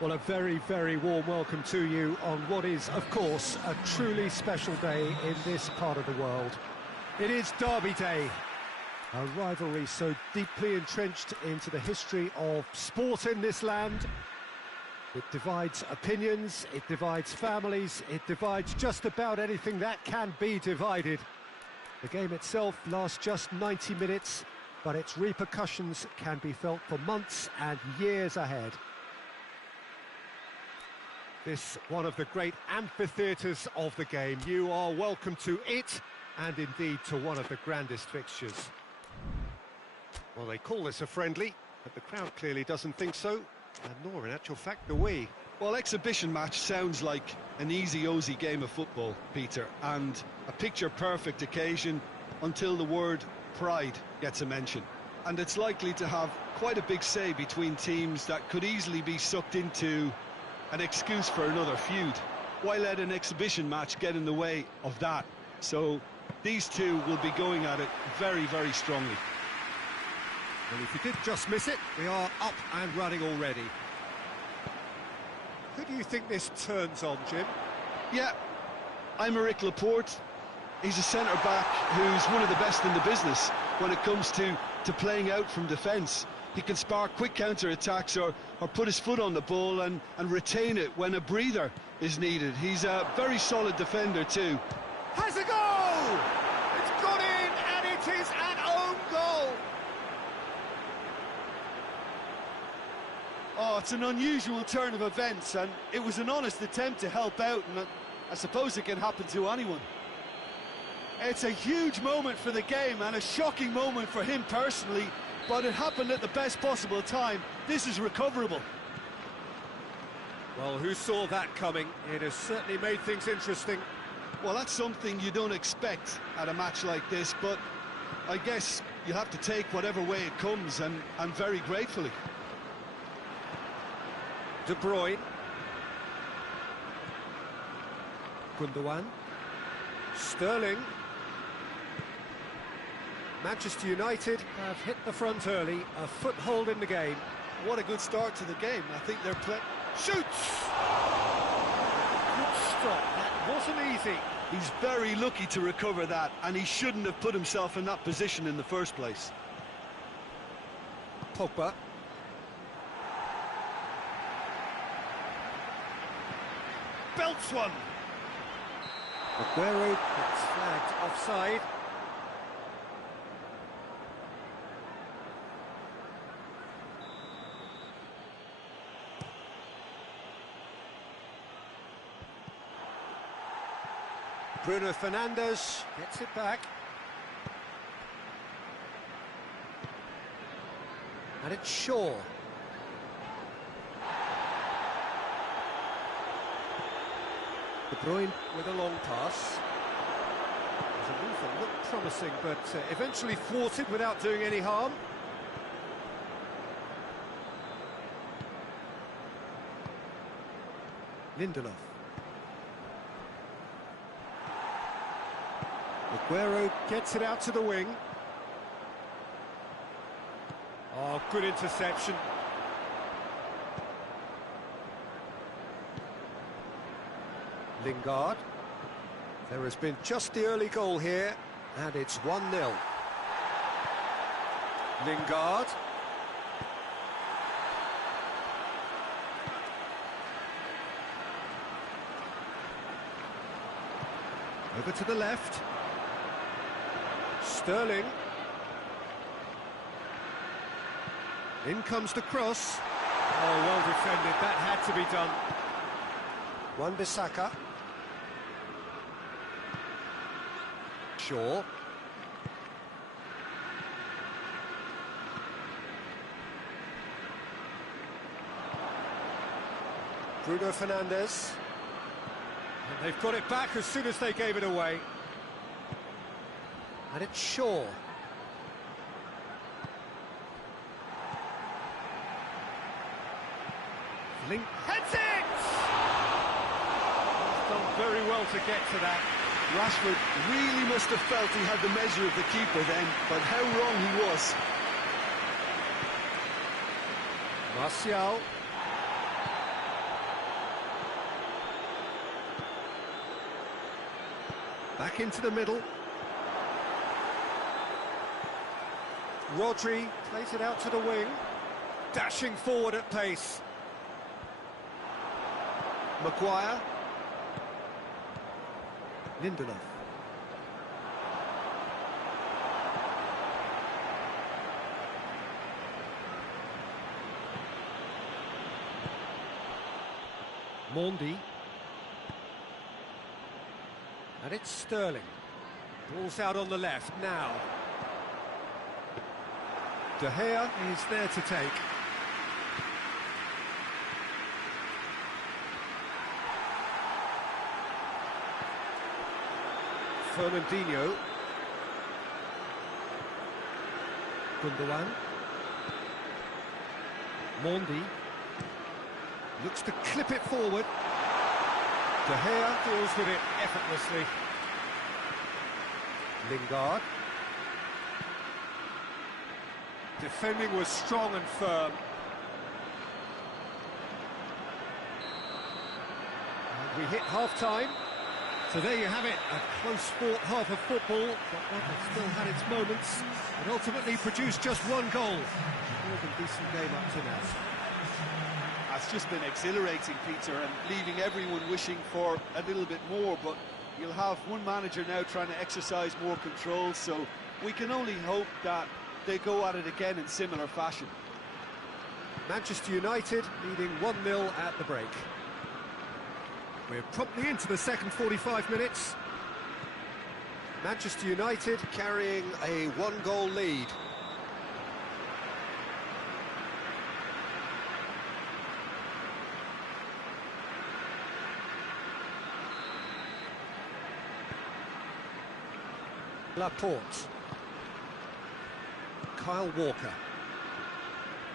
Well, a very, very warm welcome to you on what is, of course, a truly special day in this part of the world. It is Derby Day, a rivalry so deeply entrenched into the history of sport in this land. It divides opinions, it divides families, it divides just about anything that can be divided. The game itself lasts just 90 minutes, but its repercussions can be felt for months and years ahead. This one of the great amphitheatres of the game. You are welcome to it, and indeed to one of the grandest fixtures. Well, they call this a friendly, but the crowd clearly doesn't think so, and nor in actual fact do we. Well, exhibition match sounds like an easy-ozy game of football, Peter, and a picture-perfect occasion until the word pride gets a mention. And it's likely to have quite a big say between teams that could easily be sucked into an excuse for another feud. Why let an exhibition match get in the way of that? So these two will be going at it very, very strongly. And if you did just miss it, we are up and running already. Who do you think this turns on, Jim? Yeah, I'm Eric Laporte. He's a centre-back who's one of the best in the business when it comes to playing out from defence. He can spark quick counter-attacks or put his foot on the ball and retain it when a breather is needed. He's a very solid defender too. Has a goal! It's gone in, and it is an own goal! Oh, it's an unusual turn of events, and it was an honest attempt to help out, and I suppose it can happen to anyone. It's a huge moment for the game and a shocking moment for him personally, but it happened at the best possible time. This is recoverable. Well, who saw that coming? It has certainly made things interesting. Well, that's something you don't expect at a match like this, but I guess you have to take whatever way it comes, and very gratefully. De Bruyne. Gundogan. Sterling. Manchester United have hit the front early, a foothold in the game. What a good start to the game. I think they're playing... Shoots! Good stop, that wasn't easy. He's very lucky to recover that, and he shouldn't have put himself in that position in the first place. Pogba. Belts one! Aguero gets flagged offside. Bruno Fernandes gets it back. And it's Shaw. De Bruyne with a long pass. The move that looked promising, but eventually thwarted without doing any harm. Lindelof. Aguero gets it out to the wing. Oh, good interception. Lingard. There has been just the early goal here, and it's 1-0. Lingard. Over to the left. Sterling. In comes the cross. Oh, well defended. That had to be done. Wan-Bissaka. Shaw. Bruno Fernandes. And they've got it back as soon as they gave it away. And it's Shaw. Link heads it! He's done very well to get to that. Rashford really must have felt he had the measure of the keeper then, but how wrong he was. Martial. Back into the middle. Rodri plays it out to the wing. Dashing forward at pace. Maguire. Lindelof. Mondi. And it's Sterling. Ball's out on the left now. De Gea is there to take. Fernandinho. Gundogan. Mondi. Looks to clip it forward. De Gea deals with it effortlessly. Lingard. Defending was strong and firm. And we hit half-time. So there you have it, a close-fought half of football, but one that still had its moments, and ultimately produced just one goal. More than decent game up to now. That's just been exhilarating, Peter, and leaving everyone wishing for a little bit more, but you'll have one manager now trying to exercise more control, so we can only hope that they go at it again in similar fashion. Manchester United leading 1-0 at the break. We're promptly into the second 45 minutes. Manchester United carrying a one-goal lead. Laporte. Kyle Walker.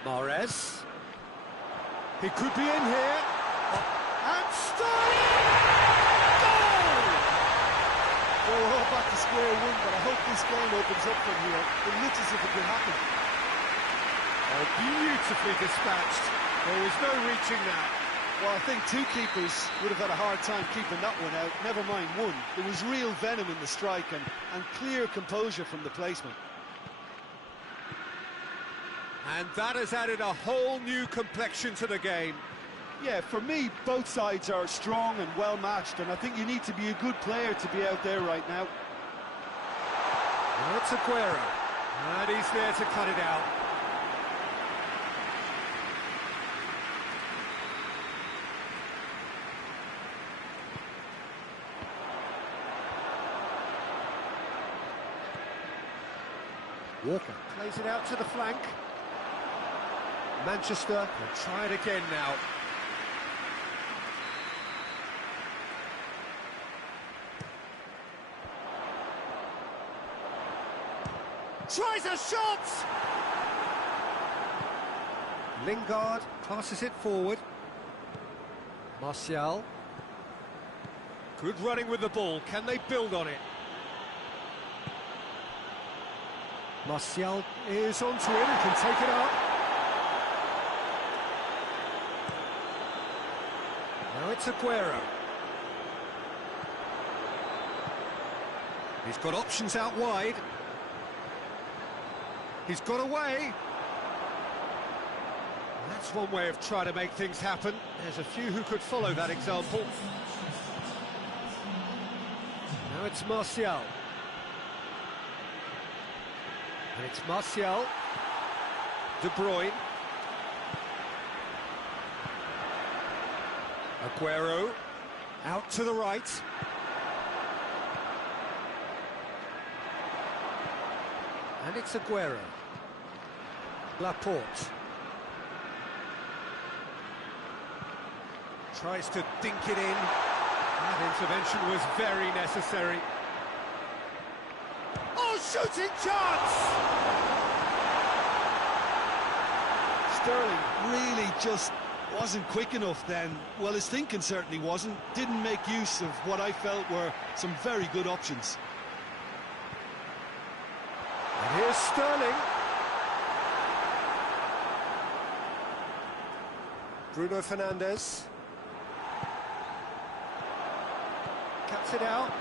Mahrez. He could be in here. And Sterling! Goal! Well, we're all back to square one, but I hope this game opens up from here. It looks as if it could happen. Oh, beautifully dispatched. There was no reaching that. Well, I think two keepers would have had a hard time keeping that one out, never mind one. There was real venom in the strike and clear composure from the placement. And that has added a whole new complexion to the game. Yeah, for me, both sides are strong and well-matched, and I think you need to be a good player to be out there right now. Now it's Aguero, and he's there to cut it out. Walker plays it out to the flank. Manchester will try it again now. Tries a shot! Lingard passes it forward. Martial. Good running with the ball. Can they build on it? Martial is onto it and can take it up. Now it's Aguero. He's got options out wide. He's got away. That's one way of trying to make things happen. There's a few who could follow that example. Now it's Martial. And it's Martial. De Bruyne. Aguero. Out to the right. And it's Aguero. Laporte. Tries to dink it in. That intervention was very necessary. Oh, shooting chance! Sterling really just wasn't quick enough then. Well, his thinking certainly wasn't. Didn't make use of what I felt were some very good options. And here's Sterling. Bruno Fernandes. Cuts it out.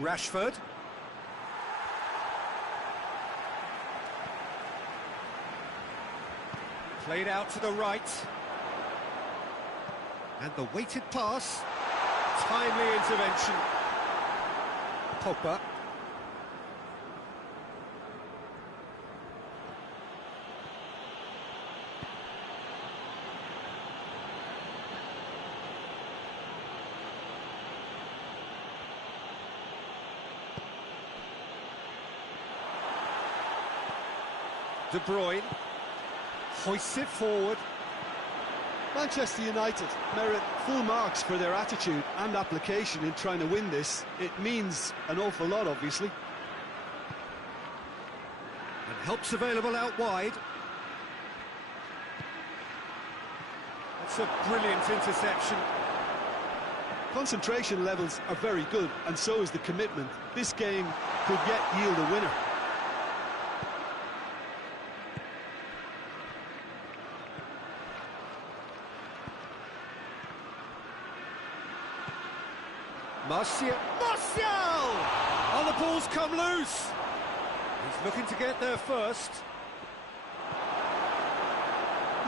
Rashford. Played out to the right. And the weighted pass. Timely intervention. Pogba. De Bruyne hoists it forward. Manchester United merit full marks for their attitude and application in trying to win this. It means an awful lot, obviously. And help's available out wide. That's a brilliant interception. Concentration levels are very good, and so is the commitment. This game could yet yield a winner. Martial! Oh, the ball's come loose! He's looking to get there first.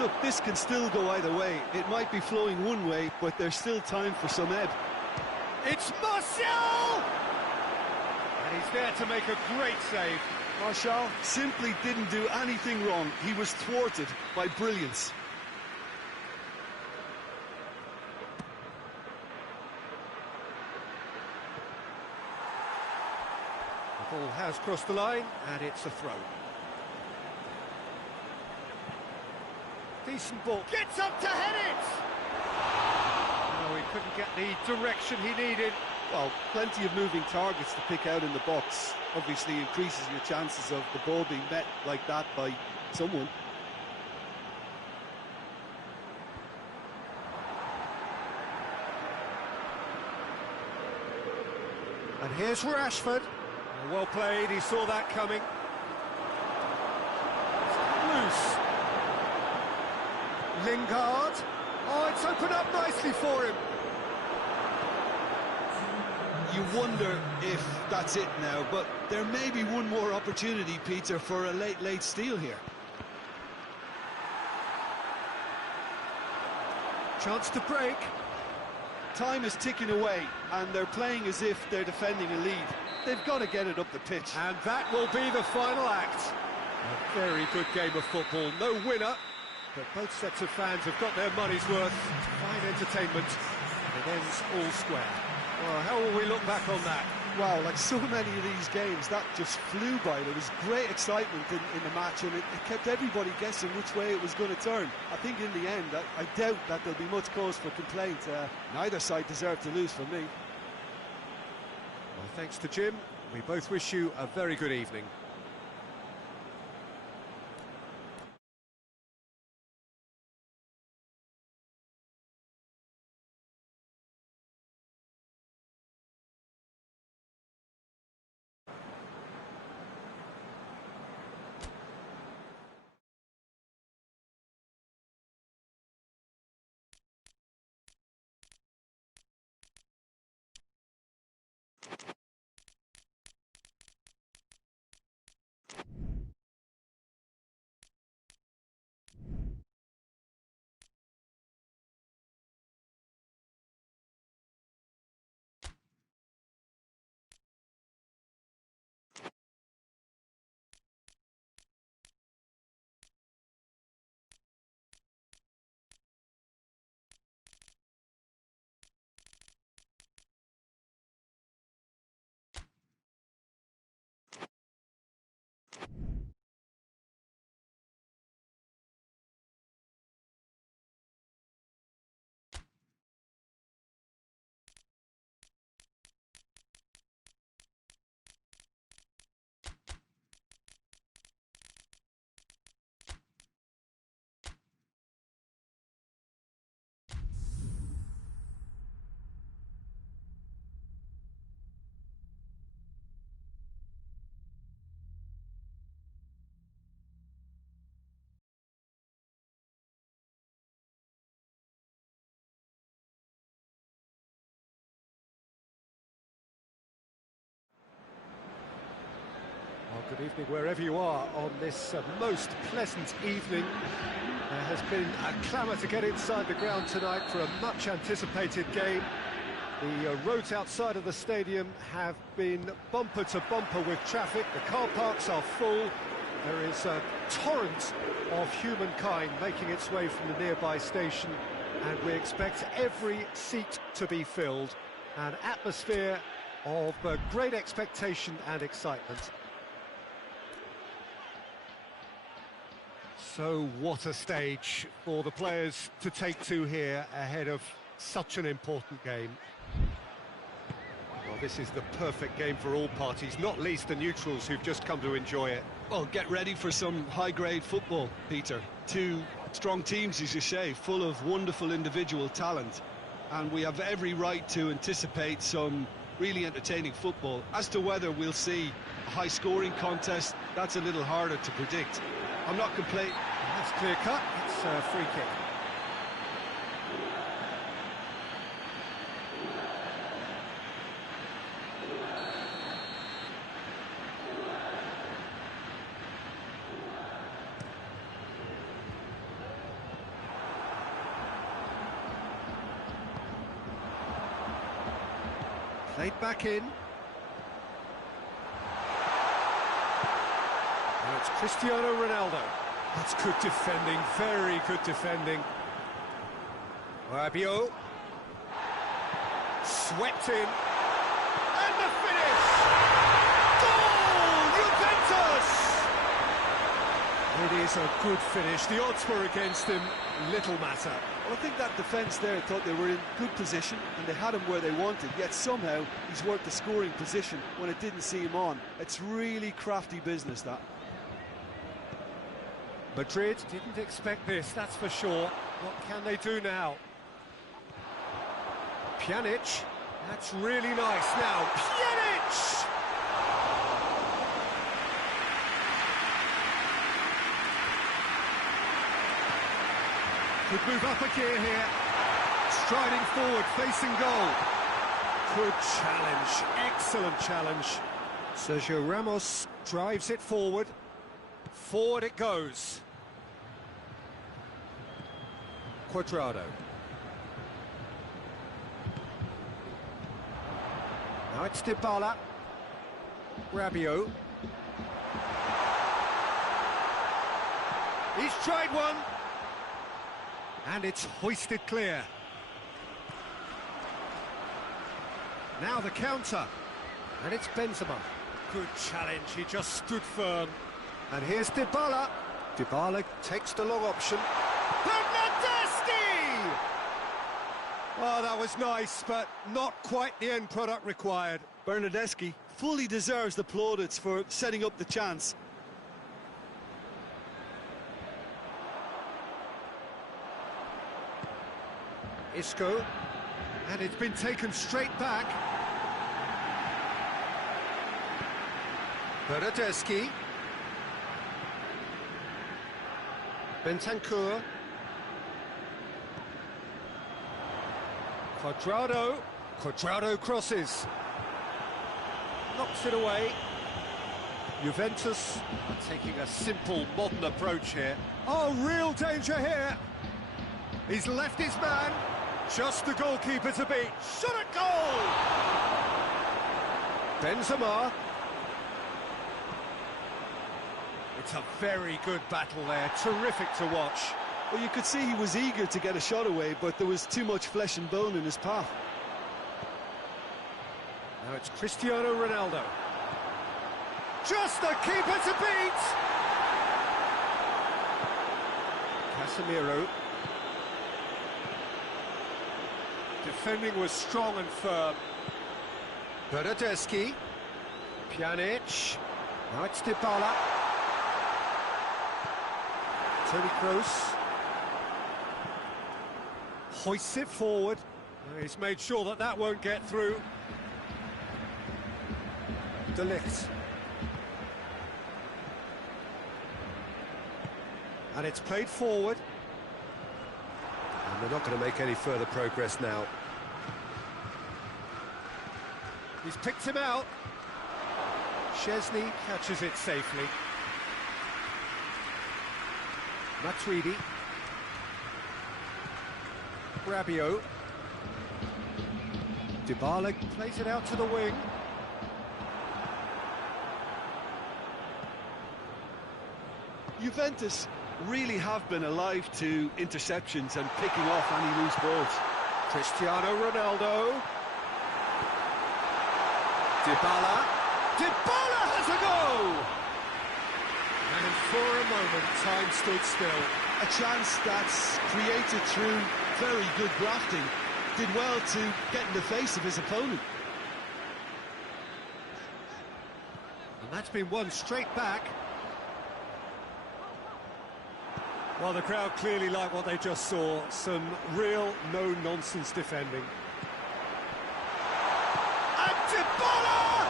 Look, this can still go either way. It might be flowing one way, but there's still time for some ebb. It's Martial! And he's there to make a great save. Martial simply didn't do anything wrong. He was thwarted by brilliance. The ball has crossed the line, and it's a throw. Decent ball. Gets up to head it! No, he couldn't get the direction he needed. Well, plenty of moving targets to pick out in the box. Obviously increases your chances of the ball being met like that by someone. And here's Rashford. Well played, he saw that coming. Loose. Lingard. Oh, it's opened up nicely for him. You wonder if that's it now, but there may be one more opportunity, Peter, for a late steal here. Chance to break. Time is ticking away, and they're playing as if they're defending a lead. They've got to get it up the pitch. And that will be the final act. A very good game of football. No winner, but both sets of fans have got their money's worth. Fine entertainment, and it ends all square. Well, how will we look back on that? Wow, like so many of these games, that just flew by. There was great excitement in the match, and it kept everybody guessing which way it was going to turn. I think in the end, I doubt that there'll be much cause for complaint. Neither side deserved to lose for me. Well, thanks to Jim. We both wish you a very good evening. Good evening wherever you are on this most pleasant evening. There has been a clamour to get inside the ground tonight for a much anticipated game. The roads outside of the stadium have been bumper to bumper with traffic. The car parks are full. There is a torrent of humankind making its way from the nearby station, and we expect every seat to be filled. An atmosphere of great expectation and excitement. So what a stage for the players to take to here ahead of such an important game. Well, this is the perfect game for all parties, not least the neutrals who've just come to enjoy it. Well, get ready for some high-grade football, Peter. Two strong teams, as you say, full of wonderful individual talent. And we have every right to anticipate some really entertaining football. As to whether we'll see a high-scoring contest, that's a little harder to predict. I'm not complaining. That's clear cut. It's a free kick. Played back in. Now it's Cristiano Ronaldo. That's good defending, very good defending. Rabiot. Swept in. And the finish! Goal! Juventus! It is a good finish. The odds were against him. Little matter. Well, I think that defence there thought they were in good position and they had him where they wanted, yet somehow he's worked the scoring position when it didn't see him on. It's really crafty business, that. Madrid didn't expect this, that's for sure. What can they do now? Pjanic, that's really nice. Now, Pjanic! Could move up a gear here. Striding forward, facing goal. Good challenge, excellent challenge. Sergio Ramos drives it forward. Forward it goes. Cuadrado. Now it's Dybala. Rabiot. He's tried one. And it's hoisted clear. Now the counter. And it's Benzema. Good challenge, he just stood firm. And here's Dybala. Dybala takes the long option. Bernardeschi! Oh, that was nice, but not quite the end product required. Bernardeschi fully deserves the plaudits for setting up the chance. Isco, and it's been taken straight back. Bernardeschi. Bentancur. Cuadrado. Cuadrado crosses. Knocks it away. Juventus are taking a simple, modern approach here. Oh, real danger here. He's left his man. Just the goalkeeper to beat. Shot at goal! Benzema. It's a very good battle there. Terrific to watch. Well, you could see he was eager to get a shot away, but there was too much flesh and bone in his path. Now it's Cristiano Ronaldo. Just the keeper to beat! Casemiro. Defending was strong and firm. Bernardeschi. Pjanic. Now it's Dybala. Toni Kroos. Hoists it forward. He's made sure that that won't get through. De Ligt. And it's played forward. And they're not going to make any further progress now. He's picked him out. Szczesny catches it safely. Matuidi. Rabiot. Dybala plays it out to the wing. Juventus really have been alive to interceptions and picking off any loose balls. Cristiano Ronaldo. Dybala. Dybala has a go! And for a moment, time stood still. A chance that's created through very good grafting. Did well to get in the face of his opponent. And that's been won straight back. Well, the crowd clearly like what they just saw. Some real no-nonsense defending. And Dybala!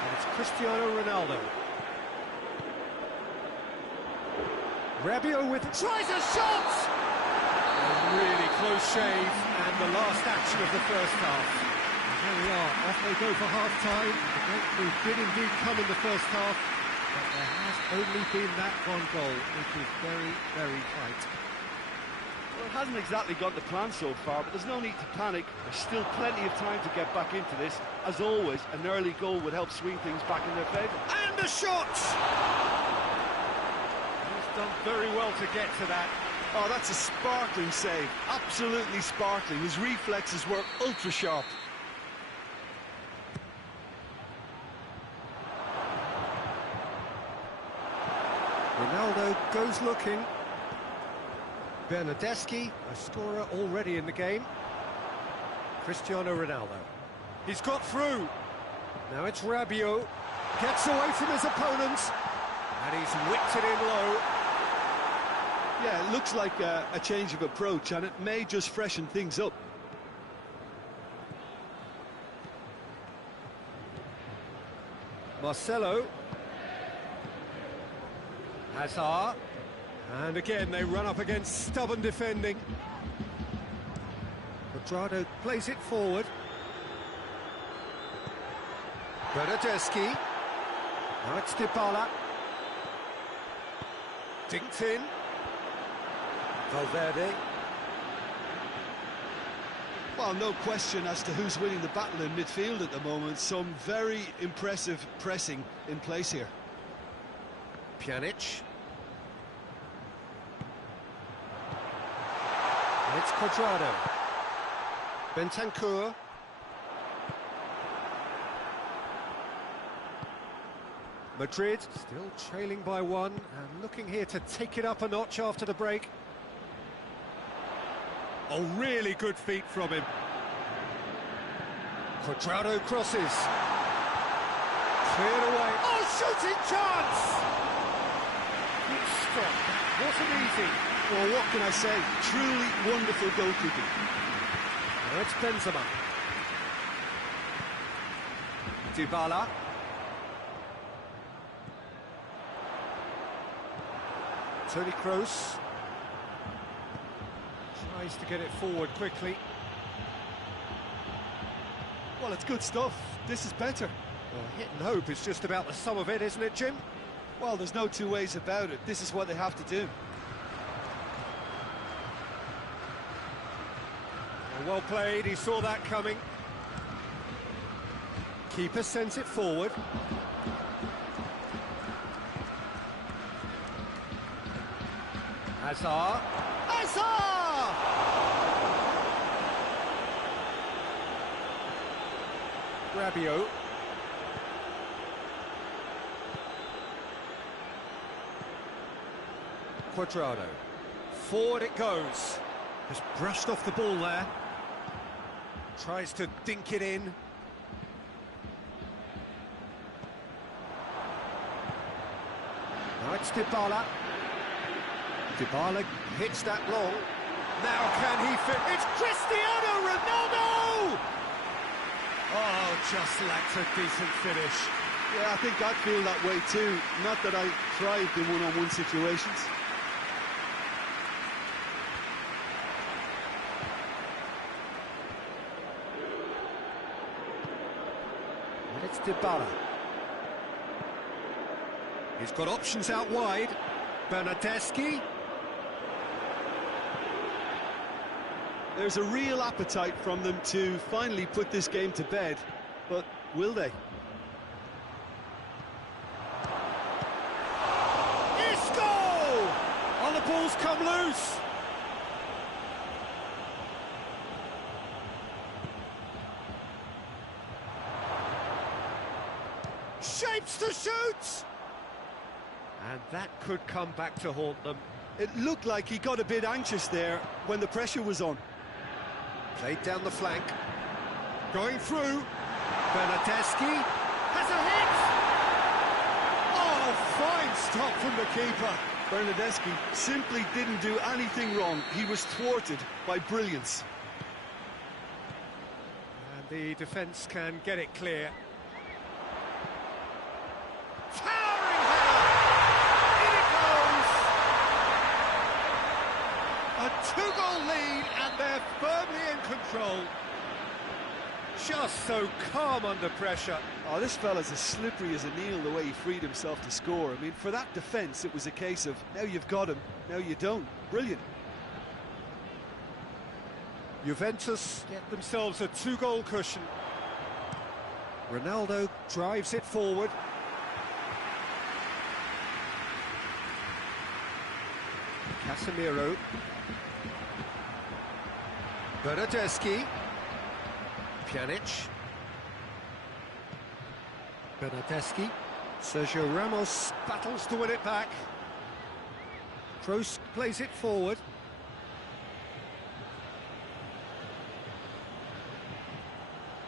And it's Cristiano Ronaldo. Rabiot with... tries a shot! A really close shave, and the last action of the first half. And there we are, off they go for half-time. The breakthrough did indeed come in the first half, but there has only been that one goal, which is very, very tight. Well, it hasn't exactly got the plan so far, but there's no need to panic. There's still plenty of time to get back into this. As always, an early goal would help swing things back in their favour. And a shot! He's done very well to get to that. Oh, that's a sparkling save. Absolutely sparkling. His reflexes were ultra sharp. Ronaldo goes looking. Bernardeschi, a scorer already in the game. Cristiano Ronaldo. He's got through. Now it's Rabiot. Gets away from his opponents. And he's whipped it in low. Yeah, it looks like a change of approach, and it may just freshen things up. Marcelo. Hazard. And again, they run up against stubborn defending. Quadrado plays it forward. Bernardeschi. Now it's Dybala. Dinked in. Valverde. Well, no question as to who's winning the battle in midfield at the moment. Some very impressive pressing in place here. Pjanic. And it's Quadrado. Bentancur. Madrid still trailing by one and looking here to take it up a notch after the break. Oh, really good feet from him. Quadrado crosses. Cleared away. Oh, shooting chance! Good stop. That wasn't easy. Well, what can I say? Truly wonderful goalkeeping. Now it's Benzema. Dybala. Toni Kroos. Tries to get it forward quickly. Well, it's good stuff. This is better. Well, hit and hope is just about the sum of it, isn't it, Jim? Well, there's no two ways about it. This is what they have to do. Well played, he saw that coming. Keeper sends it forward. Hazard. Hazard! Rabiot. Quadrado. Forward it goes. Just brushed off the ball there. Tries to dink it in. Now it's Dybala. Dybala hits that long. Now can he fit? It's Cristiano Ronaldo! Oh, just lacked a decent finish. Yeah, I think I'd feel that way too. Not that I thrived in one-on-one situations. Dybala. He's got options out wide. Bernardeschi. There's a real appetite from them to finally put this game to bed, but will they? Isco! Oh, the ball's come loose. Shapes to shoot! And that could come back to haunt them. It looked like he got a bit anxious there when the pressure was on. Played down the flank. Going through. Bernardeschi has a hit! Oh, fine stop from the keeper. Bernardeschi simply didn't do anything wrong. He was thwarted by brilliance. And the defence can get it clear. Towering header! In it goes! A two-goal lead, and they're firmly in control. Just so calm under pressure. Oh, this fella's as slippery as a needle the way he freed himself to score. I mean, for that defence, it was a case of, now you've got him, now you don't. Brilliant. Juventus get themselves a two-goal cushion. Ronaldo drives it forward. Casemiro. Bernardeschi. Pjanic. Bernardeschi. Sergio Ramos battles to win it back. Kroos plays it forward.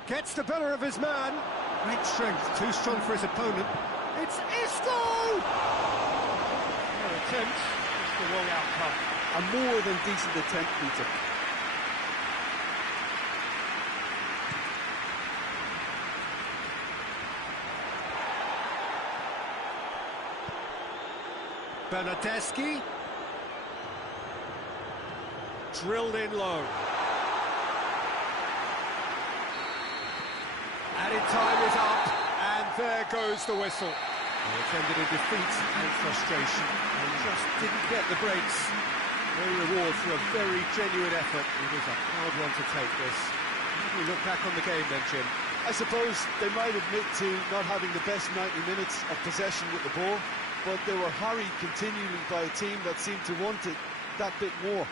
Gets the better of his man. Great strength, too strong for his opponent. It's Isco! An attempt, just the wrong outcome. A more than decent attempt, Peter. Bernardeschi. Drilled in low. Added time is up, and there goes the whistle. It's ended in defeat and frustration, and just didn't get the breaks. No reward for a very genuine effort. It was a hard one to take, this. How do we look back on the game then, Jim? I suppose they might admit to not having the best 90 minutes of possession with the ball, but they were harried continually by a team that seemed to want it that bit more.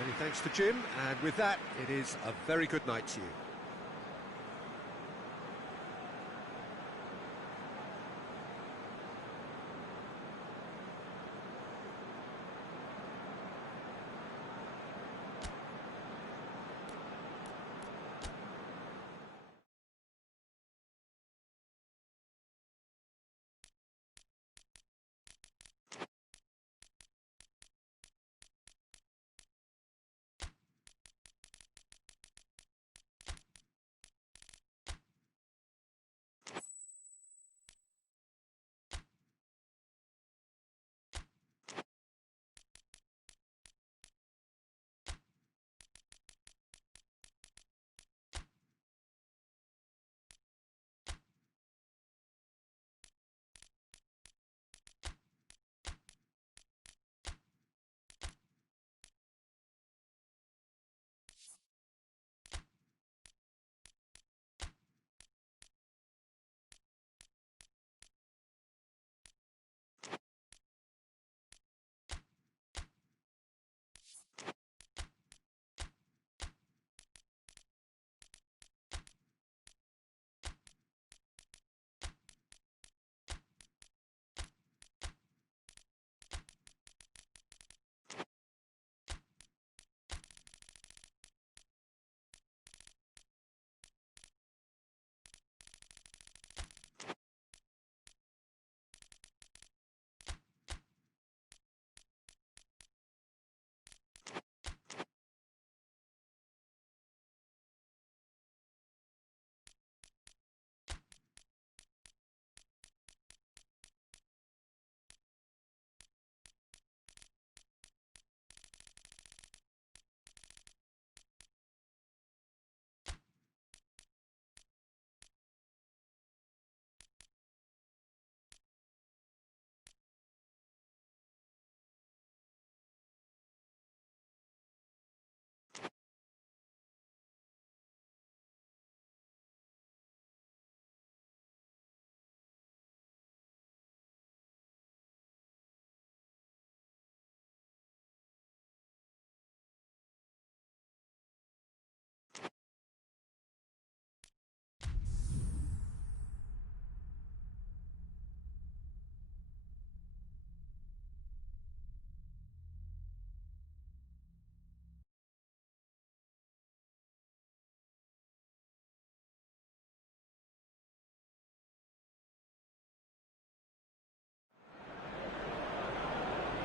Many thanks to Jim, and with that, it is a very good night to you.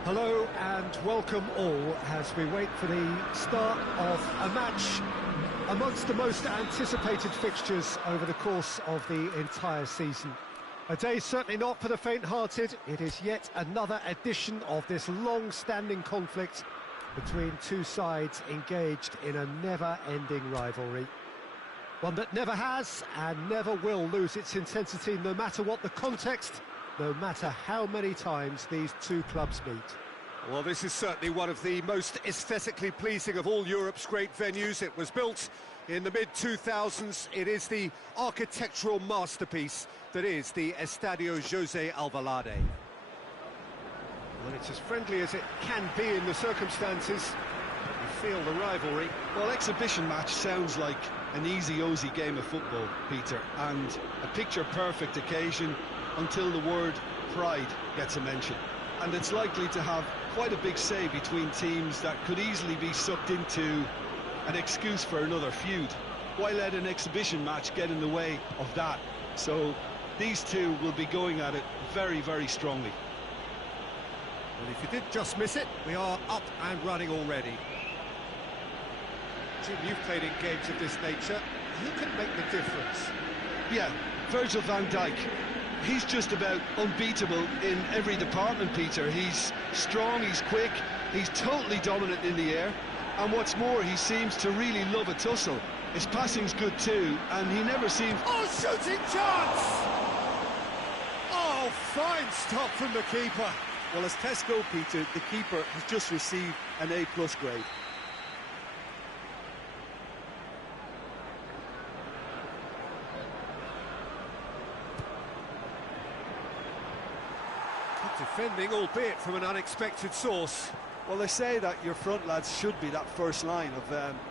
Hello and welcome all as we wait for the start of a match amongst the most anticipated fixtures over the course of the entire season. A day certainly not for the faint-hearted. It is yet another edition of this long-standing conflict between two sides engaged in a never-ending rivalry. One that never has and never will lose its intensity, no matter what the context, no matter how many times these two clubs meet. Well, this is certainly one of the most aesthetically pleasing of all Europe's great venues. It was built in the mid-2000s. It is the architectural masterpiece that is the Estadio José Alvalade. Well, it's as friendly as it can be in the circumstances. You feel the rivalry. Well, exhibition match sounds like an easy-osy game of football, Peter, and a picture-perfect occasion until the word pride gets a mention. And it's likely to have quite a big say between teams that could easily be sucked into an excuse for another feud. Why let an exhibition match get in the way of that? So these two will be going at it very, very strongly. Well, if you did just miss it, we are up and running already. Jim, you've played in games of this nature. Who can make the difference? Yeah, Virgil van Dijk. He's just about unbeatable in every department, Peter. He's strong, he's quick, he's totally dominant in the air. And what's more, he seems to really love a tussle. His passing's good too, and he never seems... Oh, shooting chance! Oh, fine stop from the keeper. Well, as tests go, Peter, the keeper has just received an A+ grade. Defending, albeit from an unexpected source. Well, they say that your front lads should be that first line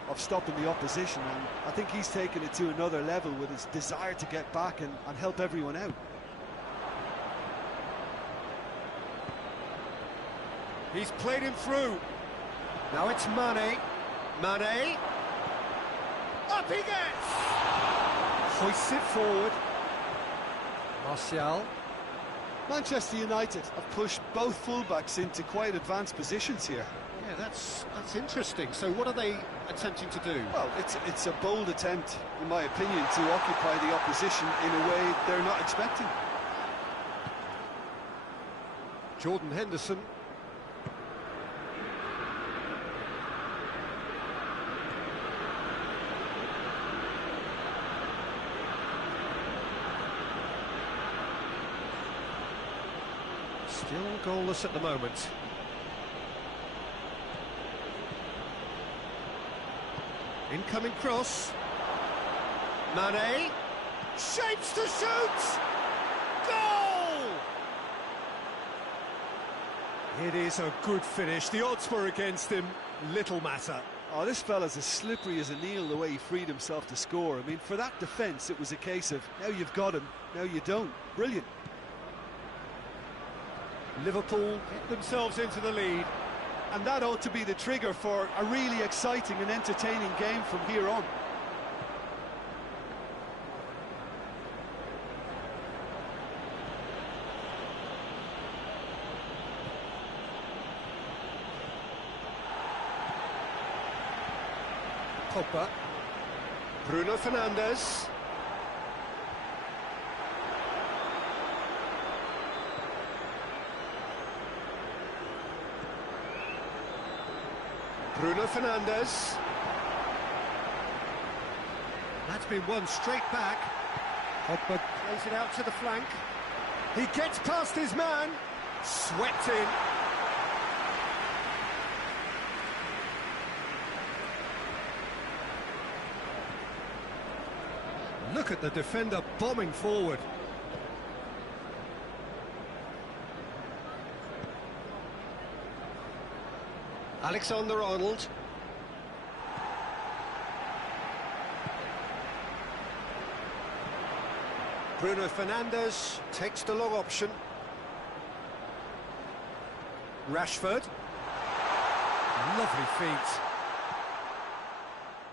of stopping the opposition, and I think he's taken it to another level with his desire to get back and help everyone out. He's played him through. Now it's Mane. Mane. Up he gets! Hoists it forward. Martial. Manchester United have pushed both fullbacks into quite advanced positions here. Yeah, that's interesting. So what are they attempting to do? Well, it's a bold attempt, in my opinion, to occupy the opposition in a way they're not expecting. Jordan Henderson. Still goalless at the moment. Incoming cross. Mane. Shapes to shoot! Goal! It is a good finish. The odds were against him. Little matter. Oh, this fella's as slippery as a needle the way he freed himself to score. I mean, for that defence, it was a case of, now you've got him, now you don't. Brilliant. Liverpool get themselves into the lead. And that ought to be the trigger for a really exciting and entertaining game from here on. Pogba. Bruno Fernandes. Bruno Fernandes. That's been won straight back. Pogba plays it out to the flank. He gets past his man. Swept in. Look at the defender bombing forward. Alexander-Arnold. Bruno Fernandes takes the long option. Rashford. Lovely feet.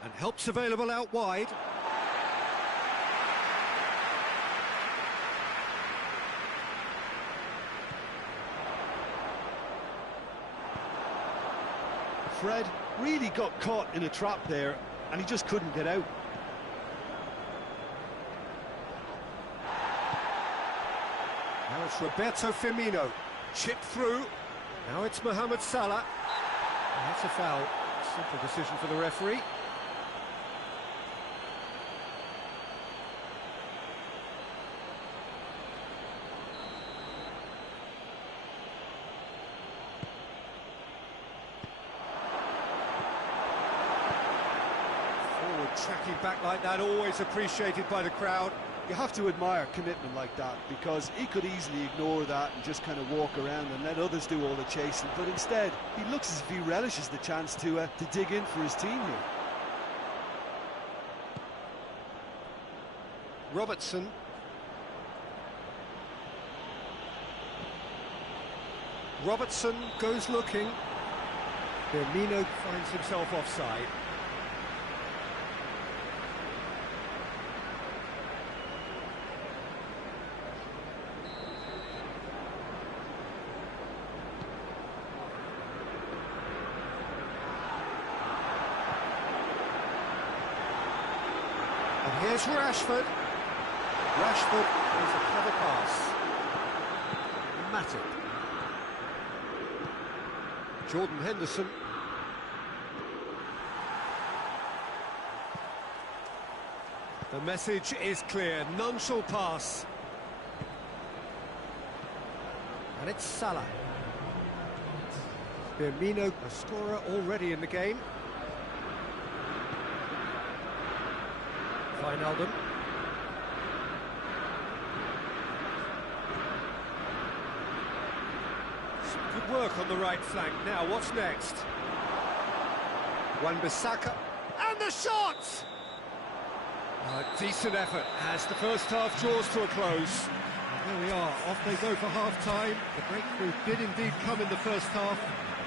And help's available out wide. Fred really got caught in a trap there, and he just couldn't get out. Now it's Roberto Firmino, chipped through. Now it's Mohamed Salah. And that's a foul. Simple decision for the referee. Forward tracking back like that, always appreciated by the crowd. You have to admire commitment like that, because he could easily ignore that and just kind of walk around and let others do all the chasing, but instead he looks as if he relishes the chance to dig in for his team here. Robertson. Robertson goes looking. Firmino finds himself offside. And here's Rashford. Rashford is a clever pass. Matip. Jordan Henderson. The message is clear, none shall pass. And it's Salah. Firmino, a scorer already in the game. Wijnaldum. Some good work on the right flank. Now, what's next? Wan-Bissaka. And the shot! A decent effort as the first half draws to a close. And there we are, off they go for half-time. The breakthrough did indeed come in the first half,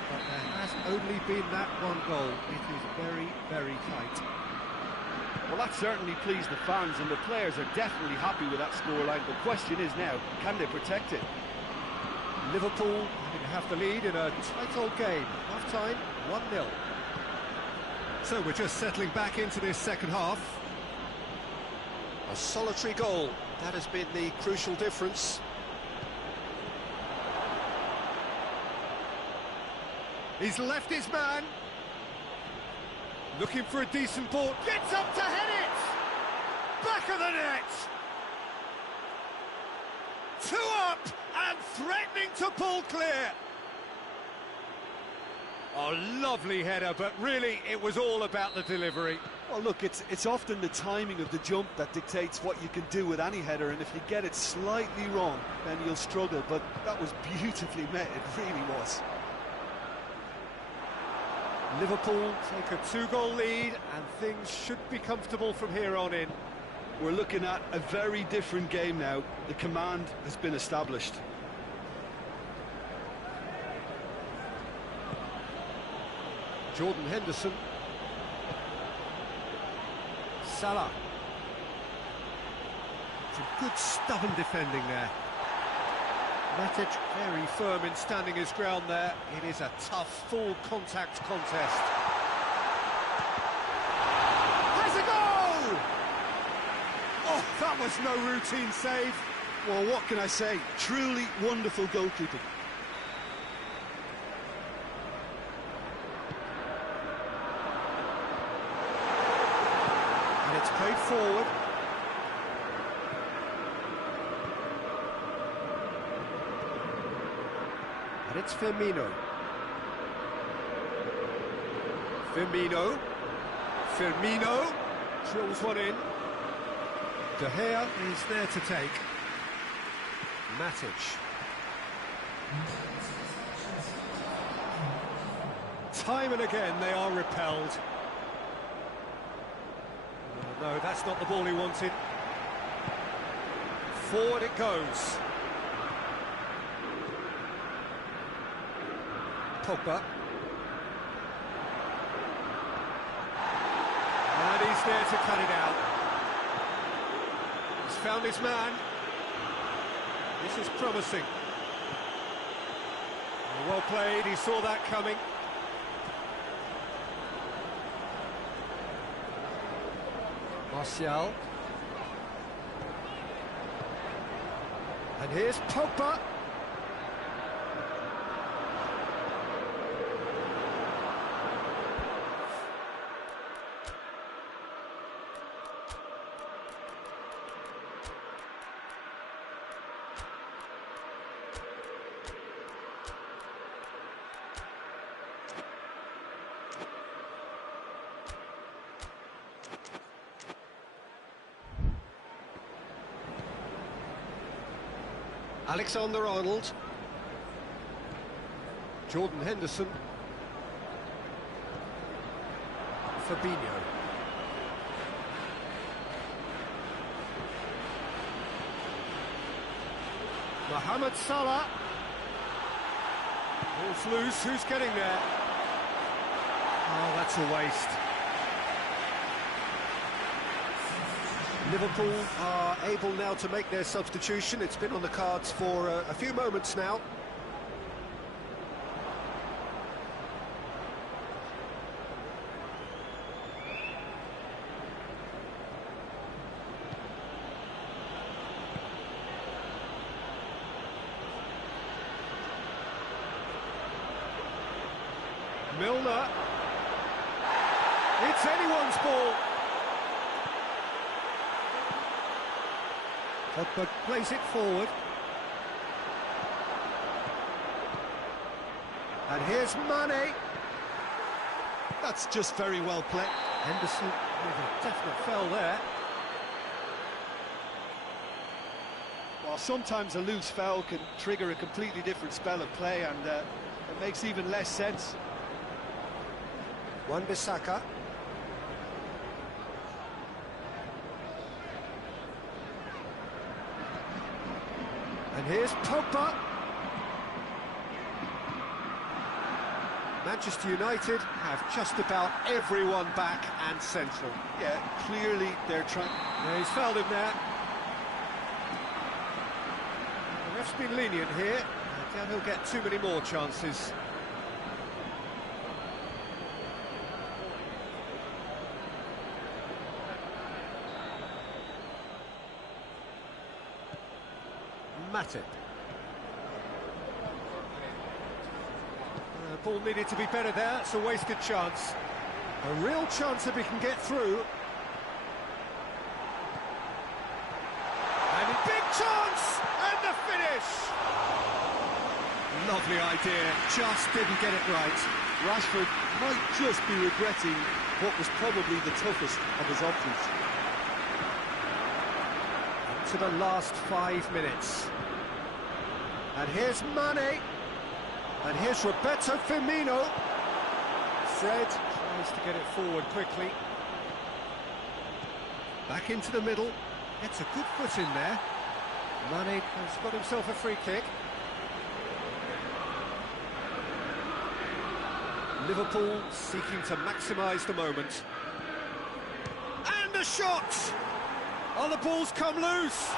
but there has only been that one goal. It is very, very tight. Well, that certainly pleased the fans, and the players are definitely happy with that scoreline. The question is now, can they protect it? Liverpool going to have the lead in a tight old game. Half-time, 1-0. So we're just settling back into this second half. A solitary goal, that has been the crucial difference. He's left his man. Looking for a decent ball, gets up to head it! Back of the net! 2 up and threatening to pull clear. Oh, lovely header, but really it was all about the delivery. Well, look, it's often the timing of the jump that dictates what you can do with any header, and if you get it slightly wrong, then you'll struggle, but that was beautifully met, it really was. Liverpool take a 2-goal lead, and things should be comfortable from here on in. We're looking at a very different game now. The command has been established. Jordan Henderson. Salah. Some good stubborn defending there. Matic very firm in standing his ground there. It is a tough, full contact contest. Has a goal! Oh, that was no routine save. Well, what can I say? Truly wonderful goalkeeping. And it's played forward. And it's Firmino. Firmino. Firmino. Drills one in. De Gea is there to take. Matic. Time and again they are repelled. No, that's not the ball he wanted. Forward it goes. Pogba. And he's there to cut it out. He's found his man. This is promising. Well played, he saw that coming. Martial. And here's Pogba. Alexander-Arnold. Jordan Henderson. Fabinho. Mohamed Salah. Ball's loose, who's getting there? Oh, that's a waste. Liverpool are able now to make their substitution. It's been on the cards for a few moments now. Milner. It's anyone's ball. Pogba plays it forward. And here's Mane. That's just very well played. Henderson with a definite foul there. Well, sometimes a loose foul can trigger a completely different spell of play, and it makes even less sense. Wan-Bissaka. And here's Pogba. Manchester United have just about everyone back and central. Yeah, clearly they're trying. Yeah, he's fouled him there. The ref's been lenient here. I doubt he'll get too many more chances. Matip. Ball needed to be better there. It's a wasted chance. A real chance if he can get through. And a big chance! And the finish! Lovely idea, just didn't get it right. Rashford might just be regretting what was probably the toughest of his options. To the last 5 minutes. And here's Mane. And here's Roberto Firmino. Fred tries to get it forward quickly. Back into the middle. Gets a good foot in there. Mane has got himself a free kick. Liverpool seeking to maximise the moment. And a shot! Oh, the ball's come loose!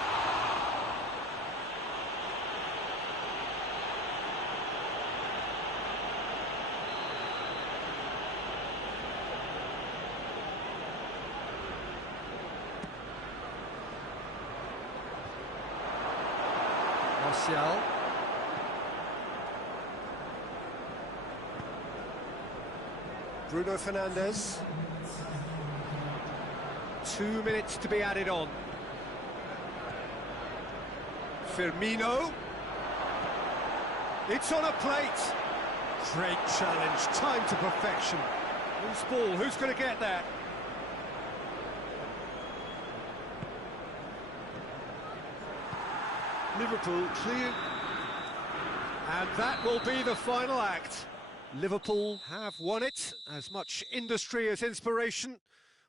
Martial. Bruno Fernandes. 2 minutes to be added on. Firmino. It's on a plate. Great challenge, time to perfection. Who's ball? Who's going to get that? Liverpool clear. And that will be the final act. Liverpool have won it. As much industry as inspiration.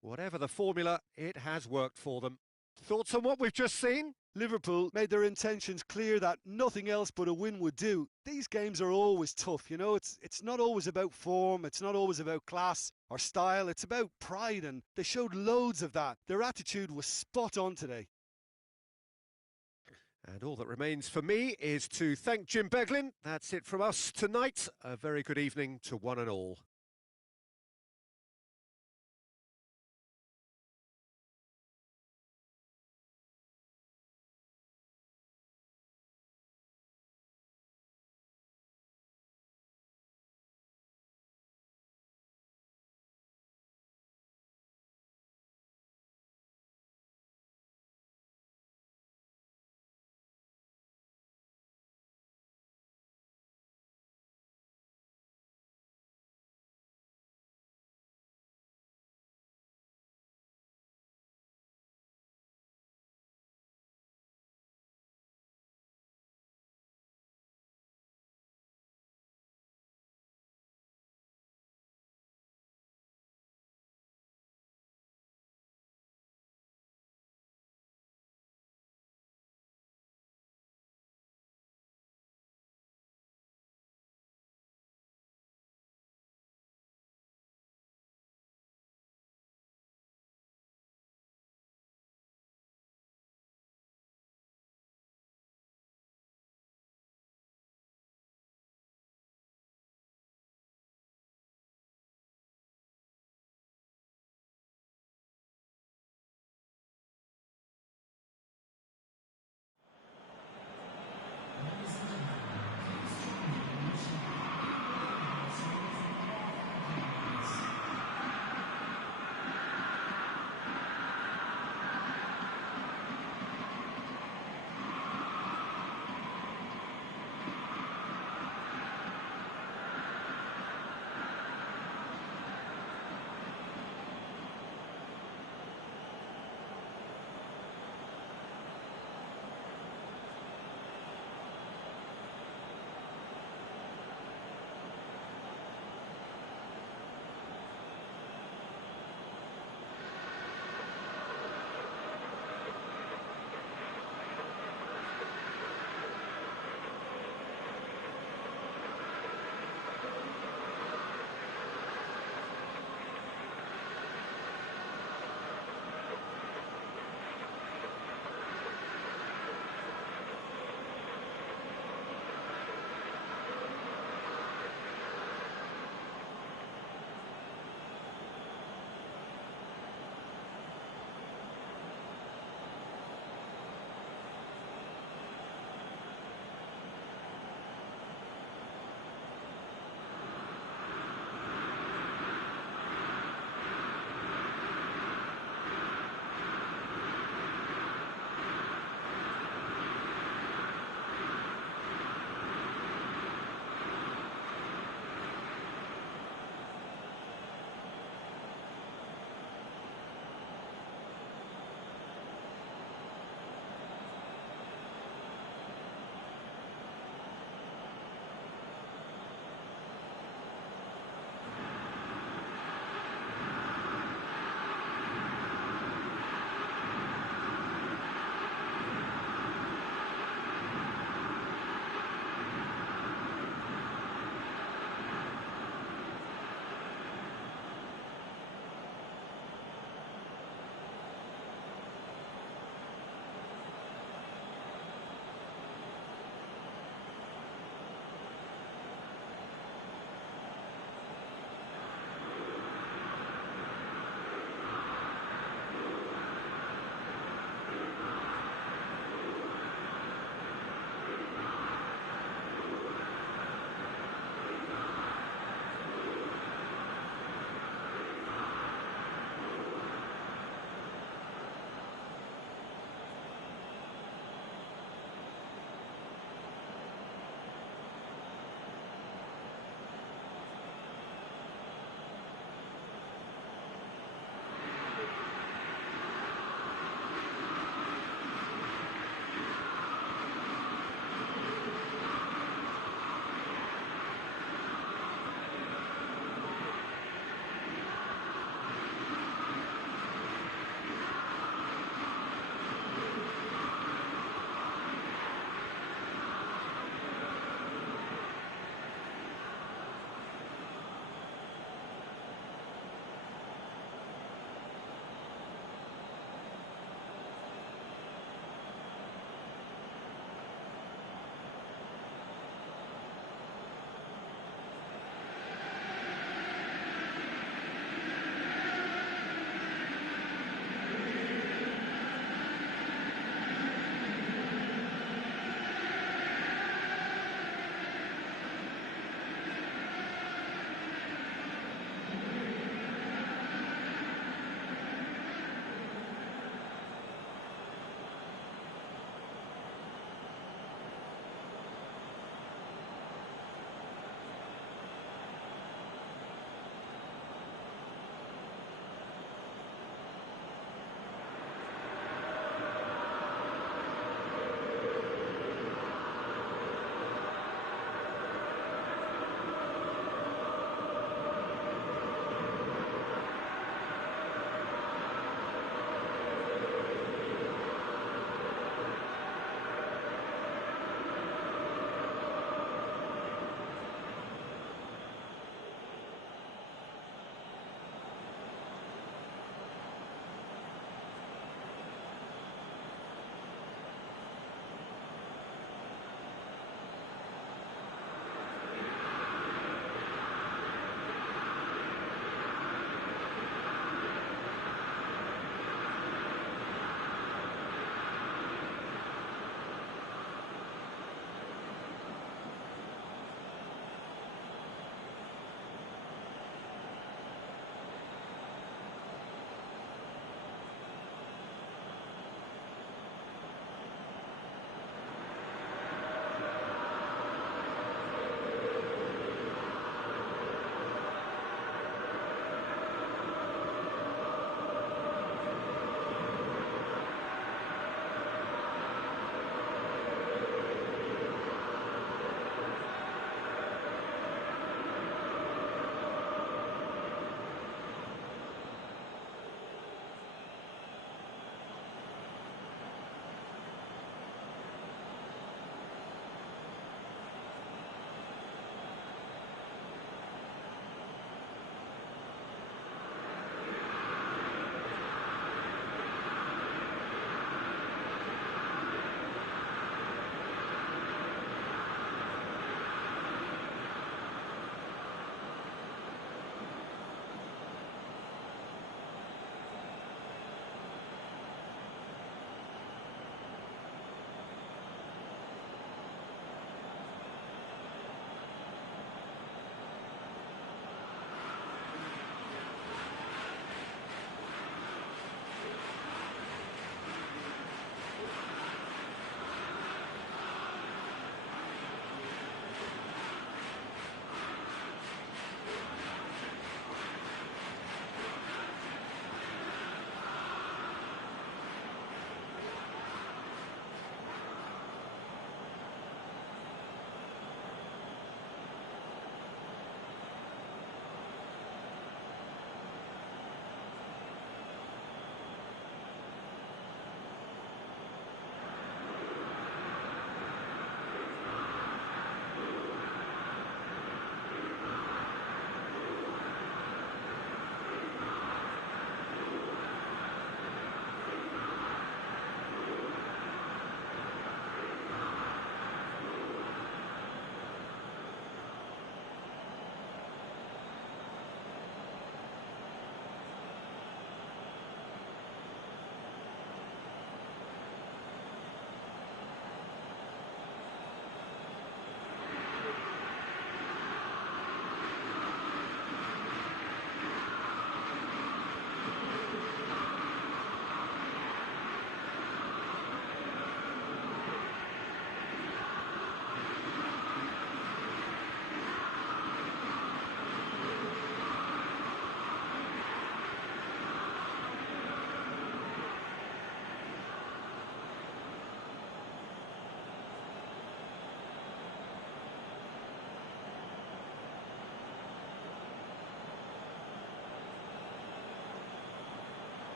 Whatever the formula, it has worked for them. Thoughts on what we've just seen? Liverpool made their intentions clear that nothing else but a win would do. These games are always tough, you know, it's not always about form, it's not always about class or style, it's about pride, and they showed loads of that. Their attitude was spot on today. And all that remains for me is to thank Jim Beglin. That's it from us tonight. A very good evening to one and all.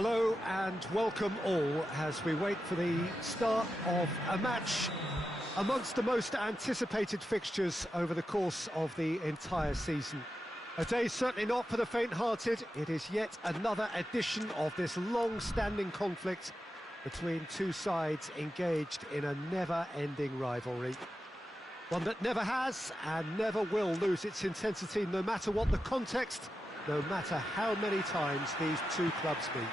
Hello and welcome all as we wait for the start of a match amongst the most anticipated fixtures over the course of the entire season. A day certainly not for the faint-hearted. It is yet another edition of this long-standing conflict between two sides engaged in a never-ending rivalry. One that never has and never will lose its intensity, no matter what the context, no matter how many times these two clubs meet.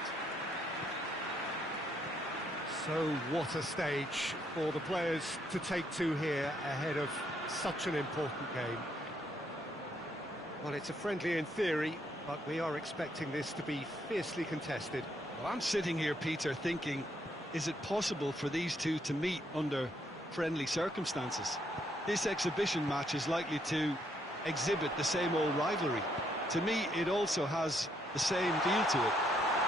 So what a stage for the players to take to here ahead of such an important game. Well, it's a friendly in theory, but we are expecting this to be fiercely contested. Well, I'm sitting here, Peter, thinking, is it possible for these two to meet under friendly circumstances? This exhibition match is likely to exhibit the same old rivalry. To me, it also has the same feel to it.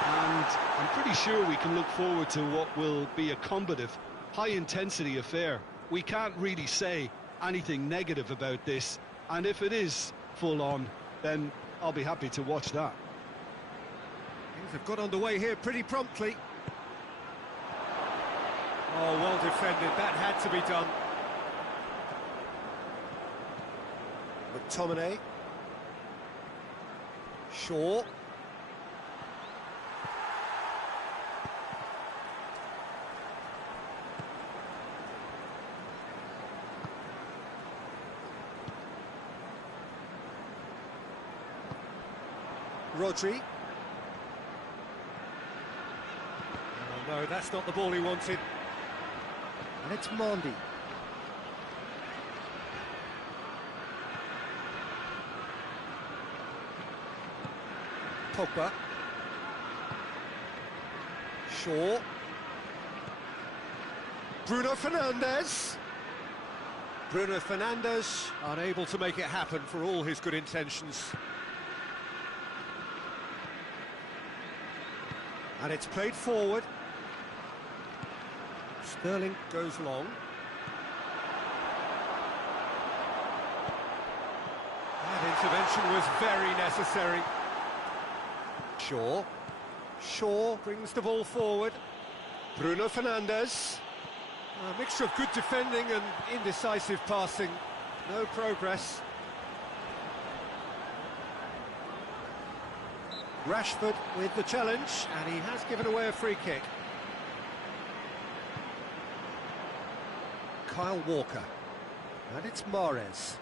And I'm pretty sure we can look forward to what will be a combative, high-intensity affair. We can't really say anything negative about this, and if it is full-on, then I'll be happy to watch that. Things have got underway here pretty promptly. Oh, well defended, that had to be done. McTominay. Shaw. Rodri. Oh no, that's not the ball he wanted. And it's Mondi. Pogba. Shaw. Bruno Fernandes. Bruno Fernandes unable to make it happen for all his good intentions. And it's played forward. Sterling goes long. That intervention was very necessary. Shaw brings the ball forward. Bruno Fernandes. A mixture of good defending and indecisive passing. No progress. Rashford with the challenge, and he has given away a free kick. Kyle Walker. And it's Mahrez.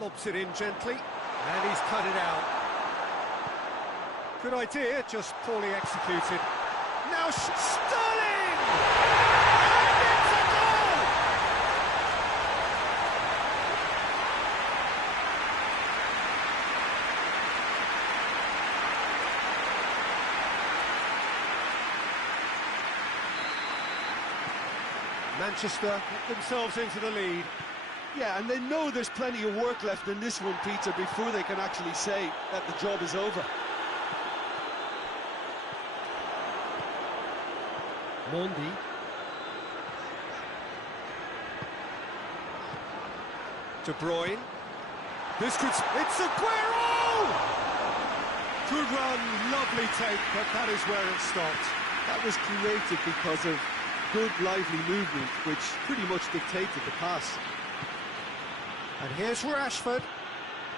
Lobs it in gently, and he's cut it out. Good idea, just poorly executed. Now Sterling! And it's a goal! Manchester get themselves into the lead. Yeah, and they know there's plenty of work left in this one, Peter, before they can actually say that the job is over. Mondi. De Bruyne. This could... It's Aguero! Good run, lovely take, but that is where it stopped. That was created because of good, lively movement, which pretty much dictated the pass. And here's Rashford.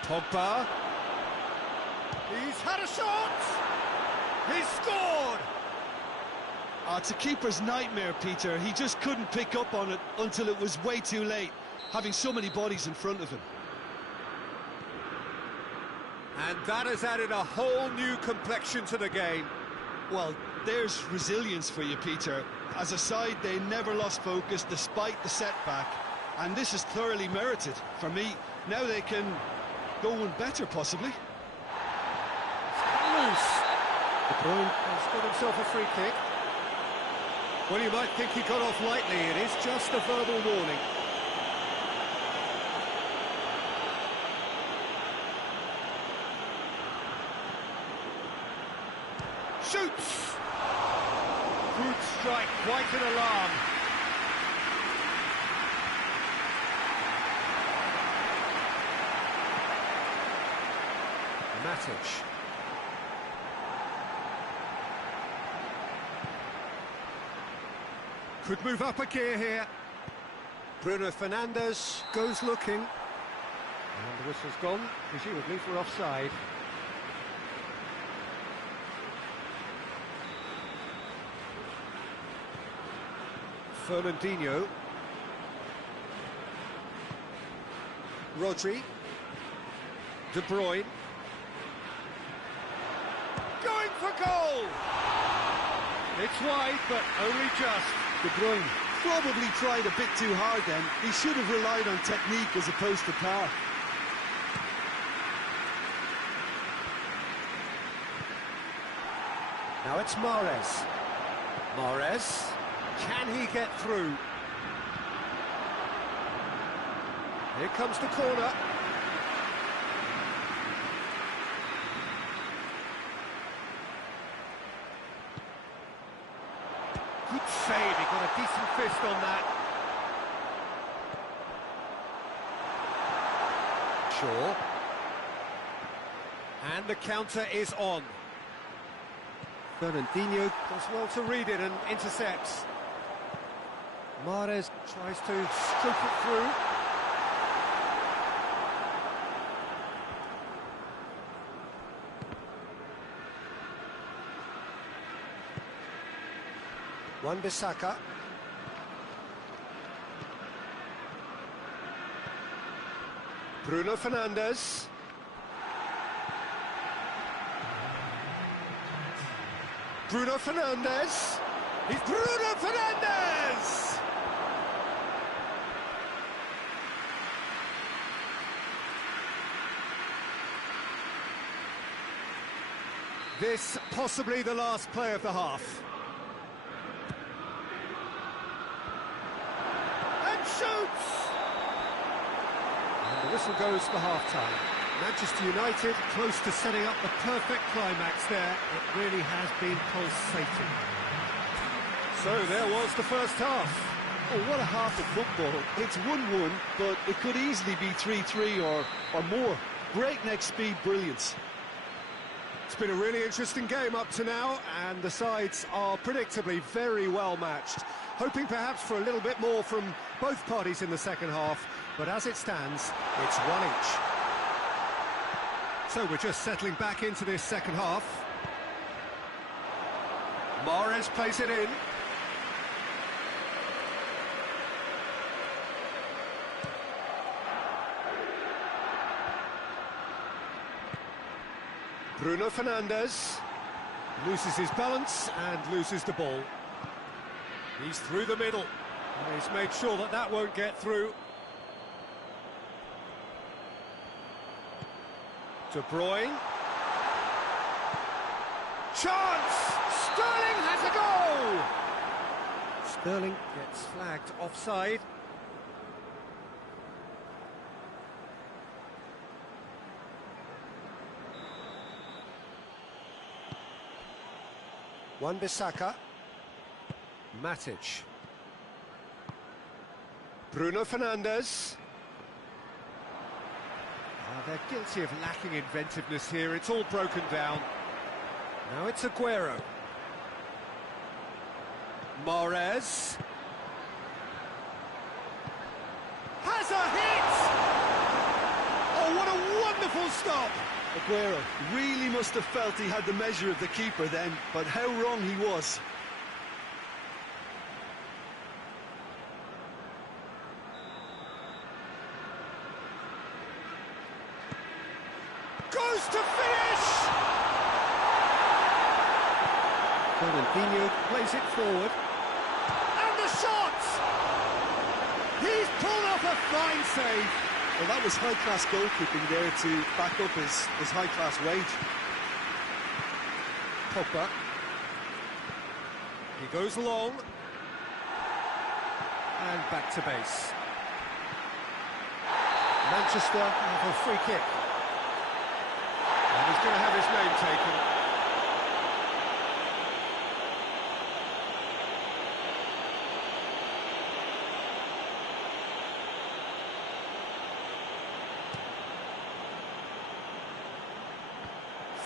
Pogba. He's had a shot! He's scored! Oh, it's a keeper's nightmare, Peter. He just couldn't pick up on it until it was way too late, having so many bodies in front of him. And that has added a whole new complexion to the game. Well, there's resilience for you, Peter. As a side, they never lost focus despite the setback, and this is thoroughly merited. For me, now they can go one better, possibly. Loose. De Bruyne has got himself a free kick. Well, you might think he got off lightly. It is just a verbal warning. Shoots! Good strike, quite an alarm. Matic. Could move up a gear here. Bruno Fernandes goes looking. And the whistle's gone, presumably for offside. Fernandinho. Rodri. De Bruyne. Going for goal! It's wide, but only just. De Bruyne probably tried a bit too hard then. He should have relied on technique as opposed to power. Now it's Mahrez. Mahrez. Can he get through? Here comes the corner. Good save, he got a decent fist on that. Shaw. And the counter is on. Fernandinho does well to read it and intercepts. Mahrez tries to stroke it through. Wan-Bissaka. Bruno Fernandes. Bruno Fernandes. He's Bruno Fernandes! This possibly the last play of the half. And shoots! And the whistle goes for half-time. Manchester United close to setting up the perfect climax there. It really has been pulsating. So there was the first half. Oh, what a half of football. It's 1-1, but it could easily be 3-3 or more. Breakneck speed brilliance. It's been a really interesting game up to now, and the sides are predictably very well matched. Hoping perhaps for a little bit more from both parties in the second half, but as it stands, it's 1 each. So we're just settling back into this second half. Mahrez plays it in. Bruno Fernandes loses his balance and loses the ball. He's through the middle. And he's made sure that that won't get through. De Bruyne. Chance! Sterling has a goal! Sterling gets flagged offside. Wan-Bissaka. Matic. Bruno Fernandes. They're guilty of lacking inventiveness here. It's all broken down. Now it's Aguero. Mahrez. Has a hit! Oh, what a wonderful stop! Aguero really must have felt he had the measure of the keeper then, but how wrong he was. Goes to finish! Fernandinho plays it forward. And the shot! He's pulled off a fine save. Well, that was high-class goalkeeping there to back up his high-class wage. Pogba. He goes long. And back to base. Manchester have a free kick. And he's going to have his name taken.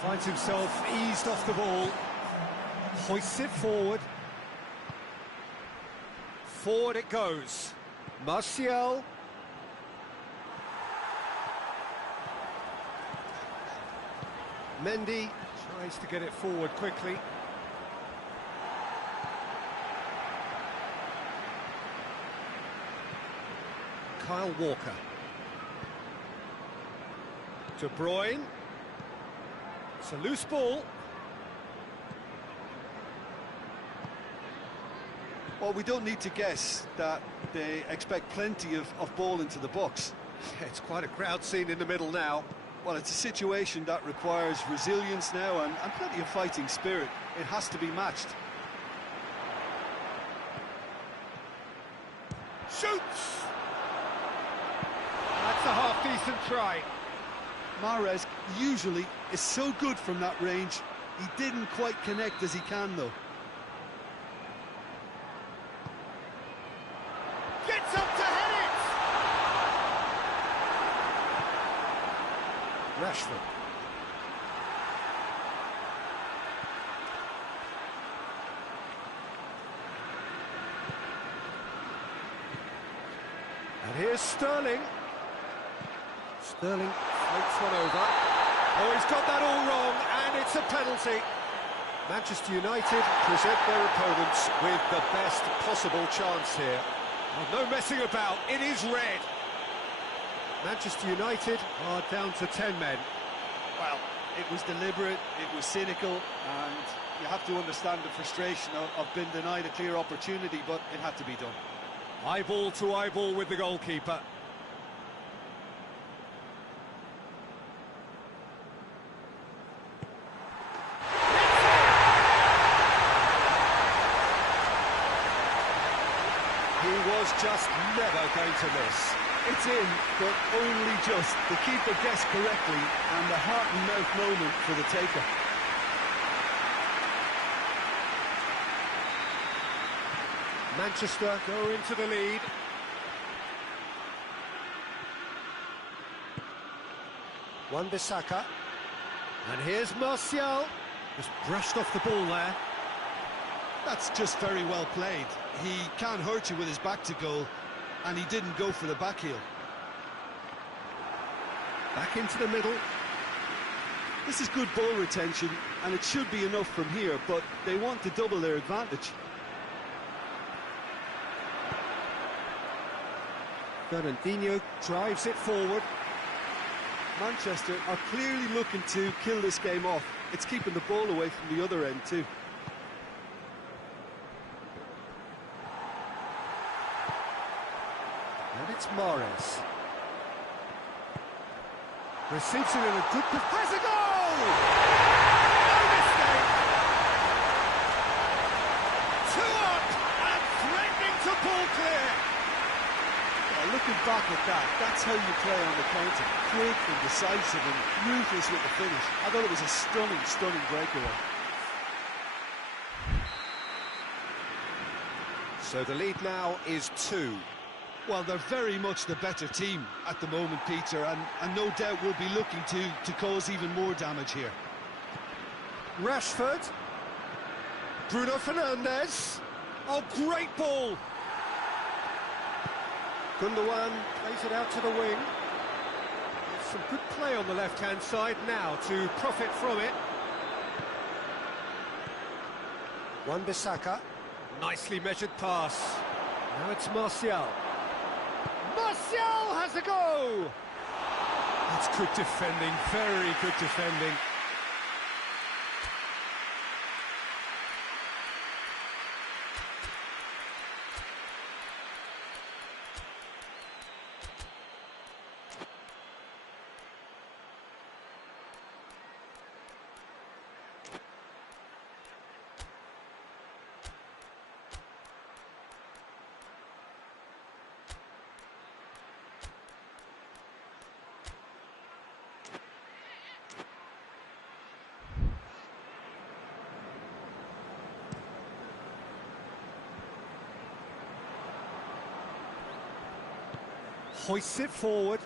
Finds himself eased off the ball. Hoists it forward. Forward it goes. Martial. Mendy tries to get it forward quickly. Kyle Walker. De Bruyne. It's a loose ball. Well, we don't need to guess that they expect plenty of ball into the box. Yeah, it's quite a crowd scene in the middle now. Well, it's a situation that requires resilience now and plenty of fighting spirit. It has to be matched. Shoots! That's a half-decent try. Mahrez usually is so good from that range. He didn't quite connect as he can, though. Gets up to head it! Rashford. And here's Sterling. Sterling floats one over. Oh, he's got that all wrong, and it's a penalty. Manchester United present their opponents with the best possible chance here. Oh, no messing about, it is red. Manchester United are down to 10 men. Well, it was deliberate, it was cynical, and you have to understand the frustration of being denied a clear opportunity, but it had to be done. Eyeball to eyeball with the goalkeeper. He was just never going to miss. It's in, but only just. The keeper guessed correctly, and the heart and mouth moment for the taker. Manchester go into the lead. Wan-Bissaka. And here's Martial. Just brushed off the ball there. That's just very well played. He can't hurt you with his back to goal, and he didn't go for the back heel. Back into the middle. This is good ball retention, and it should be enough from here, but they want to double their advantage. Fernandinho drives it forward. Manchester are clearly looking to kill this game off. It's keeping the ball away from the other end too. And it's Mahrez. Receives it in a good... Has a goal! No mistake! 2 up and threatening to pull clear. Looking back at that, that's how you play on the counter. Quick and decisive and ruthless with the finish. I thought it was a stunning, stunning breakaway. So the lead now is 2. Well, they're very much the better team at the moment, Peter, and no doubt will be looking to cause even more damage here. Rashford. Bruno Fernandes. Oh, great ball. Gundogan plays it out to the wing. Some good play on the left-hand side now to profit from it. Wan-Bissaka. Nicely measured pass. Now it's Martial. Martial has a go! That's good defending, very good defending. Hoists it forward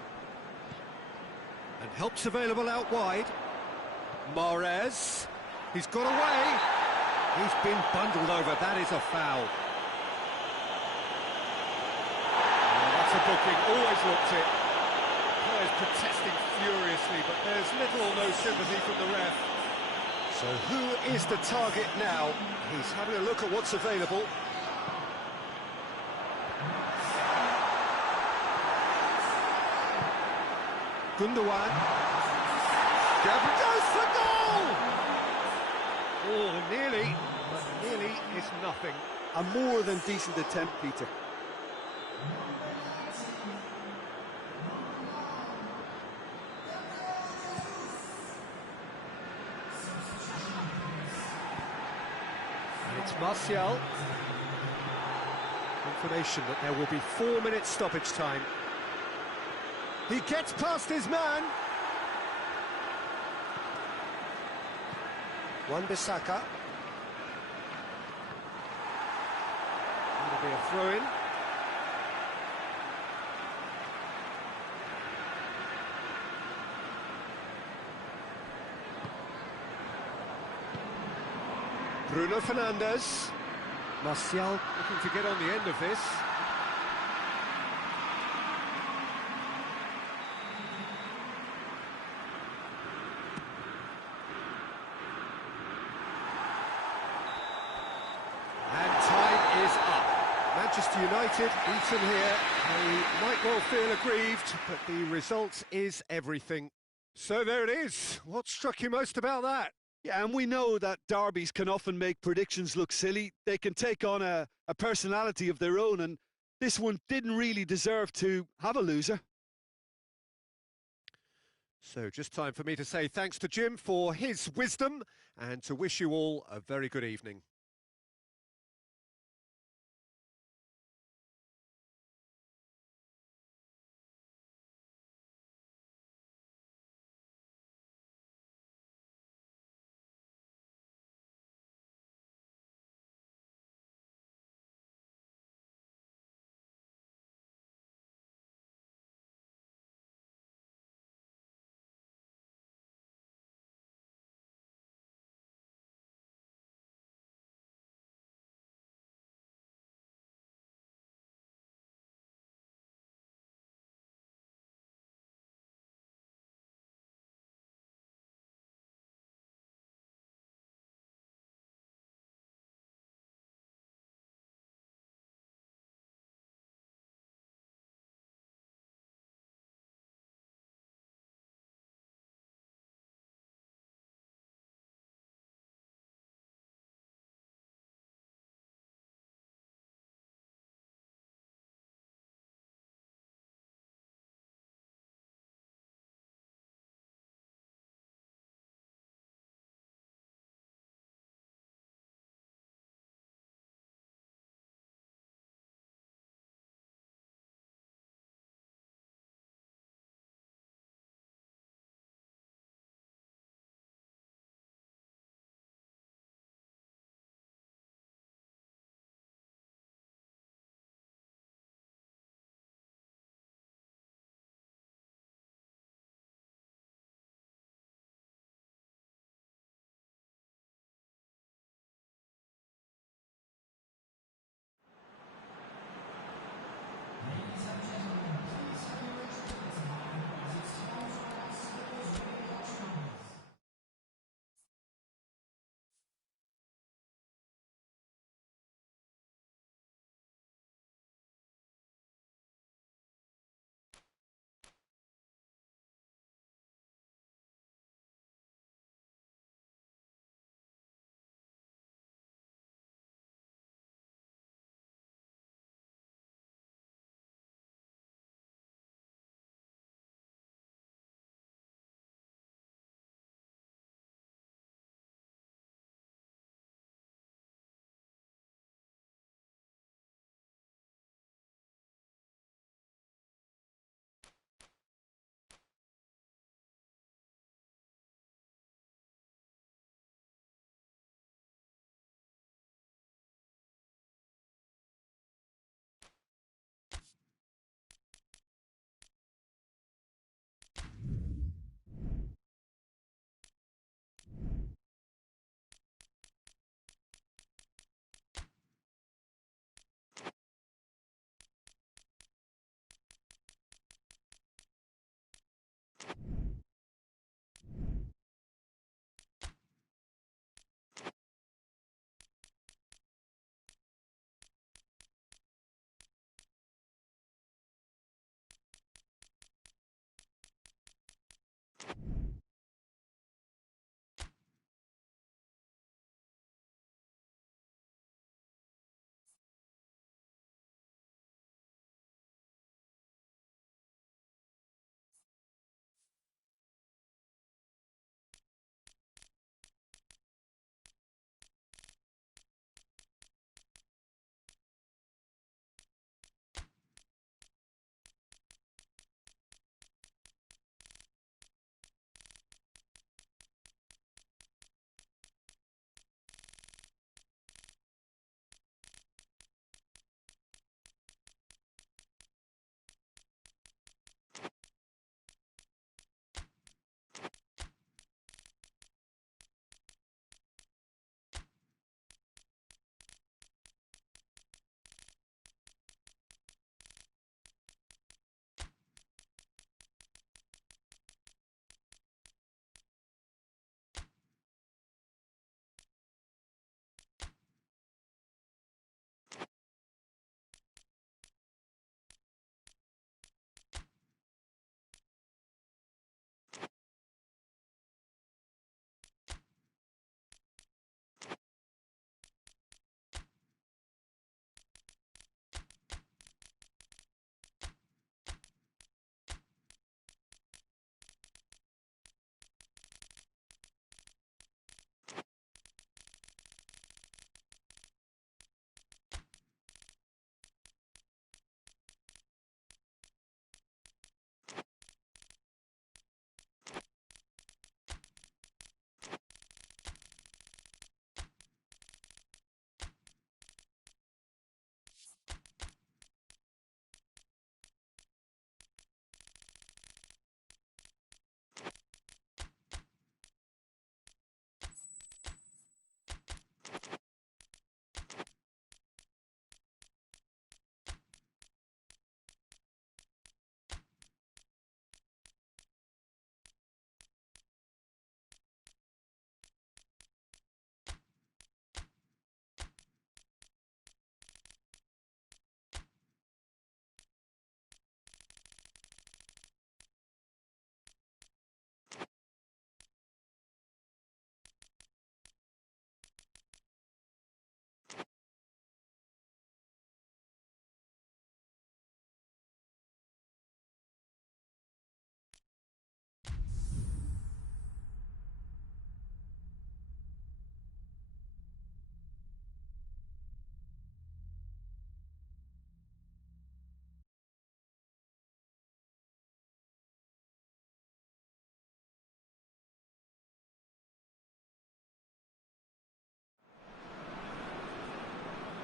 and helps available out wide. Mahrez, he's got away. He's been bundled over. That is a foul. a booking, always looked it. Players protesting furiously, but there's little or no sympathy from the ref. So who is the target now? He's having a look at what's available. Gundogan. Gabriel goes for goal! Oh, nearly, but nearly is nothing. A more than decent attempt, Peter. And it's Martial. Information that there will be 4 minutes stoppage time. He gets past his man. Wan-Bissaka. It'll be a throw-in. Bruno Fernandes. Martial Looking to get on the end of this. And time is up. Manchester United beaten here. They might well feel aggrieved, but the result is everything. So there it is. What struck you most about that? Yeah, and we know that derbies can often make predictions look silly. They can take on a personality of their own, and this one didn't really deserve to have a loser. So just time for me to say thanks to Jim for his wisdom and to wish you all a very good evening.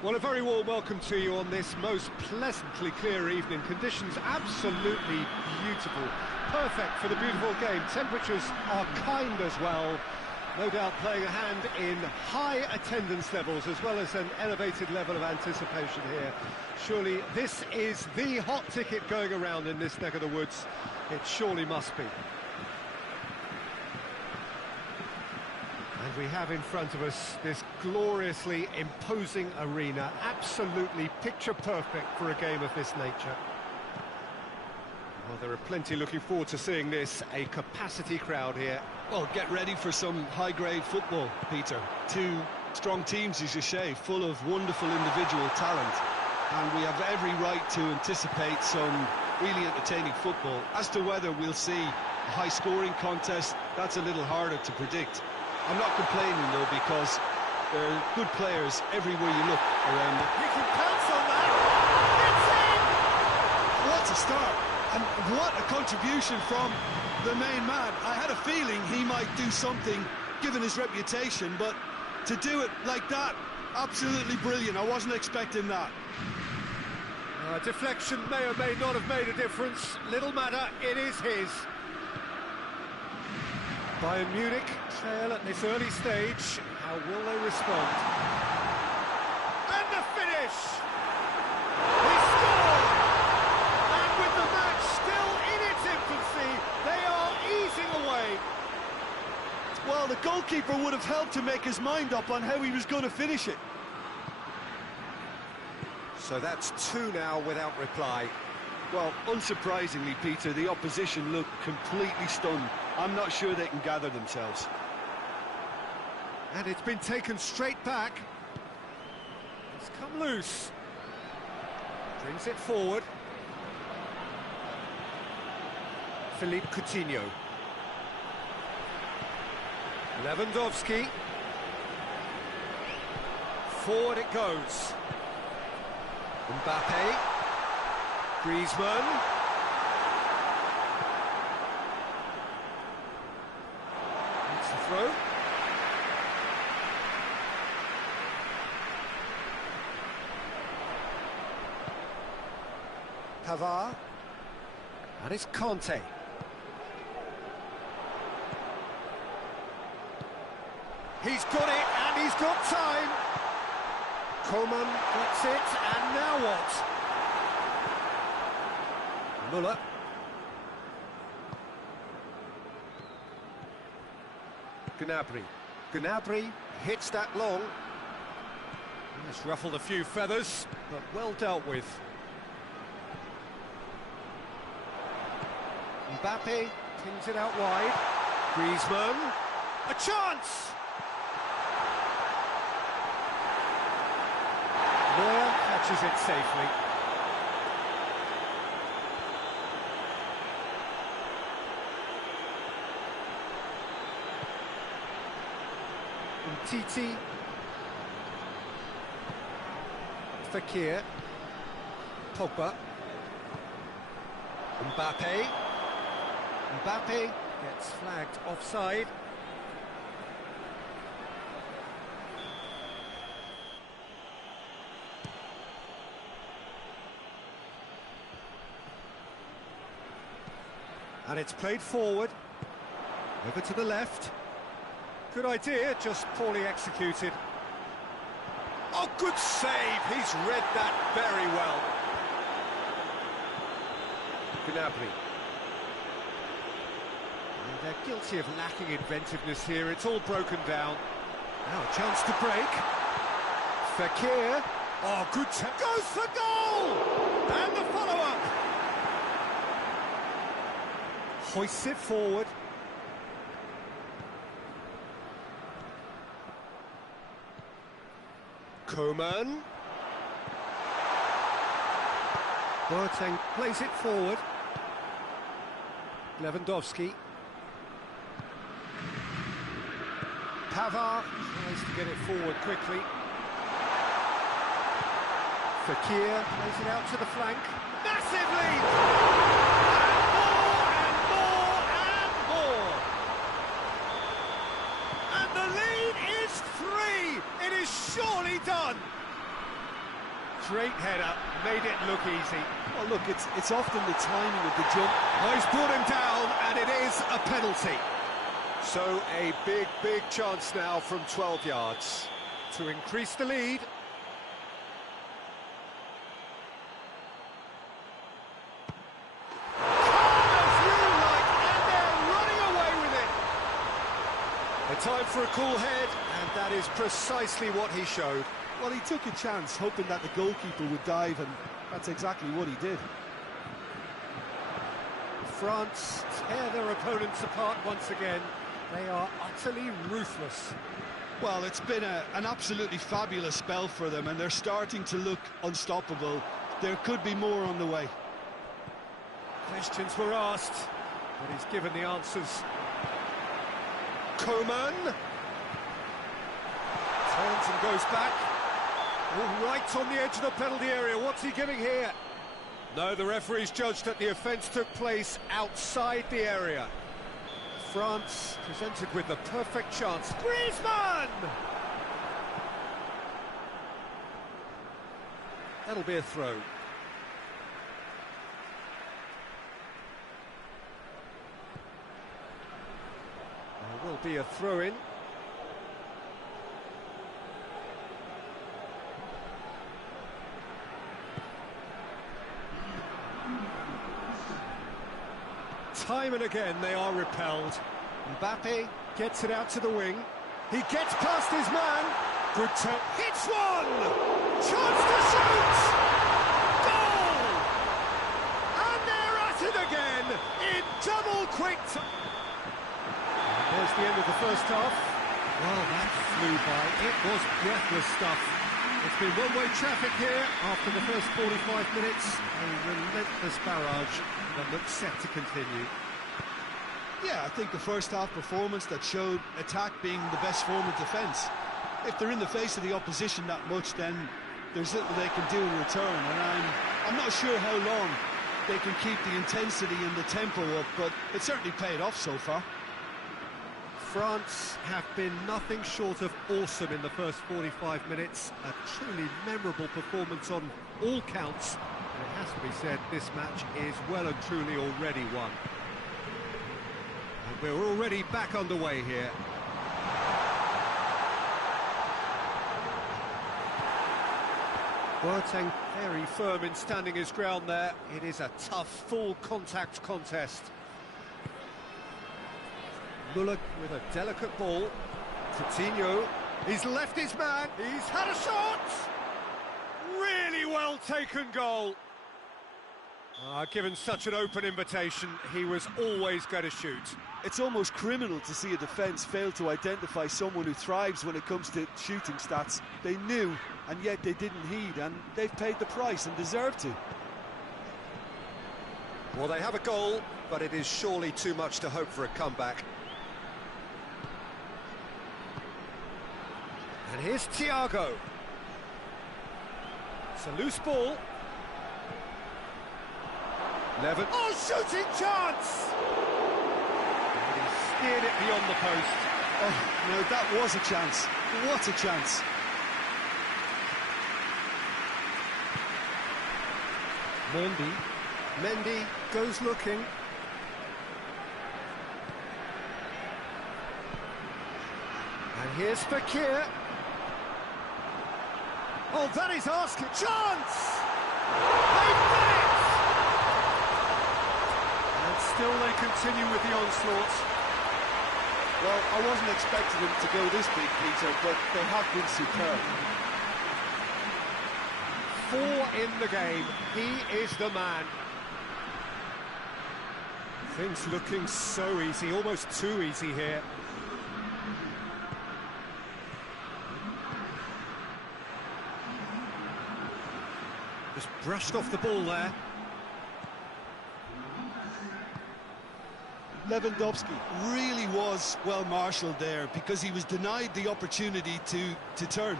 Well, a very warm welcome to you on this most pleasantly clear evening. Conditions absolutely beautiful. Perfect for the beautiful game. Temperatures are kind as well. No doubt playing a hand in high attendance levels as well as an elevated level of anticipation here. Surely this is the hot ticket going around in this neck of the woods. It surely must be. And we have in front of us this gloriously imposing arena, absolutely picture perfect for a game of this nature. Well, there are plenty looking forward to seeing this, a capacity crowd here. Well, get ready for some high-grade football, Peter. Two strong teams, as you say, full of wonderful individual talent. And we have every right to anticipate some really entertaining football. As to whether we'll see a high-scoring contest, that's a little harder to predict. I'm not complaining, though, because there are good players everywhere you look around it. He can pounce on that! What a start! And what a contribution from the main man. I had a feeling he might do something, given his reputation, but to do it like that, absolutely brilliant. I wasn't expecting that. Deflection may or may not have made a difference. Little matter, it is his. Bayern Munich trail at this early stage. How will they respond? And the finish! He scored! And with the match still in its infancy, they are easing away. Well, the goalkeeper would have helped to make his mind up on how he was going to finish it. So that's two now without reply. Well, unsurprisingly, Peter, the opposition look completely stunned. I'm not sure they can gather themselves. And it's been taken straight back. It's come loose. Brings it forward. Philippe Coutinho. Lewandowski. Forward it goes. Mbappe. Griezmann. It's the throw. Pavard. And it's Conte. He's got it, and he's got time. Coman gets it, and now what? Muller. Gnabry. Gnabry hits that long. It's ruffled a few feathers, but well dealt with. Mbappe pins it out wide. Griezmann. A chance! Neuer catches it safely. Titi, Fekir, Pogba, Mbappe. Mbappe gets flagged offside. And it's played forward, over to the left. Good idea, just poorly executed. Oh, good save! He's read that very well. Gnabry. And they're guilty of lacking inventiveness here. It's all broken down. Now a chance to break. Fekir. Oh, good tap. Goes for goal! And the follow-up. Hoists it forward. Coman. Boateng plays it forward. Lewandowski. Pavard tries to get it forward quickly. Fekir plays it out to the flank. Massive lead! And more! And the lead is 3! It is surely done! Straight header, made it look easy. Well, look, it's often the timing of the jump. Oh, he's brought him down, and it is a penalty. So a big chance now from 12 yards to increase the lead. Time for a cool head, and that is precisely what he showed. Well, he took a chance, hoping that the goalkeeper would dive, and that's exactly what he did. France tear their opponents apart once again. They are utterly ruthless. Well, it's been an absolutely fabulous spell for them, and they're starting to look unstoppable. There could be more on the way. Questions were asked, but he's given the answers. Coman turns and goes back. Oh, right on the edge of the penalty area. What's he giving here? No, the referee's judged that the offence took place outside the area. France presented with the perfect chance. Griezmann! That'll be a throw. There will be a throw-in. Time and again they are repelled. Mbappe gets it out to the wing. He gets past his man. Good turn. Hits one! Chance to shoot! Goal! And they're at it again in double quick time. There's the end of the first half. Well, that flew by. It was breathless stuff. It's been one-way traffic here after the first 45 minutes. A relentless barrage that looks set to continue. Yeah, I think the first half performance that showed attack being the best form of defence. If they're in the face of the opposition that much, then there's little they can do in return. And I'm not sure how long they can keep the intensity and the tempo up, but it certainly paid off so far. France have been nothing short of awesome in the first 45 minutes. A truly memorable performance on all counts. And it has to be said, this match is well and truly already won. And we're already back underway here. Boateng very firm in standing his ground there. It is a tough, full contact contest. Muller with a delicate ball. Coutinho, he's left his man, he's had a shot! Really well taken goal. Given such an open invitation, he was always going to shoot. It's almost criminal to see a defence fail to identify someone who thrives when it comes to shooting stats. They knew, and yet they didn't heed, and they've paid the price and deserve to. Well, they have a goal, but it is surely too much to hope for a comeback. And here's Thiago. It's a loose ball. Levin. Oh, shooting chance! And he steered it beyond the post. Oh, no, that was a chance. What a chance. Mendy goes looking. And here's Fekir. Oh, that is asking. Chance! They've done it! And still they continue with the onslaught. Well, I wasn't expecting them to go this big, Peter, but they have been superb. 4 in the game. He is the man. Things looking so easy, almost too easy here. Just brushed off the ball there. Lewandowski really was well marshalled there because he was denied the opportunity to turn.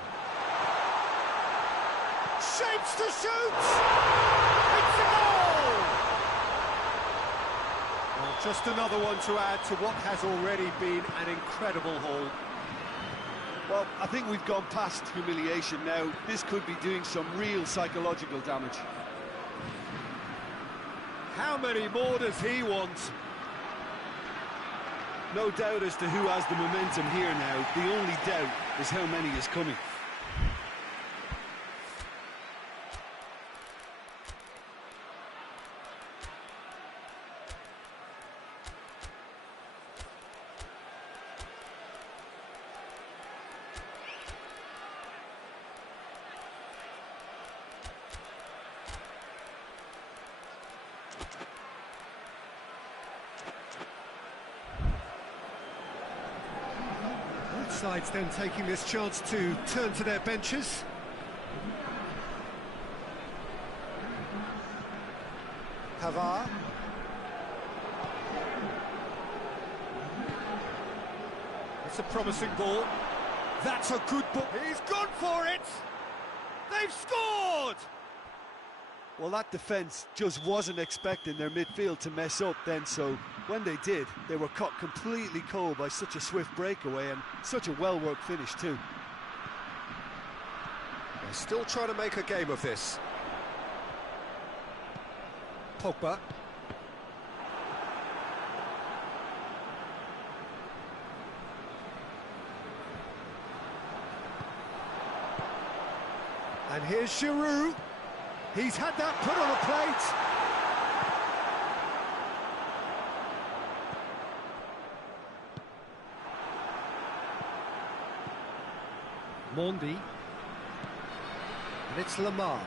Shapes to shoot! It's a goal! Well, just another one to add to what has already been an incredible haul. Well, I think we've gone past humiliation now. This could be doing some real psychological damage. How many more does he want? No doubt as to who has the momentum here now. The only doubt is how many is coming. Sides then taking this chance to turn to their benches. Pavard. It's a promising ball. That's a good ball. He's gone for it! They've scored! Well, that defence just wasn't expecting their midfield to mess up then, so when they did, they were caught completely cold by such a swift breakaway and such a well-worked finish too. They're still trying to make a game of this. Pogba. And here's Giroud. He's had that put on a plate. Mondi. And it's Lamar.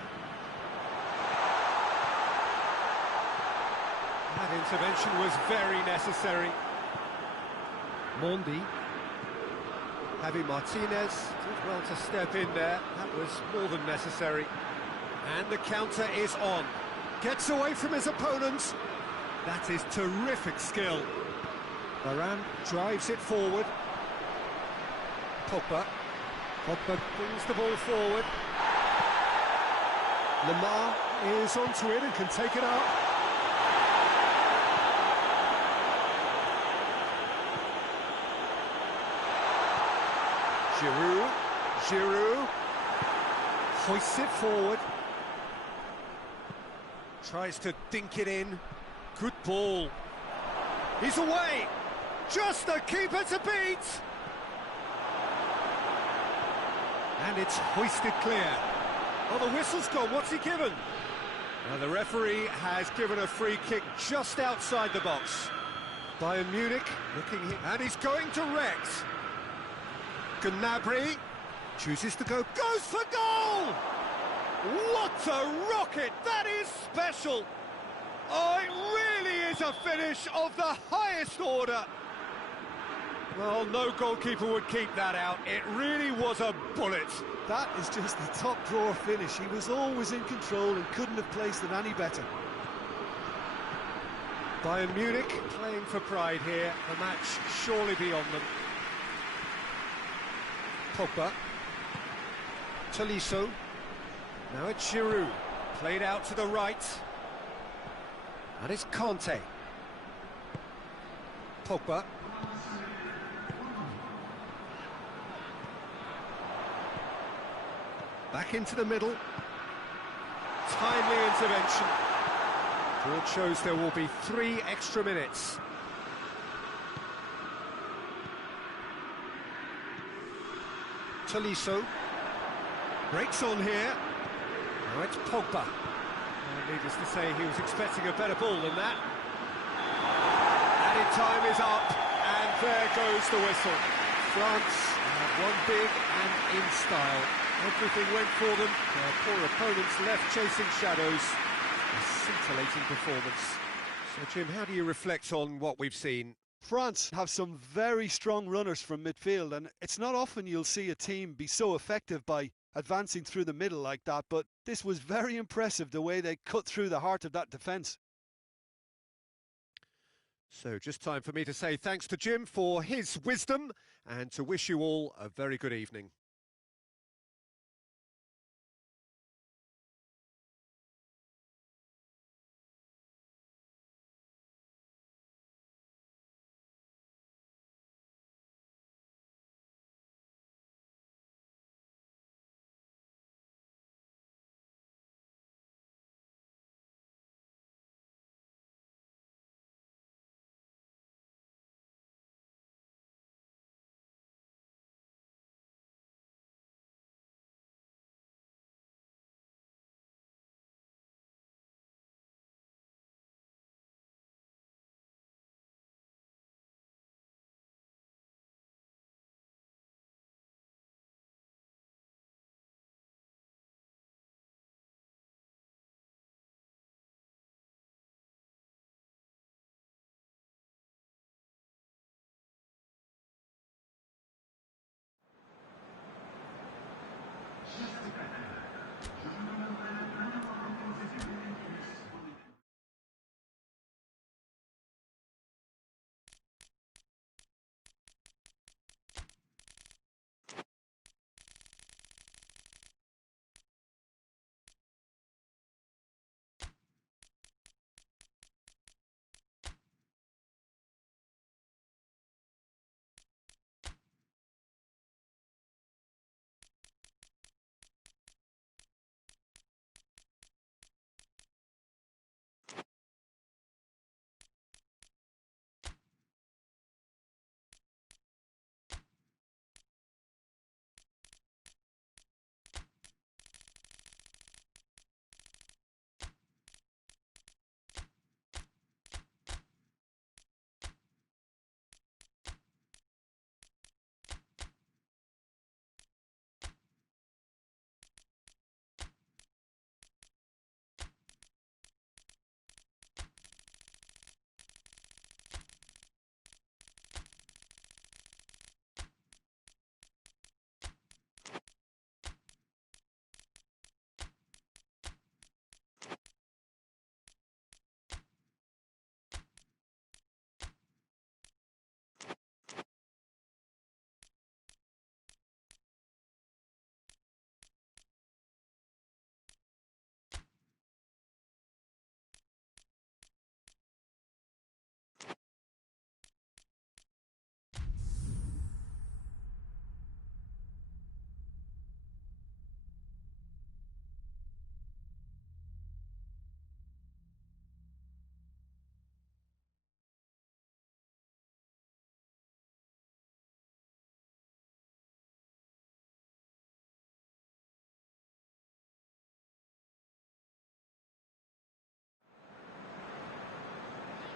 That intervention was very necessary. Mondi. Javi Martinez did well to step in there. That was more than necessary. And the counter is on. Gets away from his opponent. That is terrific skill. Varane drives it forward. Pogba. Pogba brings the ball forward. Lamar is onto it and can take it up. Giroud hoists it forward. Tries to dink it in. Good ball. He's away. Just the keeper to beat. And it's hoisted clear. Oh, the whistle's gone. What's he given? Now the referee has given a free kick just outside the box. Bayern Munich looking here. And he's going direct. Gnabry chooses to go. Goes for goal! What a rocket! That is special! Oh, it really is a finish of the highest order. Well, no goalkeeper would keep that out. It really was a bullet. That is just the top drawer finish. He was always in control and couldn't have placed it any better. Bayern Munich playing for pride here. The match surely beyond them. Pogba. Tolisso. Now it's Giroud. Played out to the right. And it's Conte. Pogba. Back into the middle. Timely intervention. Board shows there will be 3 extra minutes. Tolisso. Breaks on here. Now it's Pogba. Needless to say, he was expecting a better ball than that. Added time is up, and there goes the whistle. France have won big and in style. Everything went for them. Their poor opponents left chasing shadows. A scintillating performance. So, Jim, how do you reflect on what we've seen? France have some very strong runners from midfield, and it's not often you'll see a team be so effective by advancing through the middle like that, but this was very impressive the way they cut through the heart of that defence. So just time for me to say thanks to Jim for his wisdom and to wish you all a very good evening.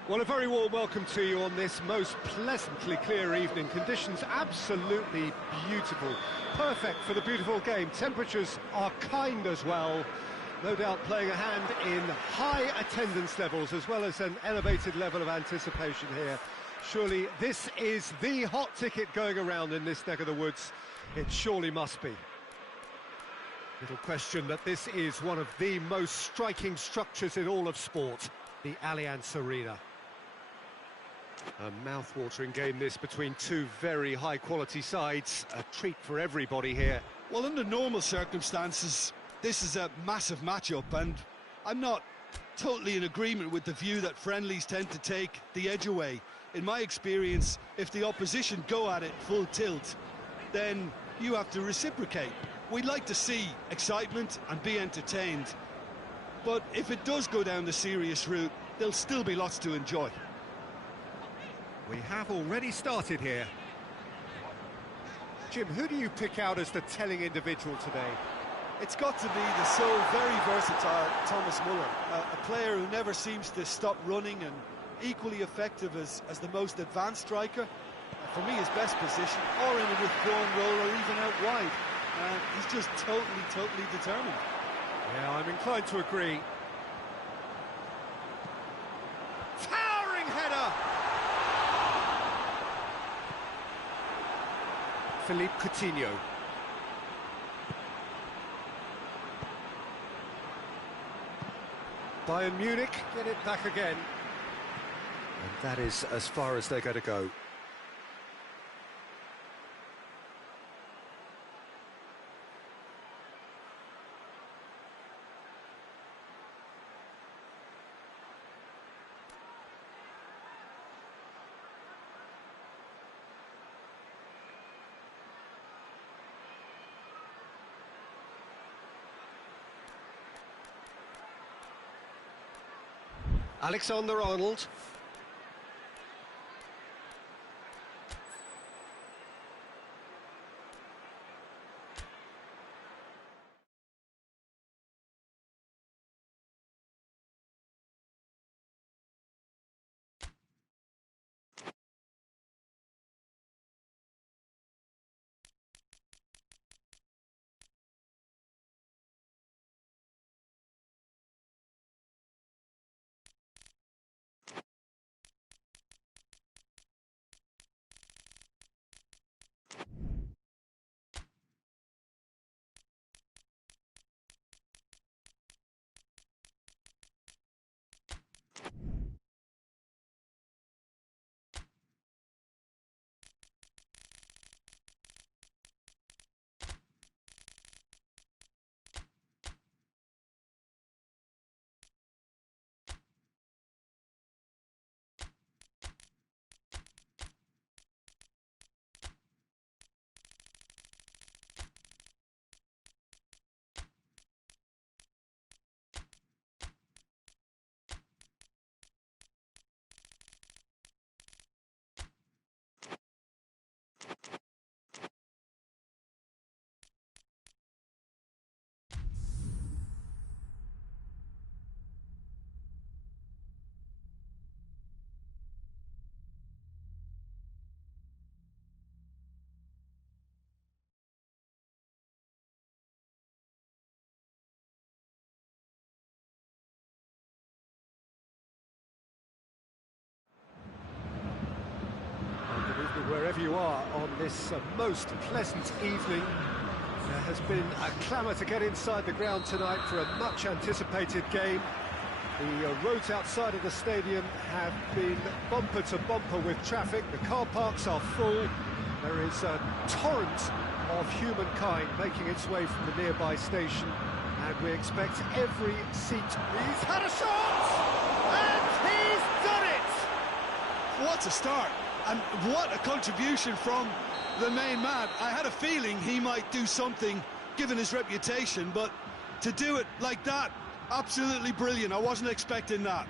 Well, a very warm welcome to you on this most pleasantly clear evening. Conditions absolutely beautiful. Perfect for the beautiful game. Temperatures are kind as well. No doubt playing a hand in high attendance levels as well as an elevated level of anticipation here. Surely this is the hot ticket going around in this neck of the woods. It surely must be. Little question that this is one of the most striking structures in all of sport, the Allianz Arena. A mouth-watering game this between two very high-quality sides. A treat for everybody here. Well, under normal circumstances, this is a massive matchup, and I'm not totally in agreement with the view that friendlies tend to take the edge away. In my experience, if the opposition go at it full tilt, then you have to reciprocate. We'd like to see excitement and be entertained, but if it does go down the serious route, there'll still be lots to enjoy. We have already started here. Jim, who do you pick out as the telling individual today? It's got to be the so very versatile Thomas Muller, a player who never seems to stop running and equally effective as the most advanced striker. For me, his best position, or in a withdrawn role, or even out wide. He's just totally determined. Yeah, I'm inclined to agree. Towering header! Philippe Coutinho. Bayern Munich get it back again. And that is as far as they're going to go. Alexander-Arnold. Wherever you are on this most pleasant evening, there has been a clamour to get inside the ground tonight for a much anticipated game. The roads outside of the stadium have been bumper to bumper with traffic. The car parks are full. There is a torrent of humankind making its way from the nearby station, and we expect every seat. He's had a shot, and he's done it! What a start! And what a contribution from the main man. I had a feeling he might do something, given his reputation, but to do it like that, absolutely brilliant. I wasn't expecting that.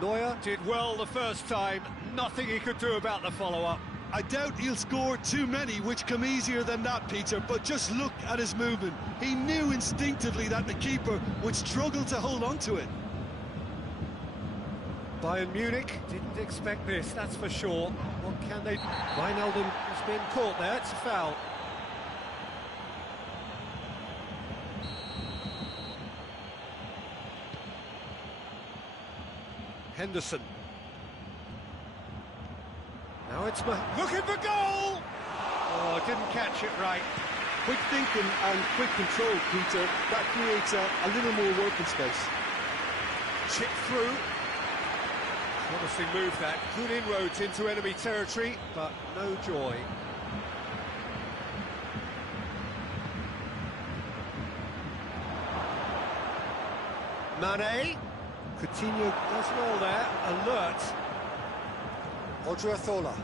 Neuer did well the first time. Nothing he could do about the follow-up. I doubt he'll score too many, which come easier than that, Peter, but just look at his movement. He knew instinctively that the keeper would struggle to hold on to it. Bayern Munich didn't expect this, that's for sure. What can they... Wijnaldum has been caught there, it's a foul. Henderson. Now it's looking for goal! Oh, didn't catch it right. Quick thinking and quick control, Peter. That creates a little more working space. Chip through. Promising move that. Good inroads into enemy territory, but no joy. Mane. Coutinho does well there. Alert. Odriozola.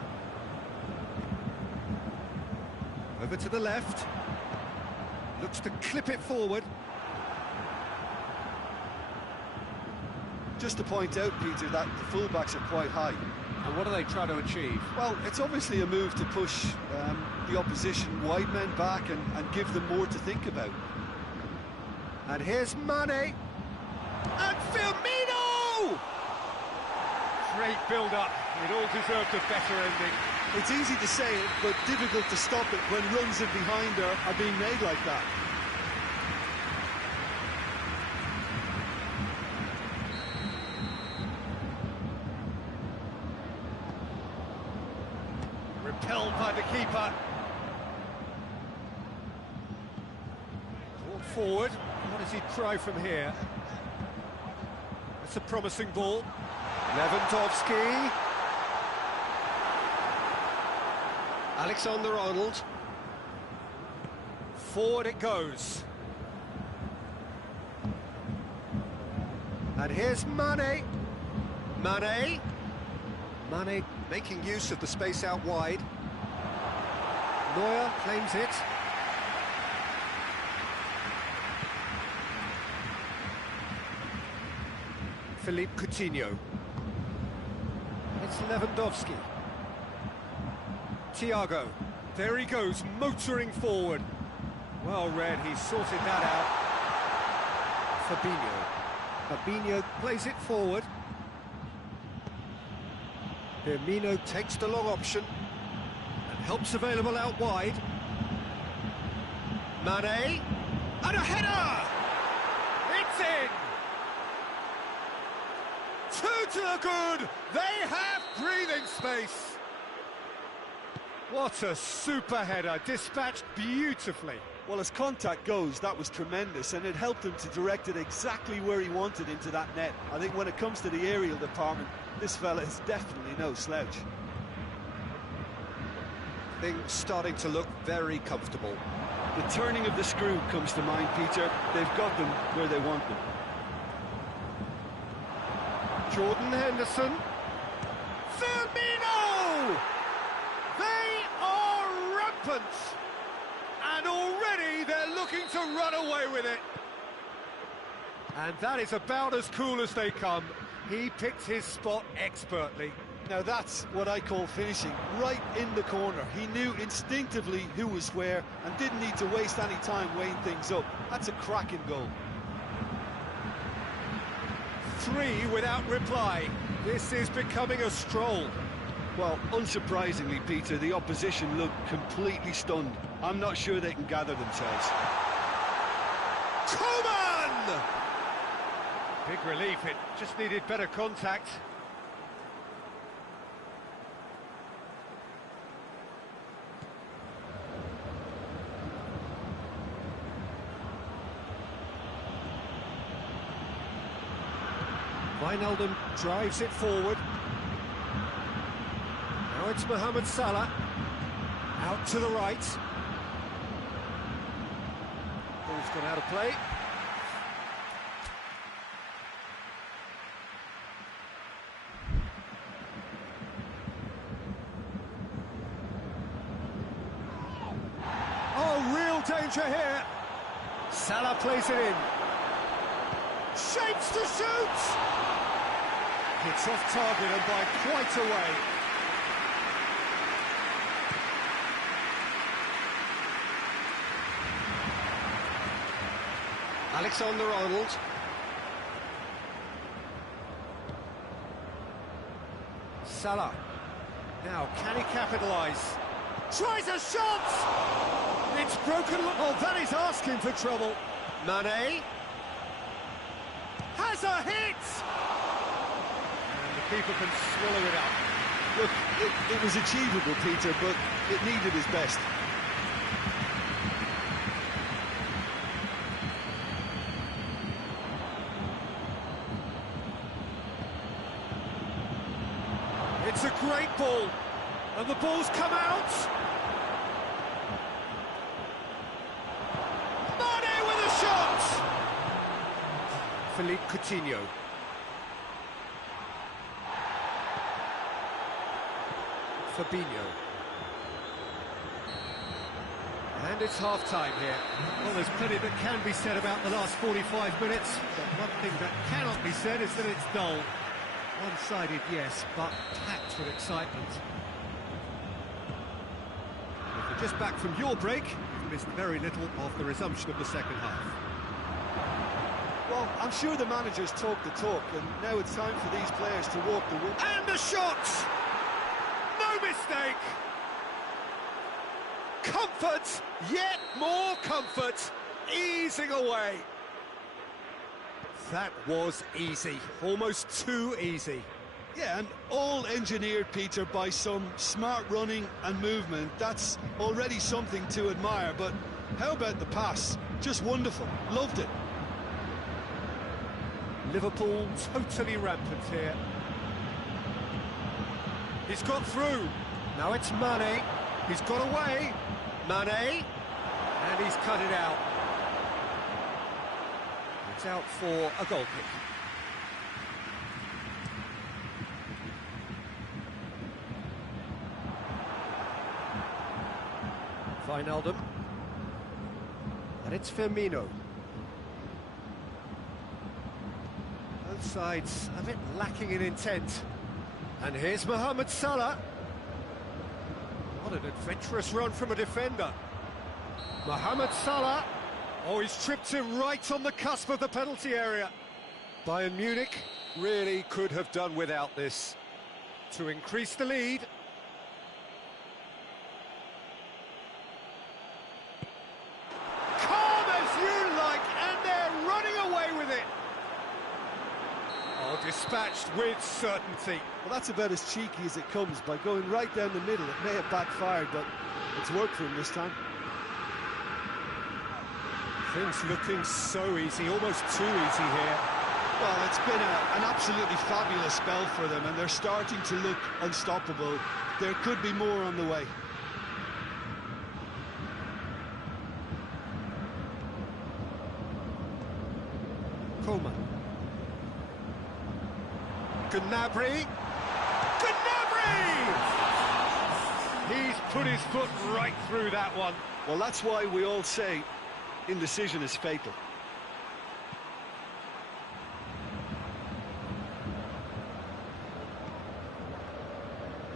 Over to the left. Looks to clip it forward. Just to point out, Peter, that the fullbacks are quite high. And what do they try to achieve? Well, it's obviously a move to push the opposition wide men back and give them more to think about. And here's Mane. And Firmino! Great build-up. It all deserved a better ending. It's easy to say it, but difficult to stop it when runs in behind are being made like that. Repelled by the keeper. Brought forward. What does he try from here? That's a promising ball. Lewandowski. Alexander-Arnold. Forward it goes. And here's Mane. Mane. Mane making use of the space out wide. Neuer claims it. Philippe Coutinho. It's Lewandowski. Thiago. There he goes, motoring forward. Well read, he sorted that out. Fabinho plays it forward. Firmino takes the long option and helps available out wide. Mane, and a header! It's in! Two to the good! They have breathing space! What a super header, dispatched beautifully. Well, as contact goes, that was tremendous, and it helped him to direct it exactly where he wanted into that net. I think when it comes to the aerial department, this fella is definitely no slouch. Things starting to look very comfortable. The turning of the screw comes to mind, Peter. They've got them where they want them. Jordan Henderson. Firmino! They are rampant! And already they're looking to run away with it. And that is about as cool as they come. He picked his spot expertly. Now that's what I call finishing, right in the corner. He knew instinctively who was where and didn't need to waste any time weighing things up. That's a cracking goal. 3 without reply. This is becoming a stroll. Well, unsurprisingly, Peter, the opposition looked completely stunned. I'm not sure they can gather themselves. Coman! Big relief, it just needed better contact. Wijnaldum drives it forward. Now it's Mohamed Salah. Out to the right. Ball's gone out of play. Oh, real danger here. Salah plays it in. Shapes to shoot! It's off target and by quite a way. Alexander-Arnold. Salah. Now, can he capitalise? Tries a shot! It's broken. Oh, that is asking for trouble. Mane has a hit! And the keeper can swallow it up. Look, it was achievable, Peter, but it needed his best. It's a great ball, and the ball's come out. Mane with a shot! Philippe Coutinho. Fabinho. And it's half-time here. Well, there's plenty that can be said about the last 45 minutes, but one thing that cannot be said is that it's dull. One-sided, yes, but packed with excitement. If you're just back from your break, you've missed very little of the resumption of the second half. Well, I'm sure the managers talk the talk, and now it's time for these players to walk the walk. And the shot! No mistake! Comfort, yet more comfort, easing away. That was easy, almost too easy. Yeah, and all engineered, Peter, by some smart running and movement. That's already something to admire, but how about the pass? Just wonderful, loved it. Liverpool totally rampant here. He's got through. Now it's Mane. He's got away. Mane. And he's cut it out. It's out for a goal kick. Wijnaldum. And it's Firmino. Both sides a bit lacking in intent. And here's Mohamed Salah. What an adventurous run from a defender. Mohamed Salah. Oh, he's tripped him right on the cusp of the penalty area. Bayern Munich really could have done without this to increase the lead. Calm as you like, and they're running away with it. Oh, dispatched with certainty. Well, that's about as cheeky as it comes, by going right down the middle. It may have backfired, but it's worked for him this time. Things looking so easy, almost too easy here. Well, it's been an absolutely fabulous spell for them, and they're starting to look unstoppable. There could be more on the way. Coleman. Gnabry. Gnabry! He's put his foot right through that one. Well, that's why we all say indecision is fatal.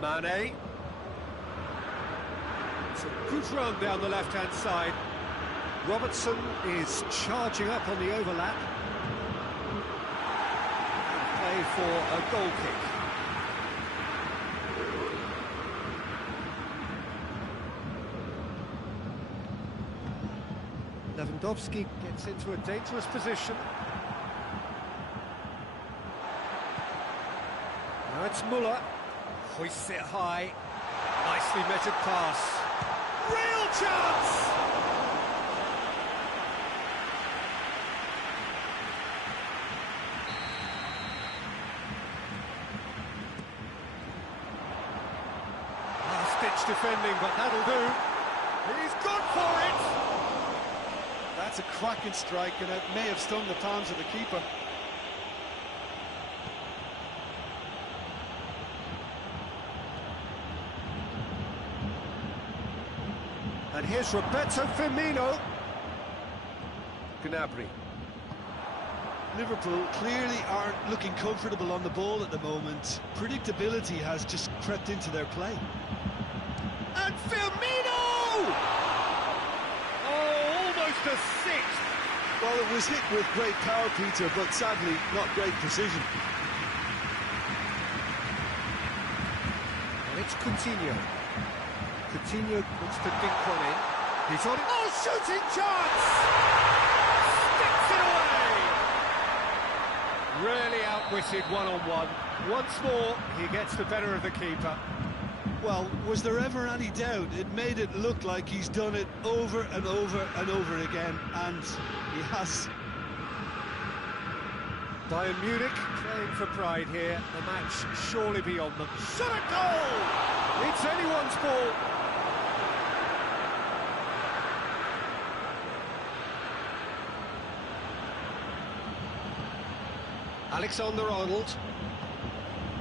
Mane. It's a good run down the left-hand side. Robertson is charging up on the overlap. Play for a goal kick. Lewandowski gets into a dangerous position. Now it's Muller. Hoists it high. Nicely measured pass. Real chance! Last-ditch defending, but that'll do. He's gone for it! That's a cracking strike, and it may have stung the palms of the keeper. And here's Roberto Firmino. Gnabry. Liverpool clearly aren't looking comfortable on the ball at the moment. Predictability has just crept into their play. And Firmino! Oh, almost a sixth. Well, it was hit with great power, Peter, but sadly not great precision. It's Coutinho. Coutinho looks to dink one in. He's on it. Oh, shooting chance! Sticks it away! Really outwitted one-on-one. Once more, he gets the better of the keeper. Well, was there ever any doubt? It made it look like he's done it over and over and over again, and he has. Bayern Munich playing for pride here. The match surely beyond them. Shot a goal! It's anyone's ball. Alexander-Arnold.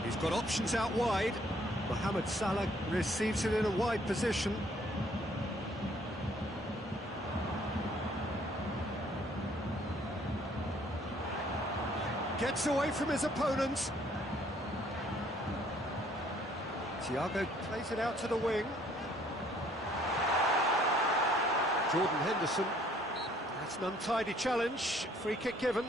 He's got options out wide. Mohamed Salah receives it in a wide position. Gets away from his opponents. Thiago plays it out to the wing. Jordan Henderson. That's an untidy challenge. Free kick given.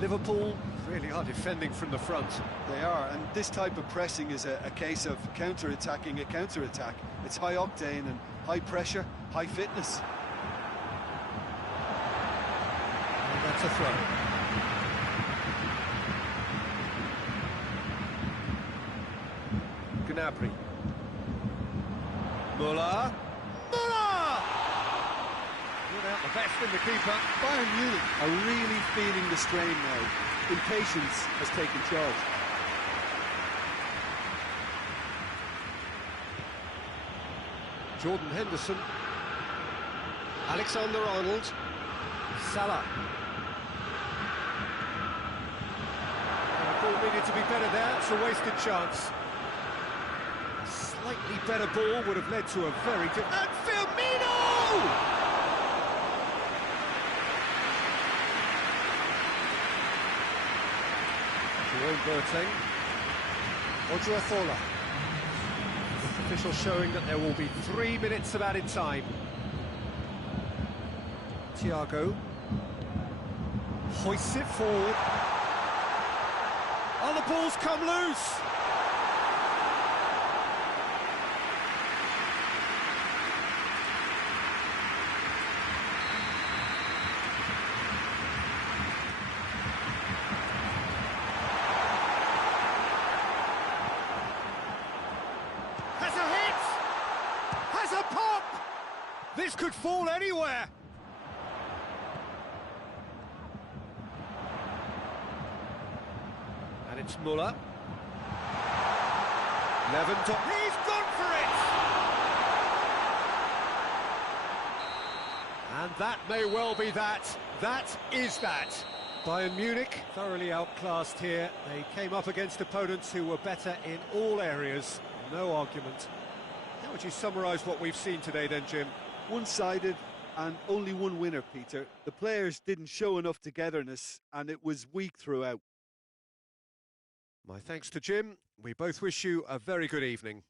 Liverpool really are defending from the front. They are, and this type of pressing is a case of counter-attacking a counter-attack. It's high octane and high pressure, high fitness. And that's a throw. Gnabry. Muller. Out the best in the keeper. Bayern Munich are really feeling the strain now. Impatience has taken charge. Jordan Henderson. Alexander-Arnold. Salah. The ball needed to be better there. It's a wasted chance. A slightly better ball would have led to a very different... And Firmino! Jerome Boateng. Odriozola. Official showing that there will be 3 minutes of added time. Thiago hoists it forward. Oh, the ball's come loose! A pop! This could fall anywhere! And it's Muller. Lewandowski. He's gone for it! And that may well be that. That is that. Bayern Munich thoroughly outclassed here. They came up against opponents who were better in all areas. No argument. How would you summarise what we've seen today then, Jim? One-sided and only one winner, Peter. The players didn't show enough togetherness and it was weak throughout. My thanks to Jim. We both wish you a very good evening.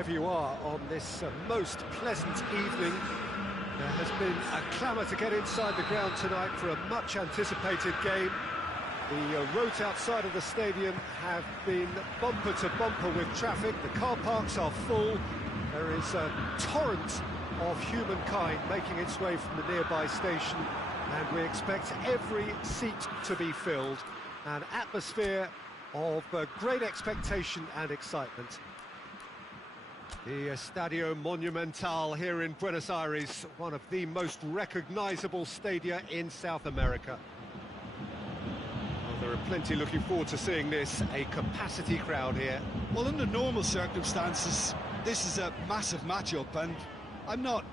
wherever you are on this most pleasant evening. There has been a clamour to get inside the ground tonight for a much-anticipated game. The roads outside of the stadium have been bumper to bumper with traffic. The car parks are full. There is a torrent of humankind making its way from the nearby station, and we expect every seat to be filled. An atmosphere of great expectation and excitement. The Estadio Monumental here in Buenos Aires, one of the most recognisable stadia in South America. Well, there are plenty looking forward to seeing this, a capacity crowd here. Well, under normal circumstances, this is a massive matchup, and I'm not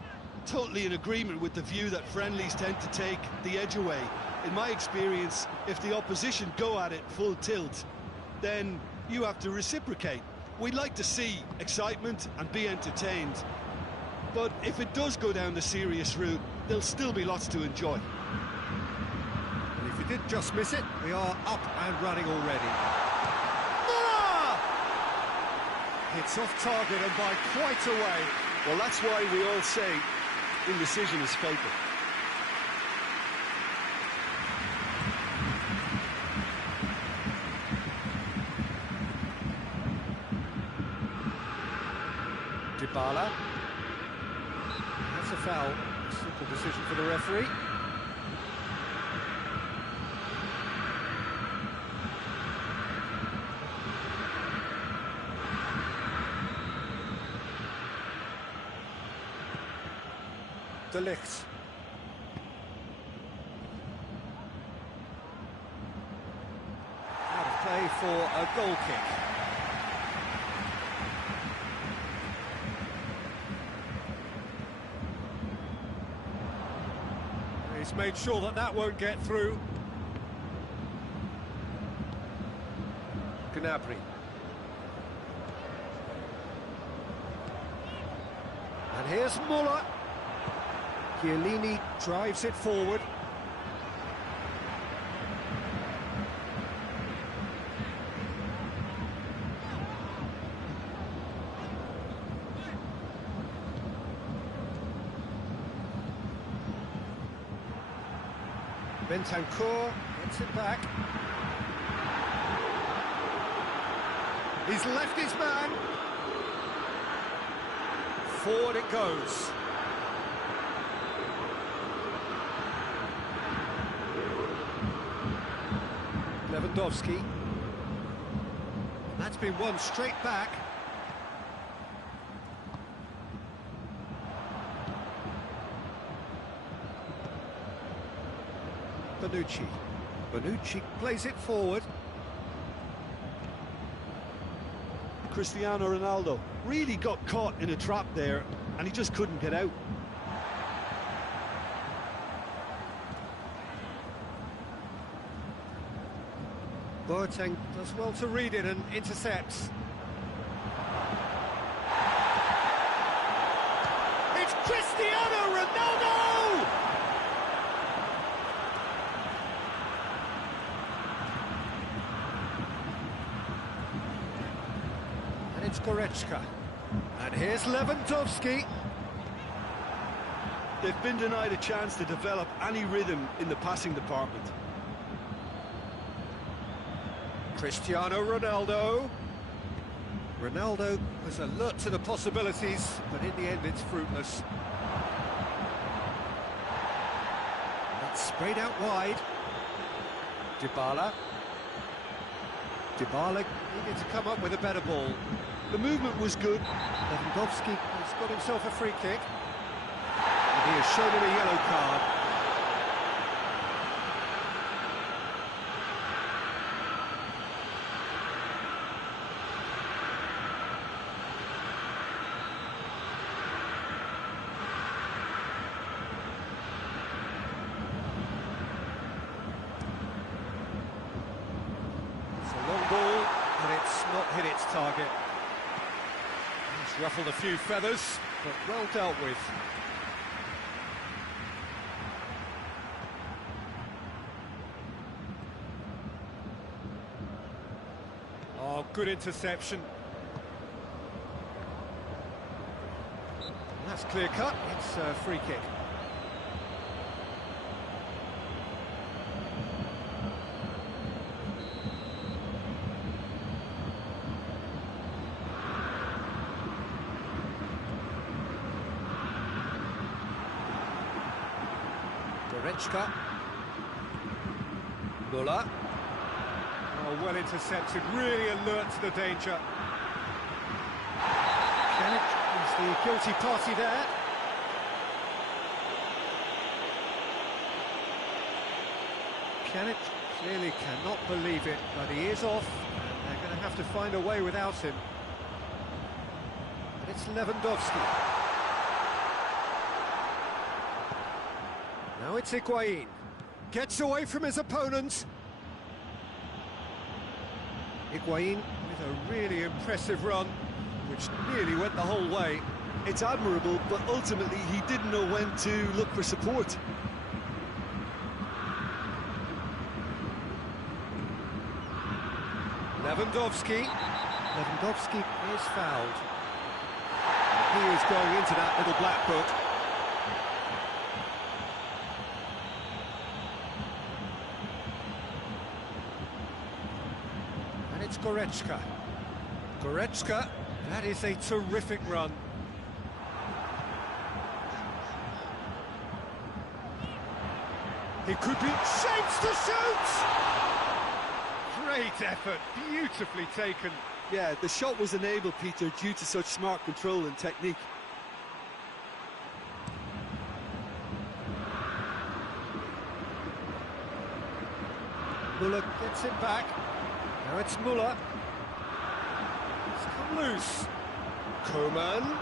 totally in agreement with the view that friendlies tend to take the edge away. In my experience, if the opposition go at it full tilt, then you have to reciprocate. We'd like to see excitement and be entertained, but if it does go down the serious route, there'll still be lots to enjoy. And if you did just miss it, we are up and running already. It's off target and by quite a way. Well, that's why we all say indecision is fatal. Dybala. That's a foul. Simple decision for the referee. De Ligt. Out of play for a goal kick. He's made sure that that won't get through. Gnabry. And here's Muller. Chiellini drives it forward. Bentancur gets it back. He's left his man. Forward it goes. Lewandowski. That's been won straight back. Bonucci plays it forward. Cristiano Ronaldo really got caught in a trap there, and he just couldn't get out. Boateng does well to read it and intercepts. It's Cristiano Ronaldo! And it's Goretzka. And here's Lewandowski. They've been denied a chance to develop any rhythm in the passing department. Cristiano Ronaldo. Ronaldo was alert to the possibilities, but in the end it's fruitless. That's sprayed out wide. Dybala. Dybala needed to come up with a better ball. The movement was good. Lewandowski has got himself a free kick. And he has shown him a yellow card. Long ball, and it's not hit its target. It's ruffled a few feathers, but well dealt with. Oh, good interception. That's clear cut. It's a free kick. Goretzka. Muller. Oh, well intercepted, really alert to the danger. Pjanic is the guilty party there. Pjanic clearly cannot believe it, but he is off, and they're going to have to find a way without him. And it's Lewandowski. Now it's Higuain. Gets away from his opponent. Higuain with a really impressive run, which nearly went the whole way. It's admirable, but ultimately he didn't know when to look for support. Lewandowski. Lewandowski is fouled. He is going into that little black book. And it's Goretzka. Goretzka, that is a terrific run. He could be shapes to shoot! Great effort, beautifully taken. Yeah, the shot was enabled, Peter, due to such smart control and technique. Muller gets it back. Now it's Muller. It's come loose. Koeman.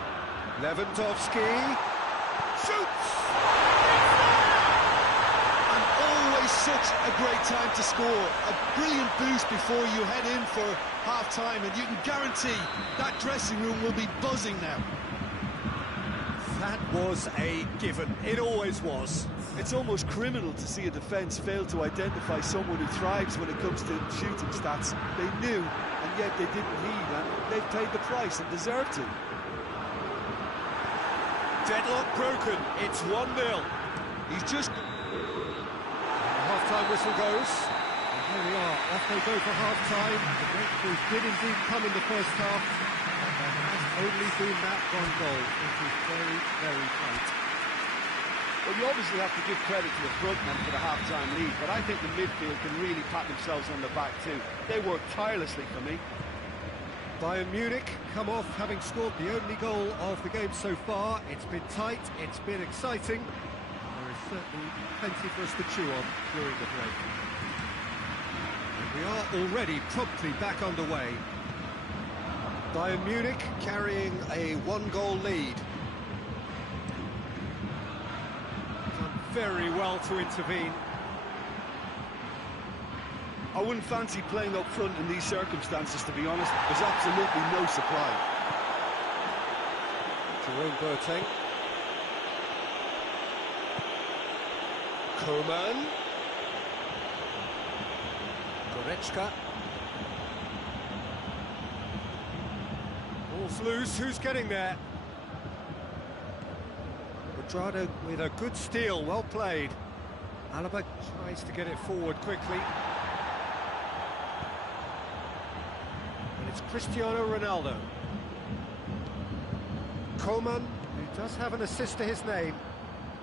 Lewandowski. Shoots! And always such a great time to score. A brilliant boost before you head in for half-time, and you can guarantee that dressing room will be buzzing now. That was a given. It always was. It's almost criminal to see a defence fail to identify someone who thrives when it comes to shooting stats. They knew, and yet they didn't heed, and they've paid the price and deserve to. Deadlock broken. It's 1-0. He's just... Half-time whistle goes. And here we are. Off they go for half-time. The breakthrough did indeed come in the first half. And there has only been that one goal. It is very, very tight. Well, you obviously have to give credit to the front men for the half-time lead, but I think the midfield can really pat themselves on the back too. They worked tirelessly for me. Bayern Munich come off having scored the only goal of the game so far. It's been tight, it's been exciting. There is certainly plenty for us to chew on during the break. And we are already promptly back underway. Bayern Munich carrying a one-goal lead. Done very well to intervene. I wouldn't fancy playing up front in these circumstances, to be honest. There's absolutely no supply. Jerome Boateng. Koeman. Goretzka. Ball's loose, who's getting there? Quadrado with a good steal, well played. Alaba tries to get it forward quickly. And it's Cristiano Ronaldo. Koeman, who does have an assist to his name.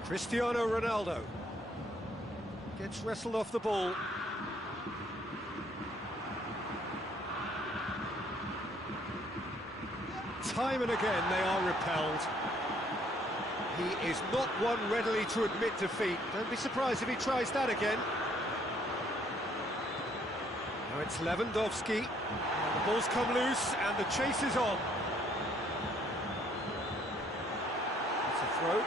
Cristiano Ronaldo. Gets wrestled off the ball. Time and again they are repelled. He is not one readily to admit defeat. Don't be surprised if he tries that again. Now it's Lewandowski. The ball's come loose and the chase is on. It's a throw.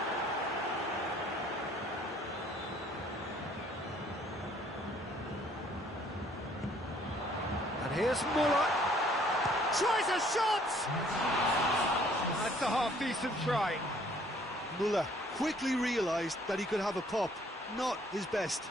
And here's Muller. Tries a shot! That's a half-decent try. Muller quickly realised that he could have a pop. Not his best.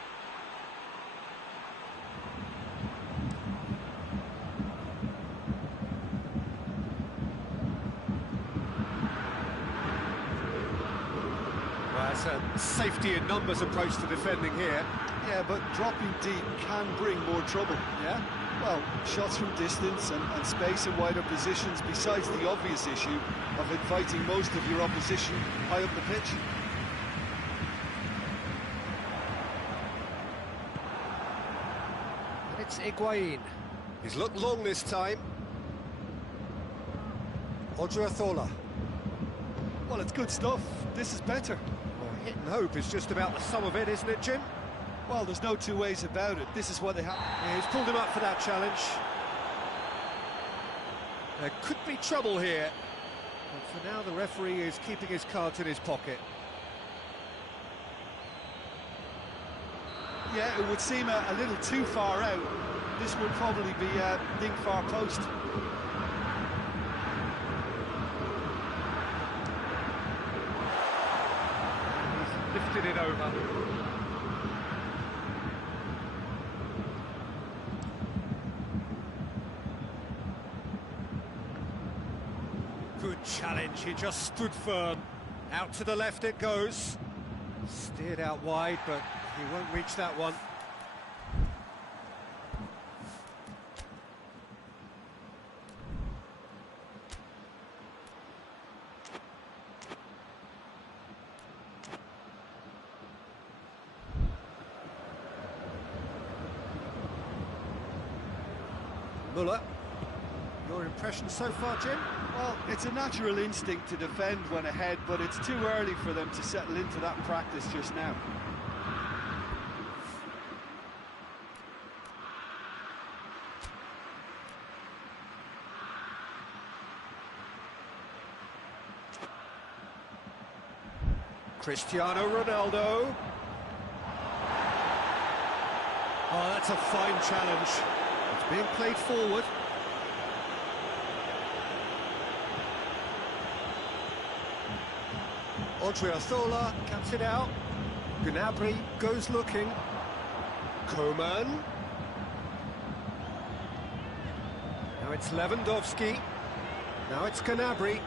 safety in numbers approach to defending here. Yeah, but dropping deep can bring more trouble. Yeah? Well, shots from distance and space in wider positions, besides the obvious issue of inviting most of your opposition high up the pitch. And it's Higuain. He's looked long this time. Odriozola. Well, it's good stuff. This is better. Well, hit and hope is just about the sum of it, isn't it, Jim? Well, there's no two ways about it. This is what they have. Yeah, he's pulled him up for that challenge. There could be trouble here. But for now, the referee is keeping his cards in his pocket. Yeah, it would seem a little too far out. This would probably be near far post. He's lifted it over. Good challenge, he just stood firm. Out to the left it goes. Steered out wide, but he won't reach that one. Muller, your impression so far, Jim? Well, it's a natural instinct to defend when ahead, but it's too early for them to settle into that practice just now. Cristiano Ronaldo. Oh, that's a fine challenge. It's being played forward. Odriozola cuts it out. Gnabry goes looking. Coman. Now it's Lewandowski. Now it's Gnabry.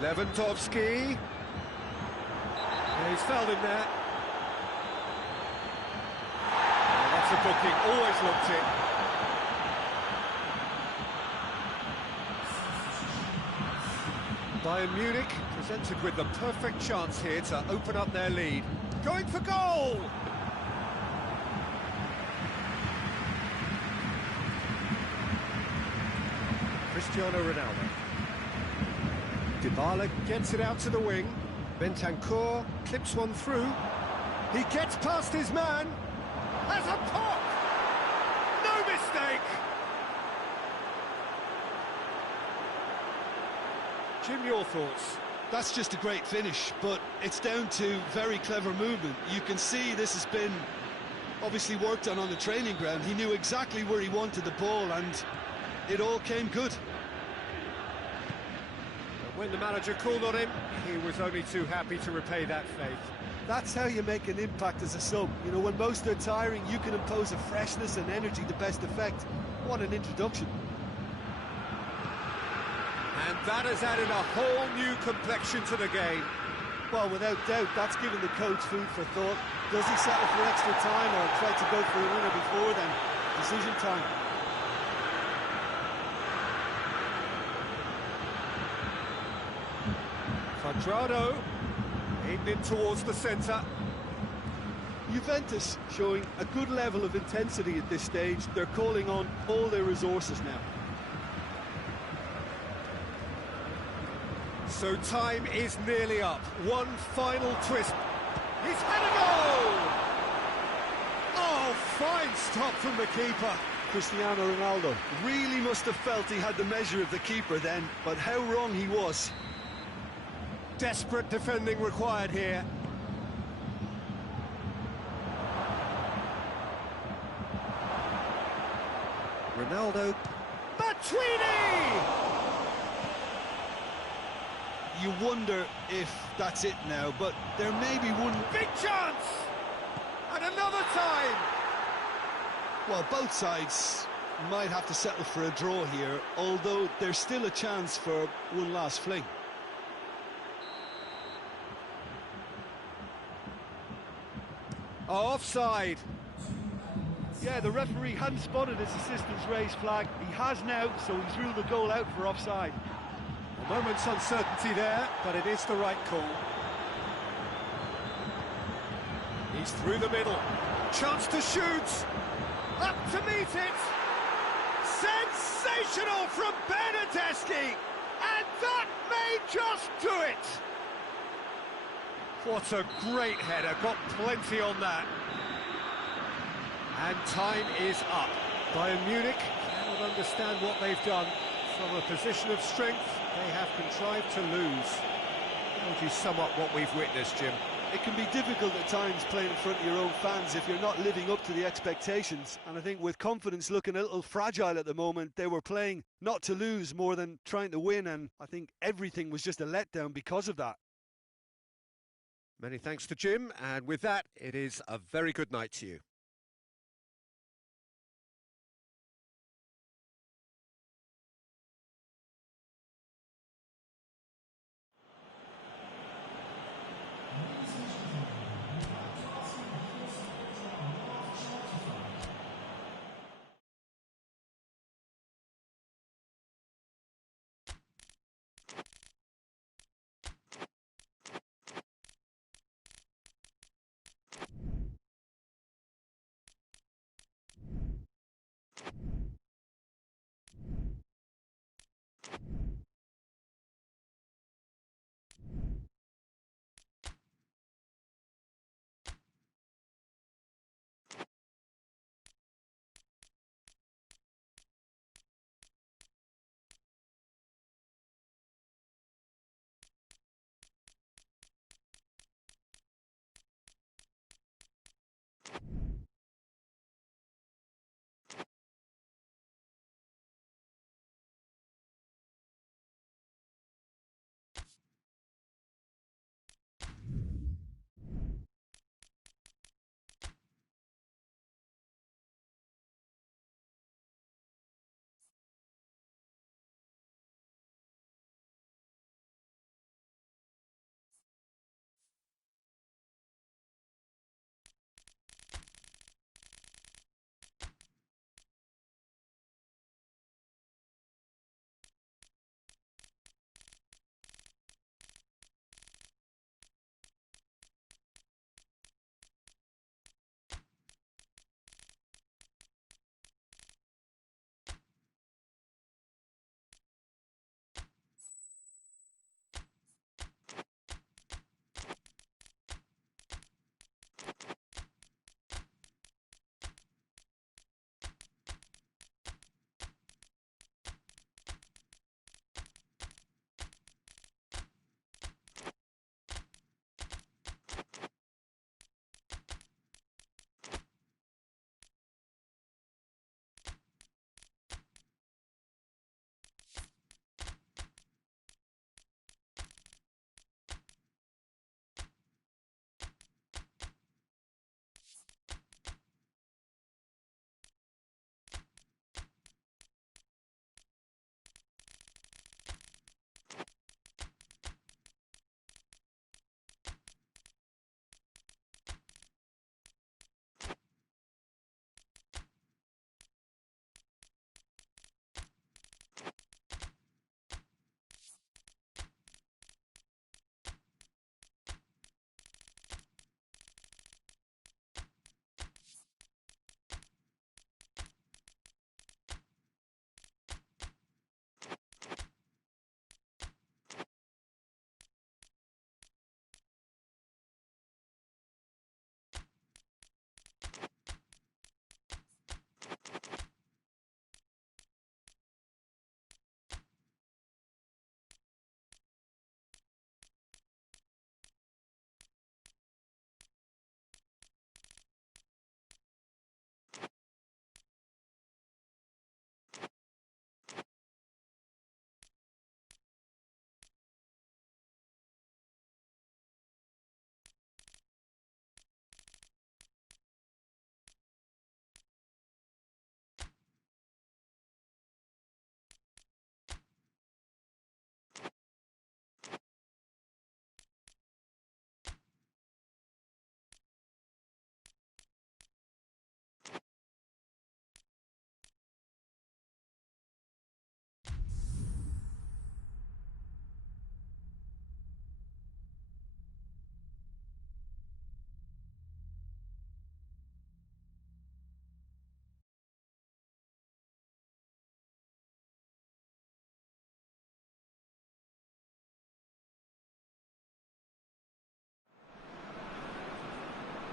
Lewandowski. Yeah, he's fouled him there. Oh, that's a booking. Always looked it. Bayern Munich presented with the perfect chance here to open up their lead. Going for goal! Cristiano Ronaldo. Dybala gets it out to the wing. Bentancur clips one through. He gets past his man. Has a pop! No mistake! Jim, your thoughts? That's just a great finish, but it's down to very clever movement. You can see this has been obviously worked on the training ground. He knew exactly where he wanted the ball, and it all came good. When the manager called on him, he was only too happy to repay that faith. That's how you make an impact as a sub. You know, when most are tiring, you can impose a freshness and energy to best effect. What an introduction. And that has added a whole new complexion to the game. Well, without doubt, that's given the coach food for thought. Does he settle for extra time or try to go for a winner before then? Decision time. Quadrado aimed in towards the centre. Juventus showing a good level of intensity at this stage. They're calling on all their resources now. So time is nearly up. One final twist. He's had a goal! Oh, fine stop from the keeper. Cristiano Ronaldo really must have felt he had the measure of the keeper then, but how wrong he was. Desperate defending required here. Ronaldo. Matuidi! You wonder if that's it now, but there may be one Big chance! And another time! Well, both sides might have to settle for a draw here, although there's still a chance for one last fling. Offside. Yeah, the referee hadn't spotted his assistant's raised flag. He has now, so he's ruled the goal out for offside. A moment's uncertainty there, but it is the right call. He's through the middle. Chance to shoot. Up to meet it. Sensational from Bernardeschi. And that may just do it. What a great header. Got plenty on that. And time is up. Bayern Munich cannot understand what they've done. From a position of strength, they have contrived to lose. How would you sum up what we've witnessed, Jim? It can be difficult at times playing in front of your own fans if you're not living up to the expectations. And I think with confidence looking a little fragile at the moment, they were playing not to lose more than trying to win. And I think everything was just a letdown because of that. Many thanks to Jim. And with that, it is a very good night to you.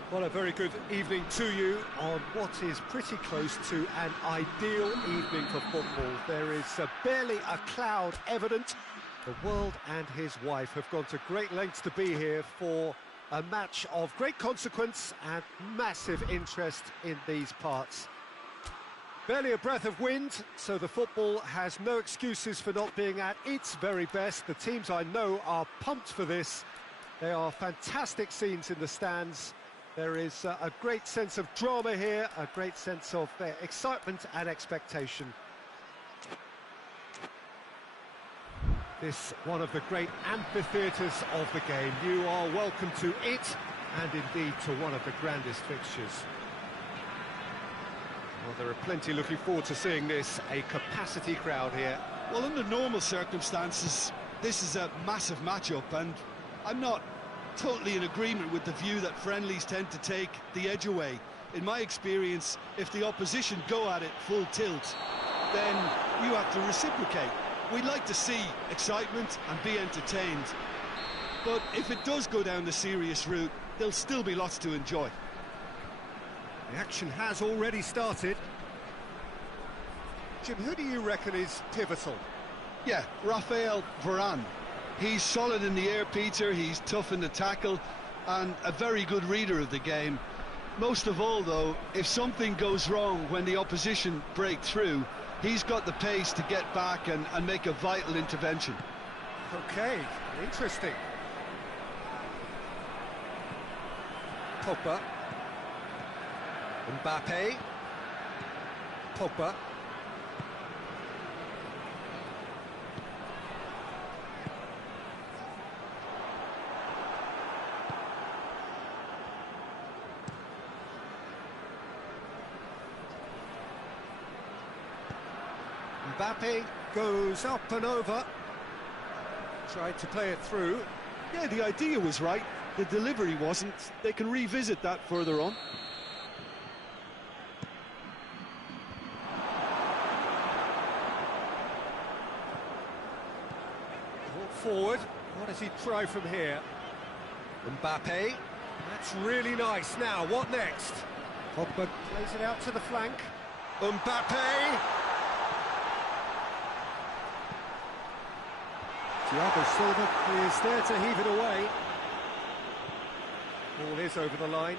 Well, a very good evening to you on what is pretty close to an ideal evening for football. There is barely a cloud evident. The world and his wife have gone to great lengths to be here for a match of great consequence and massive interest in these parts. Barely a breath of wind, so the football has no excuses for not being at its very best. The teams I know are pumped for this. They are fantastic scenes in the stands. There is a great sense of drama here, a great sense of excitement and expectation. This one of the great amphitheatres of the game. You are welcome to it, and indeed to one of the grandest fixtures. Well, there are plenty looking forward to seeing this, a capacity crowd here. Well, under normal circumstances, this is a massive matchup, and I'm not totally in agreement with the view that friendlies tend to take the edge away. In my experience, if the opposition go at it full tilt, then you have to reciprocate. We'd like to see excitement and be entertained, but if it does go down the serious route, there'll still be lots to enjoy. The action has already started. Jim, who do you reckon is pivotal? Yeah, Rafael Varane. He's solid in the air, Peter, he's tough in the tackle, and a very good reader of the game. Most of all, though, if something goes wrong when the opposition break through, he's got the pace to get back and make a vital intervention. Okay, interesting. Pogba. Mbappe. Pogba. Mbappe goes up and over. Tried to play it through. Yeah, the idea was right, the delivery wasn't. They can revisit that further on. Ball forward. What does he try from here? Mbappe. That's really nice. Now, what next? Pogba plays it out to the flank. Mbappe. Thiago Silva is there to heave it away. Ball is over the line.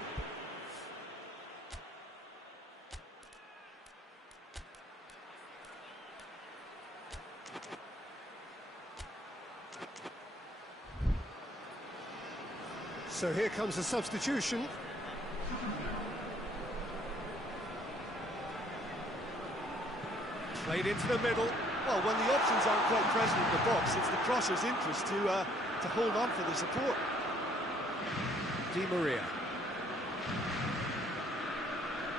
So here comes a substitution. Played into the middle. Well, when the options aren't quite present in the box, it's the crosser's interest to hold on for the support. Di Maria.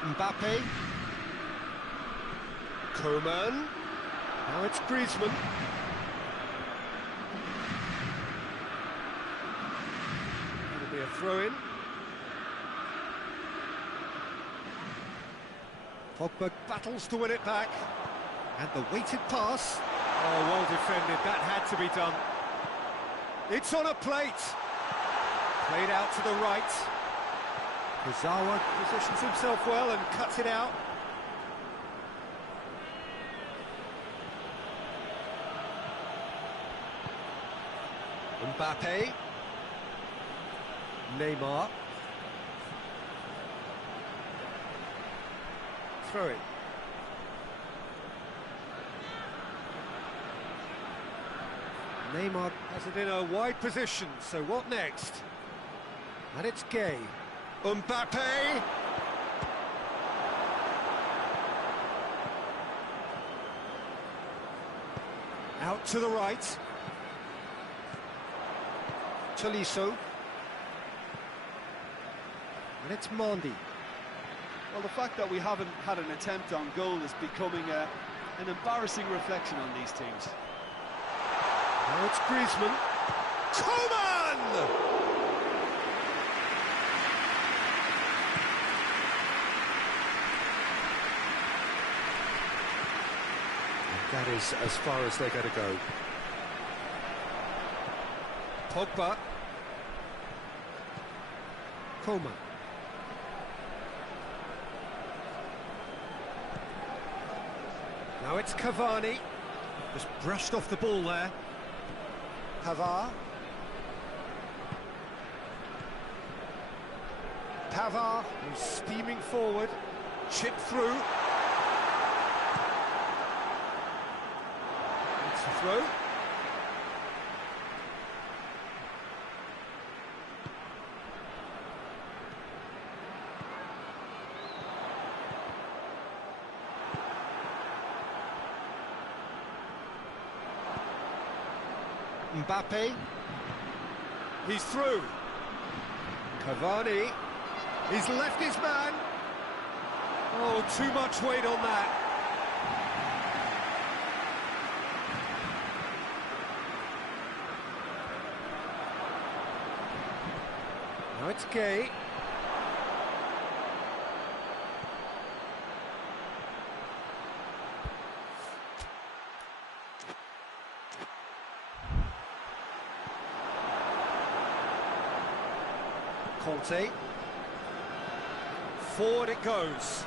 Mbappe. Coman. Now it's Griezmann. It'll be a throw-in. Pogba battles to win it back. And the weighted pass. Oh, well defended. That had to be done. It's on a plate. Played out to the right. Kurzawa positions himself well and cuts it out. Mbappe. Neymar. Throw it. Neymar has it in a wide position, so what next? And it's Gay. Mbappe! Out to the right. Tolisso. And it's Mondi. Well, the fact that we haven't had an attempt on goal is becoming an embarrassing reflection on these teams. Now it's Griezmann. Coman! That is as far as they're going to go. Pogba. Coman. Now it's Cavani. Just brushed off the ball there. Pavard. Pavard, who's steaming forward. Chip through. It's a throw. Mbappe. He's through. Cavani. He's left his man. Oh, too much weight on that. Now it's Gay. Conte. Forward it goes.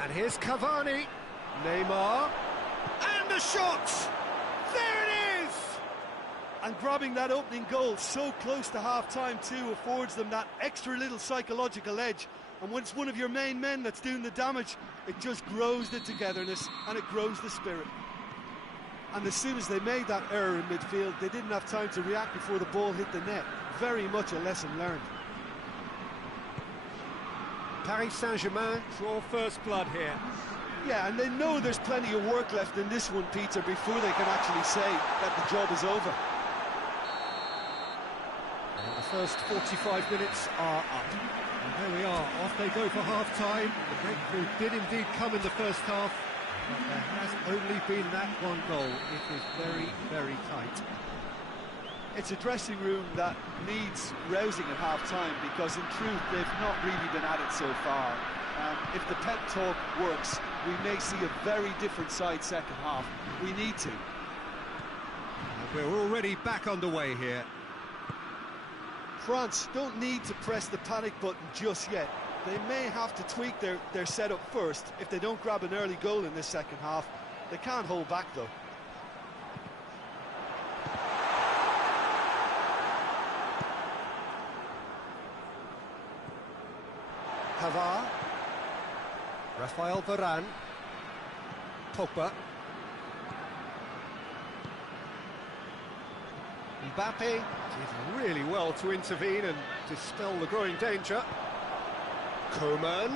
And here's Cavani. Neymar. And the shot! There it is! And grabbing that opening goal so close to half-time too affords them that extra little psychological edge. And when it's one of your main men that's doing the damage, it just grows the togetherness and it grows the spirit. And as soon as they made that error in midfield, they didn't have time to react before the ball hit the net. Very much a lesson learned. Paris Saint-Germain draw first blood here. Yeah, and they know there's plenty of work left in this one, Peter, before they can actually say that the job is over. And the first 45 minutes are up. And there we are, off they go for half-time. The breakthrough did indeed come in the first half. But there has only been that one goal. It is very, very tight. It's a dressing room that needs rousing at half-time because, in truth, they've not really been at it so far. If the pep talk works, we may see a very different side second half. We need to. And we're already back underway here. France don't need to press the panic button just yet. They may have to tweak their setup first if they don't grab an early goal in this second half. They can't hold back, though. Pavard. Rafael Varane. Pogba. Mbappe did really well to intervene and dispel the growing danger. Coman.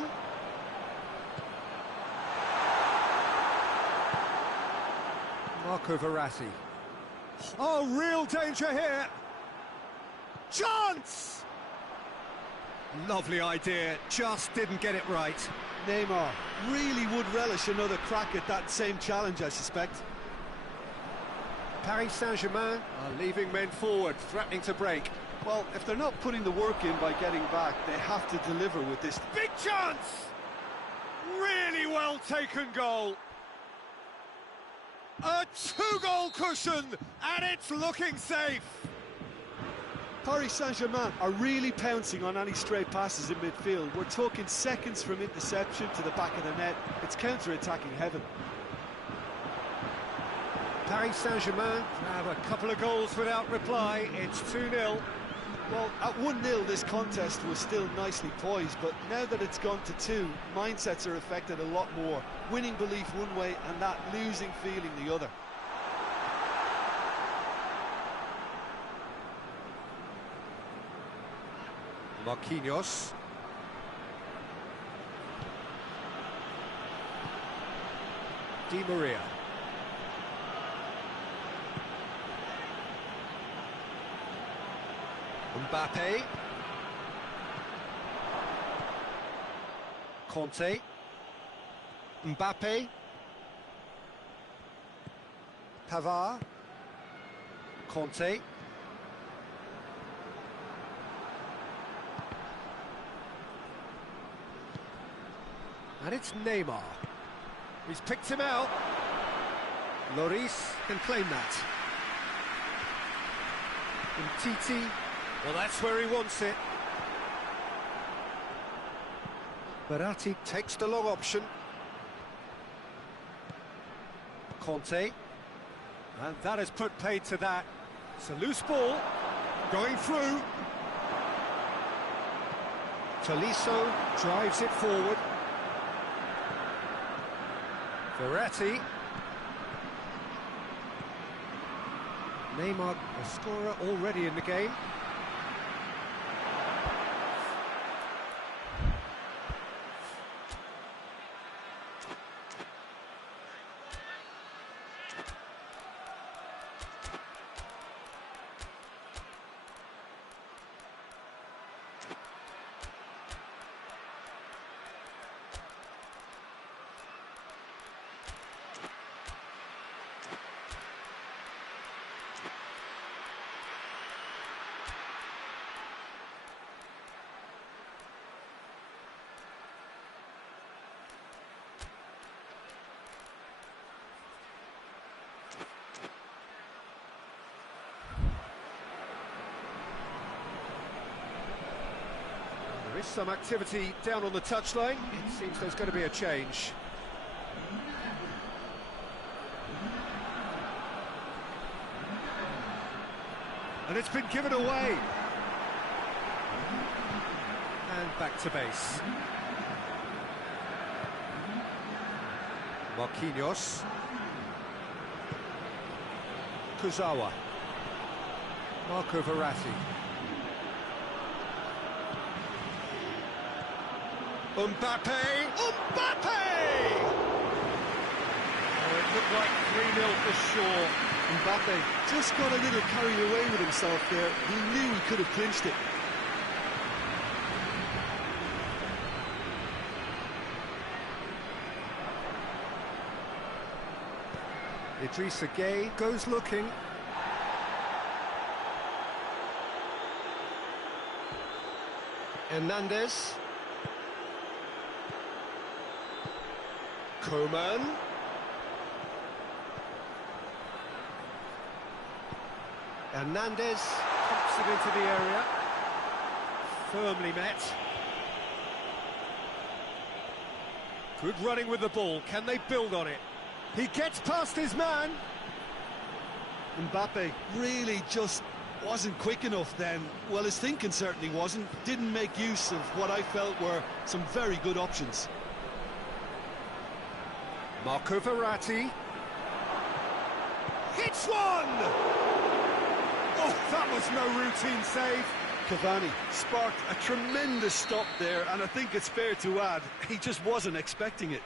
Marco Verratti. Oh, real danger here. Chance! Lovely idea, just didn't get it right. Neymar really would relish another crack at that same challenge, I suspect. Paris Saint-Germain are leaving men forward, threatening to break. Well, if they're not putting the work in by getting back, they have to deliver with this. Big chance! Really well taken goal. A two-goal cushion, and it's looking safe. Paris Saint-Germain are really pouncing on any stray passes in midfield. We're talking seconds from interception to the back of the net. It's counter-attacking heaven. Paris Saint-Germain have a couple of goals without reply. It's 2-0. Well, at 1-0 this contest was still nicely poised, but now that it's gone to 2, mindsets are affected a lot more. Winning belief one way and that losing feeling the other. Marquinhos. Di Maria. Mbappe. Conte. Mbappe. Pavard. Conte. And it's Neymar. He's picked him out. Lloris can claim that. And Titi, well, that's where he wants it. Verratti takes the long option. Conte. And that has put paid to that. It's a loose ball. Going through. Tolisso drives it forward. Verratti. Neymar, a scorer already in the game. There is some activity down on the touchline. It seems there's going to be a change. And it's been given away. And back to base. Marquinhos. Kurzawa. Marco Verratti. Mbappe! Mbappe! Oh, it looked like 3-0 for sure. Mbappe just got a little carried away with himself there. He knew he could have clinched it. Idrissa Gueye goes looking. Hernandez. Coman. Hernandez pops it into the area. Firmly met. Good running with the ball. Can they build on it? He gets past his man. Mbappe really just wasn't quick enough then. Well, his thinking certainly wasn't. Didn't make use of what I felt were some very good options. Marco Verratti. Hits one! Oh, that was no routine save. Cavani sparked a tremendous stop there, and I think it's fair to add, he just wasn't expecting it.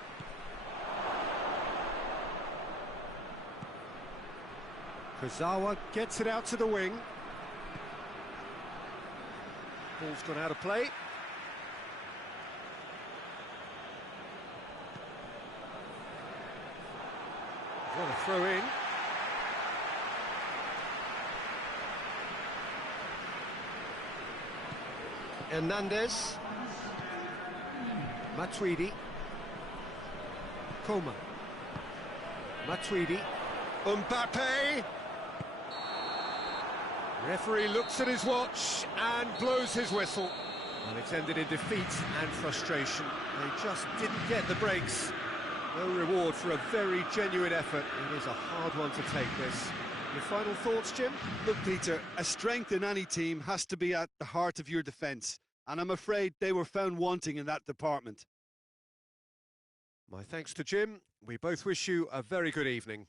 Kurzawa gets it out to the wing. Ball's gone out of play. What a throw in. Hernandez. Matuidi. Coman. Matuidi. Mbappe. Referee looks at his watch and blows his whistle. And it's ended in defeat and frustration. They just didn't get the breaks. No reward for a very genuine effort. It is a hard one to take, this. Your final thoughts, Jim? Look, Peter, a strength in any team has to be at the heart of your defence, and I'm afraid they were found wanting in that department. My thanks to Jim. We both wish you a very good evening.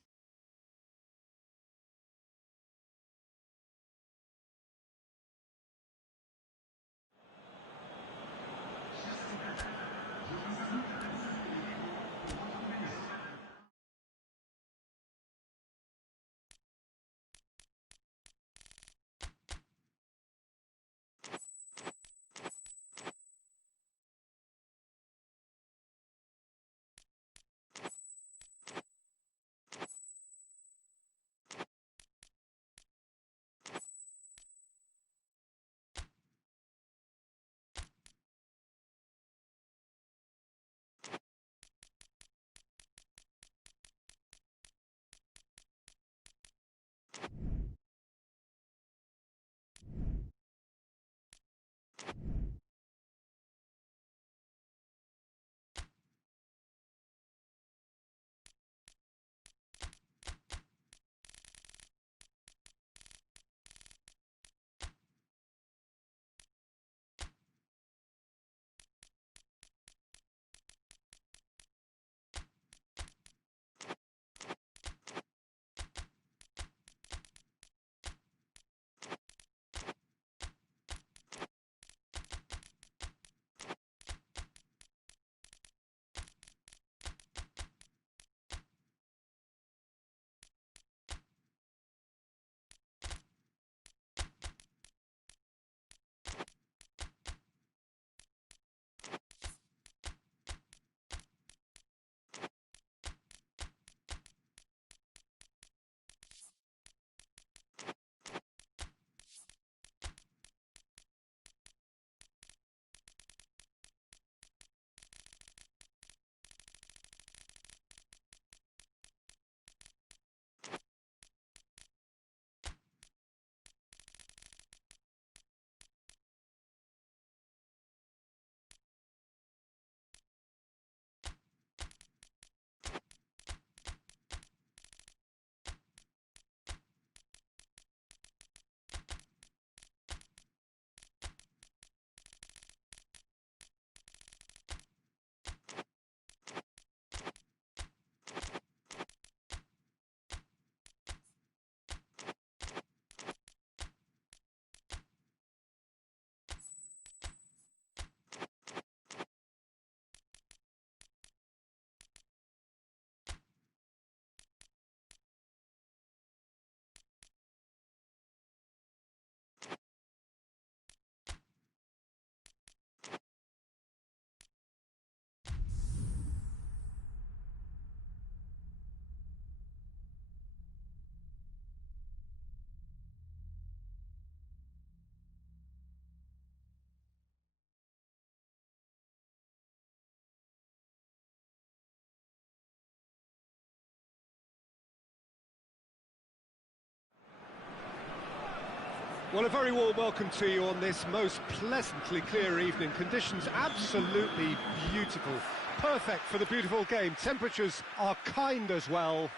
Well, a very warm welcome to you on this most pleasantly clear evening. Conditions absolutely beautiful. Perfect for the beautiful game. Temperatures are kind as well.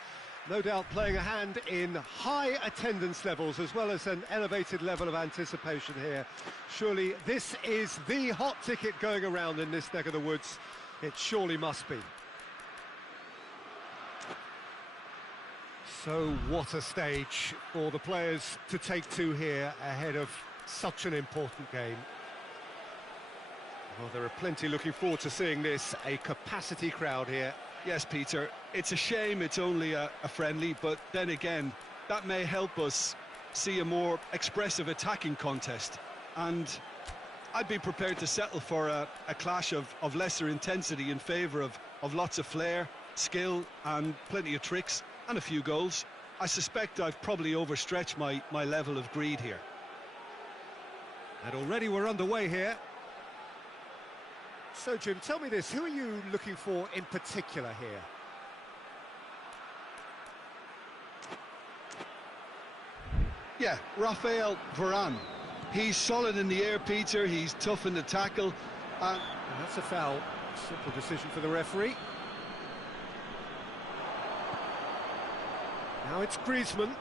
No doubt playing a hand in high attendance levels as well as an elevated level of anticipation here. Surely this is the hot ticket going around in this neck of the woods. It surely must be. So what a stage for the players to take to here ahead of such an important game. Well, there are plenty looking forward to seeing this, a capacity crowd here. Yes, Peter, it's a shame it's only a friendly, but then again, that may help us see a more expressive attacking contest. And I'd be prepared to settle for a clash of lesser intensity in favour of lots of flair, skill and plenty of tricks. And a few goals. I suspect I've probably overstretched my level of greed here. And already we're underway here. So, Jim, tell me this, who are you looking for in particular here? Yeah, Rafael Varane. He's solid in the air, Peter. He's tough in the tackle. And that's a foul. Simple decision for the referee. Now it's Griezmann.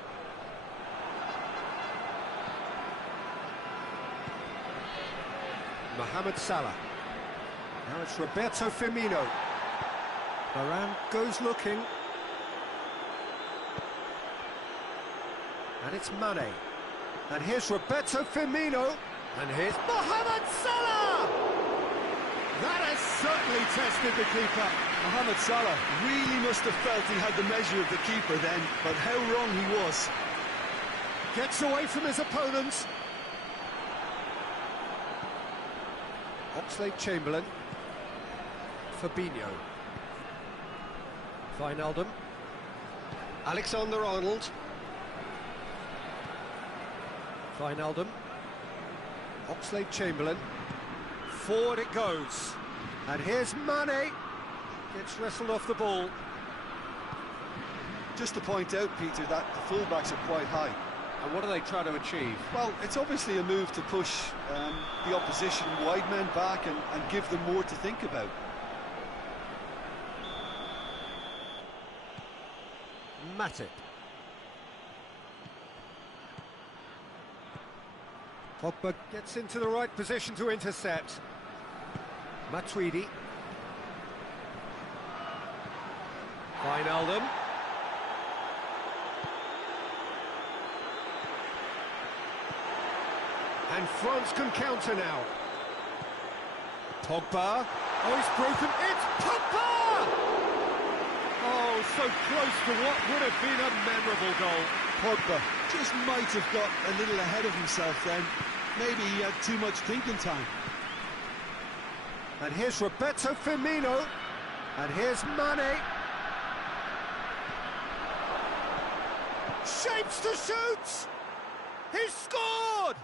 Mohamed Salah. Now it's Roberto Firmino. Varane goes looking. And it's Mane. And here's Roberto Firmino. And here's Mohamed Salah! That has certainly tested the keeper. Mohamed Salah really must have felt he had the measure of the keeper then, but how wrong he was. Gets away from his opponents. Oxlade-Chamberlain. Fabinho. Wijnaldum. Alexander-Arnold. Wijnaldum. Oxlade-Chamberlain. Forward it goes. And here's Mane. Gets wrestled off the ball. Just to point out, Peter, that the fullbacks are quite high. And what are they trying to achieve? Well, it's obviously a move to push the opposition wide men back and give them more to think about. Matip. Pogba gets into the right position to intercept. Matuidi. Wijnaldum. And France can counter now. Pogba. Oh, he's broken. It's Pogba! Oh, so close to what would have been a memorable goal. Pogba just might have got a little ahead of himself then. Maybe he had too much thinking time. And here's Roberto Firmino. And here's Mane. Shapes to shoot! He's scored!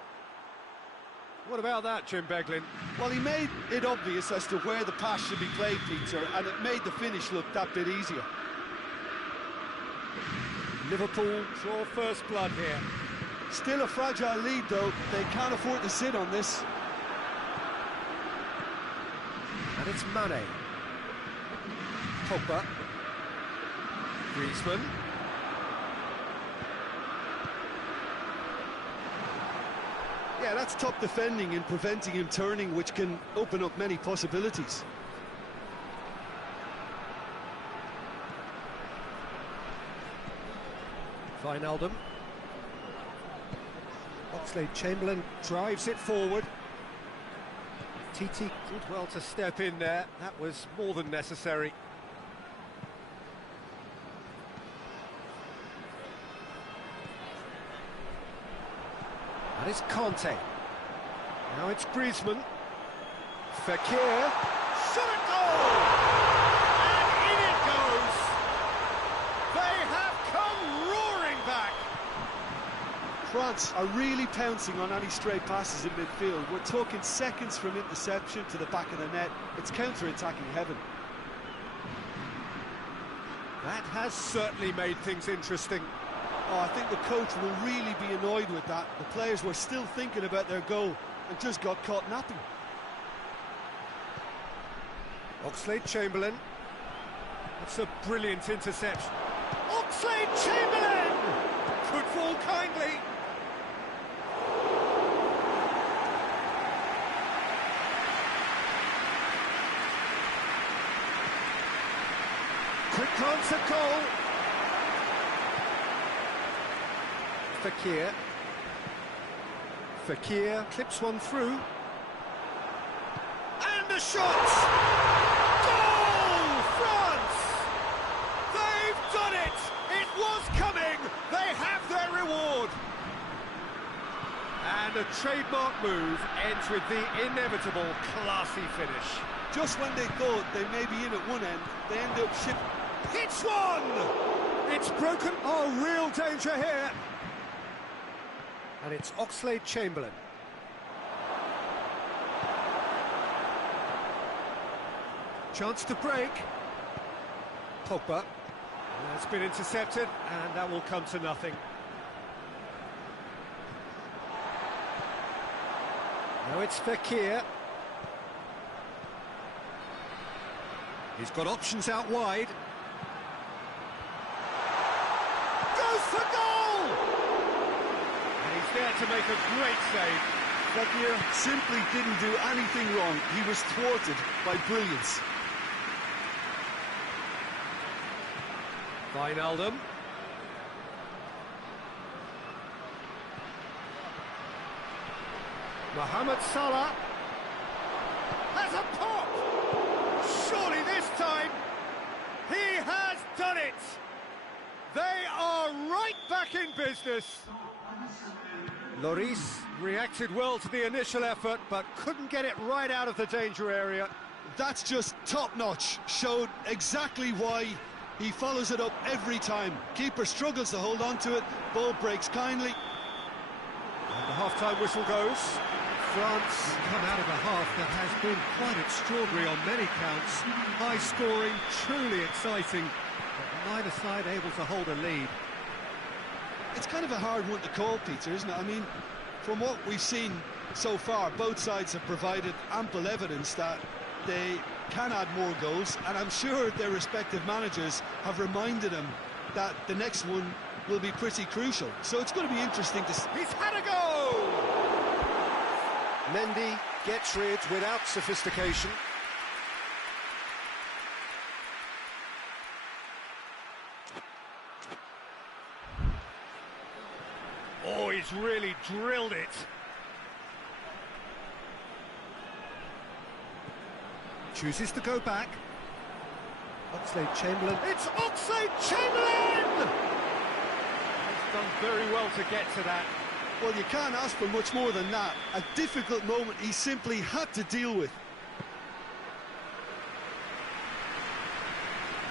What about that, Jim Beglin? Well, he made it obvious as to where the pass should be played, Peter, and it made the finish look that bit easier. Liverpool draw first blood here. Still a fragile lead, though. They can't afford to sit on this. And it's Mane. Pogba. Griezmann. Yeah, that's top defending and preventing him turning, which can open up many possibilities. Wijnaldum. Oxlade-Chamberlain drives it forward. Titi did well to step in there. That was more than necessary. And it's Conte. Now it's Griezmann. Fekir. Shot it goal! And in it goes! They have come roaring back! France are really pouncing on any stray passes in midfield. We're talking seconds from interception to the back of the net. It's counter-attacking heaven. That has certainly made things interesting. Oh, I think the coach will really be annoyed with that. The players were still thinking about their goal and just got caught napping. Oxlade-Chamberlain. That's a brilliant interception. Oxlade-Chamberlain! Could fall kindly. Quick glance at goal. Fekir. Fekir clips one through. And the shot! Goal! France! They've done it! It was coming! They have their reward! And a trademark move ends with the inevitable classy finish. Just when they thought they may be in at one end, they end up shipping. Hits one! It's broken. Oh, real danger here. And it's Oxlade-Chamberlain. Chance to break. Pogba. It's been intercepted, and that will come to nothing. Now it's Fekir. He's got options out wide. Goes for goal! And he's there to make a great save. Fekir simply didn't do anything wrong. He was thwarted by brilliance. Wijnaldum. Mohamed Salah has a pop! Surely this time he has done it! They are right back in business. Lloris reacted well to the initial effort, but couldn't get it right out of the danger area. That's just top-notch. Showed exactly why he follows it up every time. Keeper struggles to hold on to it. Ball breaks kindly. And the half-time whistle goes. France come out of a half that has been quite extraordinary on many counts. High-scoring, truly exciting, but neither side able to hold a lead. It's kind of a hard one to call, Peter, isn't it? I mean, from what we've seen so far, both sides have provided ample evidence that they can add more goals, and I'm sure their respective managers have reminded them that the next one will be pretty crucial. So it's going to be interesting to see. He's had a go! Mendy gets rid without sophistication. Oh, he's really drilled it. Chooses to go back. Oxlade-Chamberlain. It's Oxlade-Chamberlain! He's done very well to get to that. Well, you can't ask for much more than that. A difficult moment he simply had to deal with.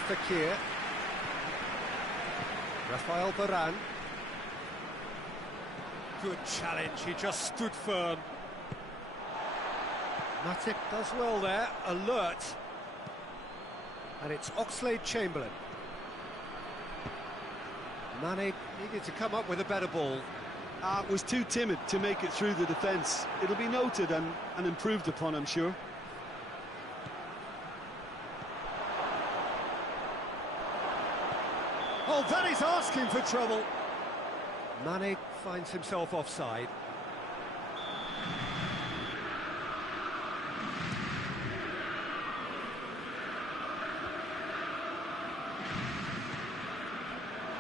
Fekir. Rafael Varane. Good challenge, he just stood firm. Matip does well there, alert. And it's Oxlade-Chamberlain. Mane needed to come up with a better ball. Was too timid to make it through the defence. It'll be noted and improved upon, I'm sure. Oh, that is asking for trouble. Mane finds himself offside.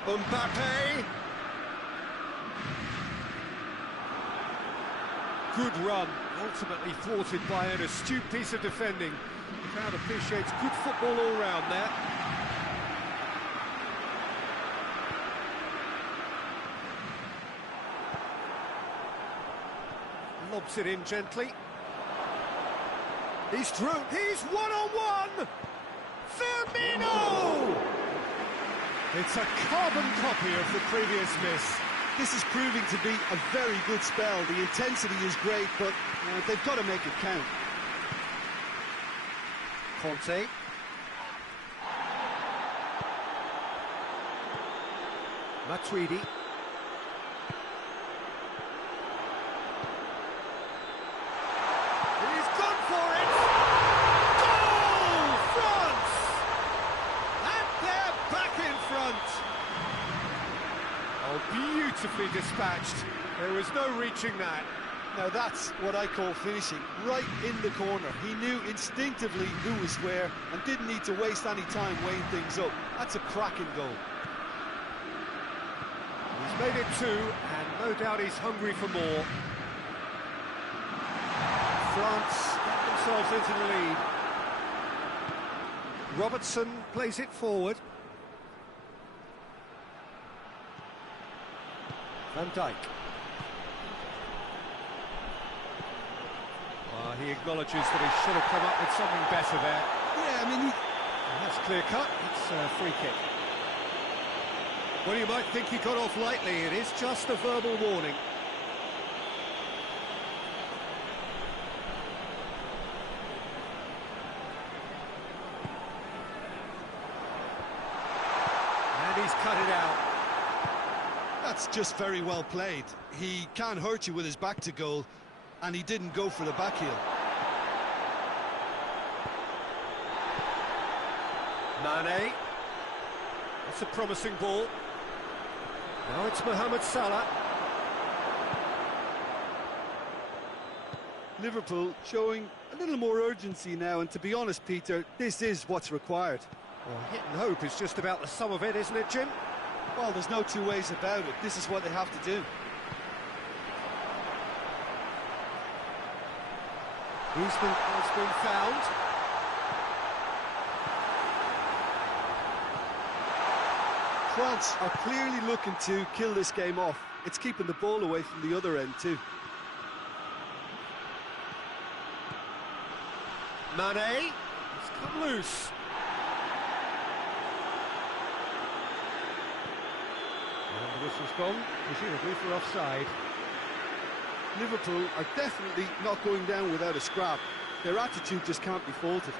Mbappe. Good run, ultimately thwarted by an astute piece of defending. The crowd appreciates good football all round there. Lobs it in gently. He's through. He's one-on-one! Firmino! It's a carbon copy of the previous miss. This is proving to be a very good spell. The intensity is great, but they've got to make it count. Conte. Matuidi. Nicely dispatched. There was no reaching that. Now that's what I call finishing, right in the corner. He knew instinctively who was where and didn't need to waste any time weighing things up. That's a cracking goal. He's made it 2, and no doubt he's hungry for more. France get themselves into the lead. Robertson plays it forward. Van Dijk. He acknowledges that he should have come up with something better there. Yeah, I mean, That's clear cut. It's a free kick. Well, you might think he got off lightly. It is just a verbal warning. And he's cut it out. that's just very well played. He can't hurt you with his back to goal, and he didn't go for the back heel. Mane. That's a promising ball. Now it's Mohamed Salah. Liverpool showing a little more urgency now, and to be honest, Peter, this is what's required. Well, hit and hope is just about the sum of it, isn't it, Jim? Well, there's no two ways about it. This is what they have to do. Griezmann has been found. France are clearly looking to kill this game off. It's keeping the ball away from the other end too. Mane, it's come loose. And the whistle's gone, presumably for offside. Liverpool are definitely not going down without a scrap. Their attitude just can't be faulted.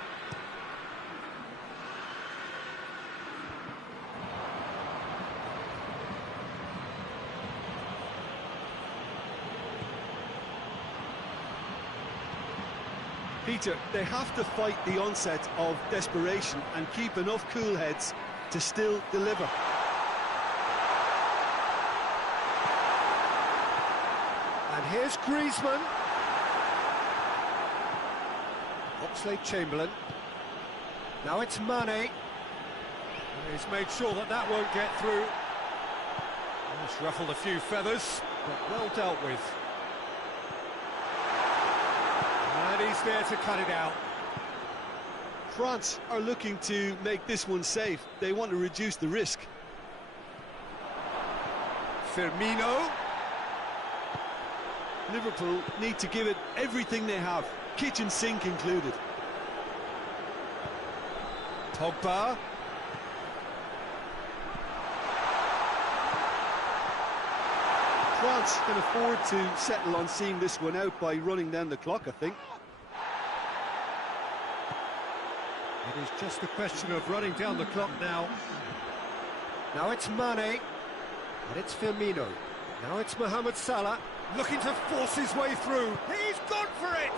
Peter, they have to fight the onset of desperation and keep enough cool heads to still deliver. And here's Griezmann. Oxlade-Chamberlain. Now it's Mane. And he's made sure that that won't get through. Almost ruffled a few feathers, but well dealt with. And he's there to cut it out. France are looking to make this one safe. They want to reduce the risk. Firmino. Liverpool need to give it everything they have, kitchen sink included. Pogba. France can afford to settle on seeing this one out by running down the clock, I think. It is just a question of running down the clock now. Now it's Mane. And it's Firmino. Now it's Mohamed Salah. Looking to force his way through. He's gone for it!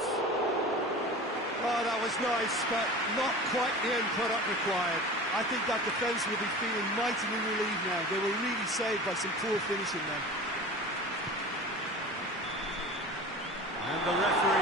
Oh, that was nice, but not quite the end product required. I think that defence will be feeling mightily relieved now. They were really saved by some poor finishing then. And the referee